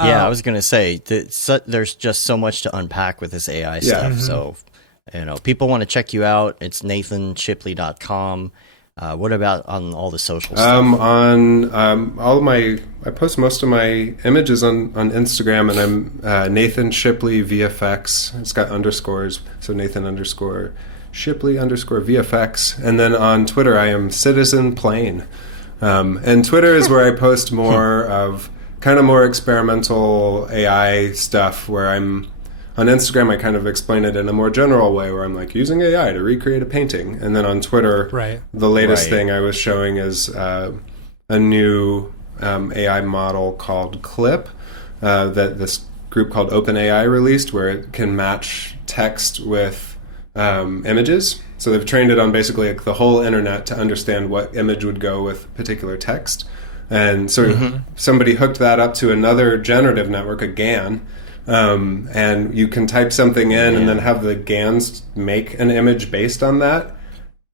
Yeah, I was going to say, there's just so much to unpack with this AI stuff. So, people want to check you out. It's nathenshipley.com. What about on all the social stuff? On I post most of my images on Instagram, and I'm Nathan Shipley VFX. It's got underscores, so Nathan _Shipley _VFX. And then on Twitter, I am Citizen Plane. And Twitter is where I post more of kind of more experimental AI stuff, where I'm on Instagram, I kind of explain it in a more general way, where I'm like using AI to recreate a painting. And then on Twitter, the latest thing I was showing is a new AI model called Clip that this group called OpenAI released, where it can match text with images. So they've trained it on basically like the whole internet to understand what image would go with particular text. And so somebody hooked that up to another generative network, a GAN, and you can type something in and then have the GANs make an image based on that.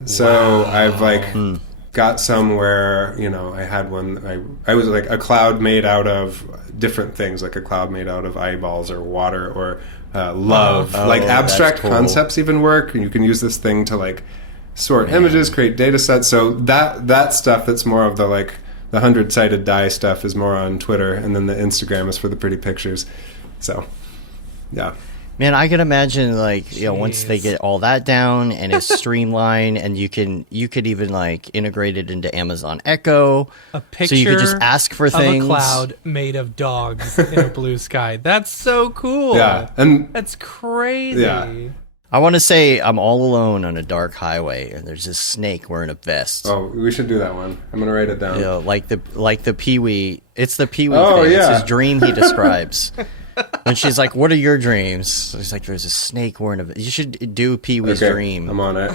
So I've got some where, I had one, I was like a cloud made out of different things, like a cloud made out of eyeballs or water or love. Like abstract concepts even work. And you can use this thing to like sort images, create data sets. So that stuff that's more of the like, the 100-sided die stuff is more on Twitter, and then the Instagram is for the pretty pictures. So, yeah. Man, I could imagine like once they get all that down and it's streamlined, and you could even like integrate it into Amazon Echo. A picture so you could just ask for things. Of a cloud made of dogs in a blue sky. That's so cool. Yeah, and that's crazy. Yeah. I want to say I'm all alone on a dark highway, and there's this snake wearing a vest. Oh, we should do that one. I'm gonna write it down. Like the Pee-wee. It's the Pee-wee thing. It's his dream he describes. And she's like, "What are your dreams?" So he's like, "There's a snake wearing a." You should do Pee Wee's Dream. I'm on it.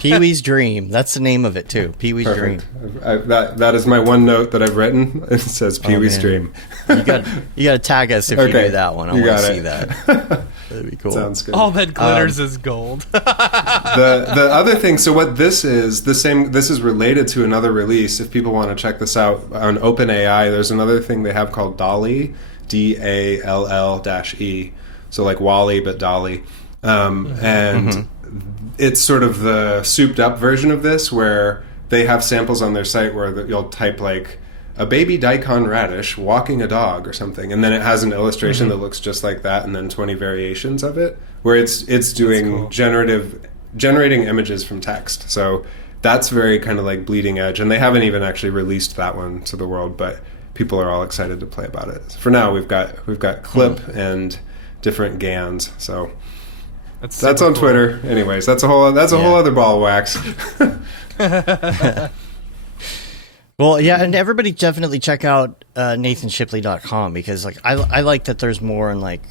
Pee Wee's Dream. That's the name of it too. Pee Wee's Dream. That is my one note that I've written. It says Pee Wee's Dream. You got to tag us if you do that one. I want to see that. That'd be cool. Sounds good. All that glitters is gold. The other thing, so what this is, this is related to another release. If people want to check this out on OpenAI, there's another thing they have called DALL-E, DALL-E. So like Wall-E, but DALL-E. And it's sort of the souped up version of this, where they have samples on their site where you'll type like a baby daikon radish walking a dog or something, and then it has an illustration that looks just like that, and then 20 variations of it, where it's doing generating images from text. So that's very kind of like bleeding edge, and they haven't even actually released that one to the world, but people are all excited to play about it. For now, we've got clip and different GANs. So that's on Twitter. Anyways, that's a whole other ball of wax. Well, yeah, and everybody definitely check out NathanShipley.com, because like I like that there's more in like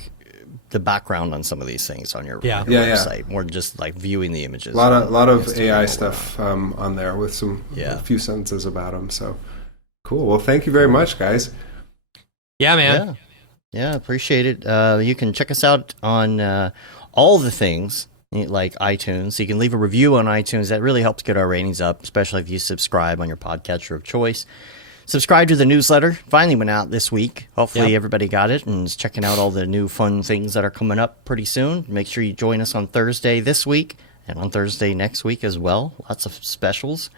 the background on some of these things on your website, more than just like viewing the images. A lot of AI stuff on there with a few sentences about them. So cool. Well, thank you very much, guys. Yeah, man. Yeah, appreciate it. You can check us out on all the things like iTunes. So you can leave a review on iTunes. That really helps get our ratings up, especially if you subscribe on your podcatcher of choice. Subscribe to the newsletter. Finally went out this week. Hopefully everybody got it and is checking out all the new fun things that are coming up pretty soon. Make sure you join us on Thursday this week and on Thursday next week as well. Lots of specials.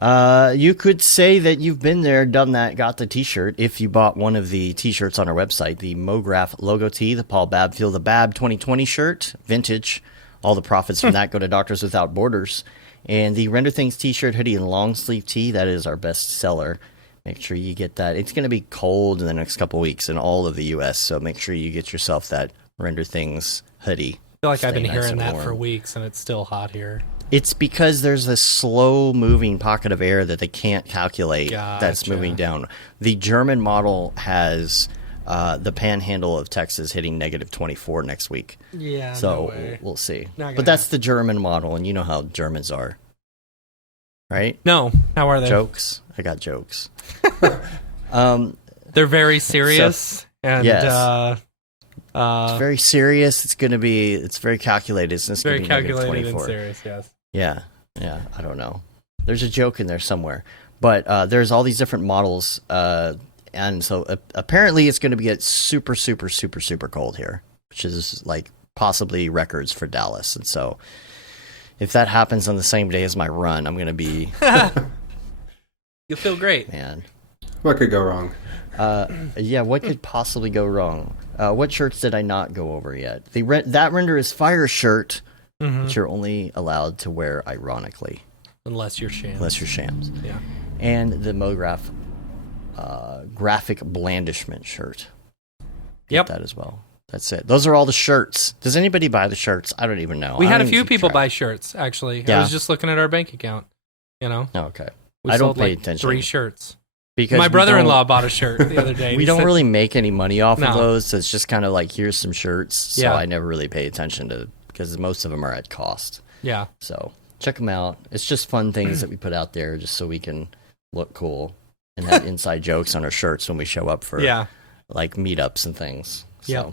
You could say that you've been there, done that, got the t-shirt if you bought one of the t-shirts on our website. The Mograph logo tee, the Paul Babb Feel the Bab 2020 shirt, vintage. All the profits from that go to Doctors Without Borders. And the Render Things t-shirt, hoodie, and long sleeve tee, that is our best seller. Make sure you get that. It's going to be cold in the next couple weeks in all of the U.S., so make sure you get yourself that Render Things hoodie. I feel like I've been nice hearing and that warm. for weeks, and it's still hot here. It's because there's this slow-moving pocket of air that they can't calculate that's moving down. The German model has the panhandle of Texas hitting negative 24 next week. Yeah, so we'll see. But that's the German model, and you know how Germans are, right? No, how are they? Jokes. I got jokes. They're very serious, and yes. It's very serious. It's very calculated. It's very calculated 24. and serious. Yes. Yeah. I don't know. There's a joke in there somewhere, but there's all these different models, and so apparently it's going to get super, super, super, super cold here, which is like possibly records for Dallas. And so if that happens on the same day as my run, I'm going to be. You'll feel great, man. What could go wrong? What could possibly go wrong? What shirts did I not go over yet? That Render is Fire shirt, which you're only allowed to wear ironically. Unless you're shams. Yeah. And the Mograph graphic blandishment shirt. Get that as well. That's it. Those are all the shirts. Does anybody buy the shirts? I don't even know. We had a few people buy shirts, actually. Yeah. I was just looking at our bank account, Oh, okay. We I sold don't pay like attention. 3 shirts. Because my brother-in-law bought a shirt the other day. We don't really make any money off of No. those. So it's just kind of like, here's some shirts. So Yeah. I never really pay attention to, because most of them are at cost. Yeah. So check them out. It's just fun things that we put out there just so we can look cool and have inside jokes on our shirts when we show up for like meetups and things. So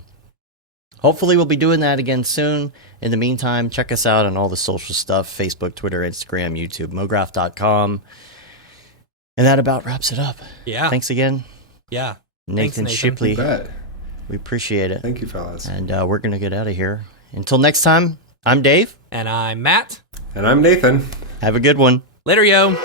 hopefully we'll be doing that again soon. In the meantime, check us out on all the social stuff, Facebook, Twitter, Instagram, YouTube, Mograph.com. And that about wraps it up. Yeah. Thanks again. Yeah. Nathan Thanks, Shipley. You bet. We appreciate it. Thank you, fellas. And we're going to get out of here. Until next time, I'm Dave. And I'm Matt. And I'm Nathan. Have a good one. Later, yo.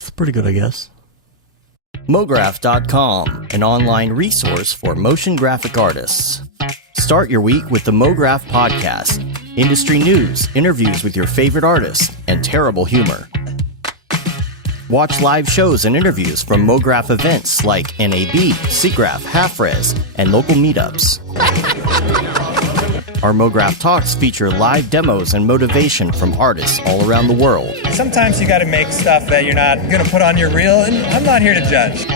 It's pretty good, I guess. Mograph.com, an online resource for motion graphic artists. Start your week with the Mograph podcast. Industry news, interviews with your favorite artists, and terrible humor. Watch live shows and interviews from Mograph events like NAB, SIGGRAPH, Half-Res, and local meetups. Our Mograph Talks feature live demos and motivation from artists all around the world. Sometimes you gotta make stuff that you're not gonna put on your reel, and I'm not here to judge.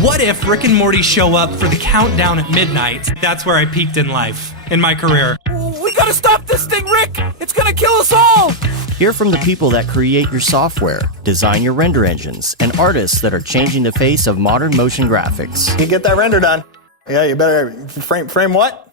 What if Rick and Morty show up for the countdown at midnight? That's where I peaked in life, in my career. We gotta stop this thing, Rick! It's gonna kill us all! Hear from the people that create your software, design your render engines, and artists that are changing the face of modern motion graphics. You get that render done. Yeah, you better frame what?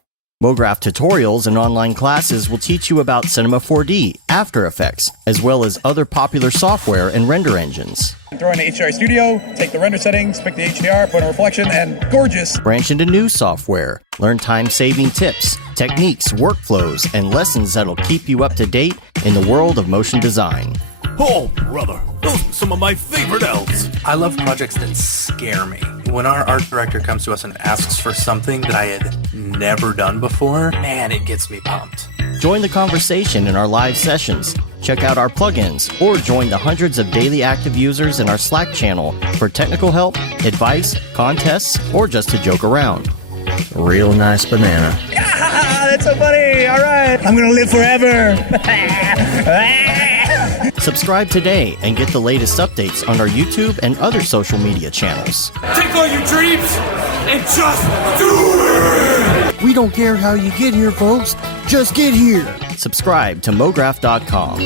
Mograph tutorials and online classes will teach you about Cinema 4D, After Effects, as well as other popular software and render engines. Throw in the HDR Studio, take the render settings, pick the HDR, put in a reflection, and gorgeous. Branch into new software. Learn time-saving tips, techniques, workflows, and lessons that'll keep you up to date in the world of motion design. Oh, brother, those are some of my favorite elves. I love projects that scare me. When our art director comes to us and asks for something that I had never done before, man, it gets me pumped. Join the conversation in our live sessions. Check out our plugins or join the hundreds of daily active users in our Slack channel for technical help, advice, contests, or just to joke around. Real nice banana. Yeah, that's so funny. All right. I'm going to live forever. Subscribe today and get the latest updates on our YouTube and other social media channels. Take all your dreams and just do it! We don't care how you get here, folks. Just get here. Subscribe to Mograph.com.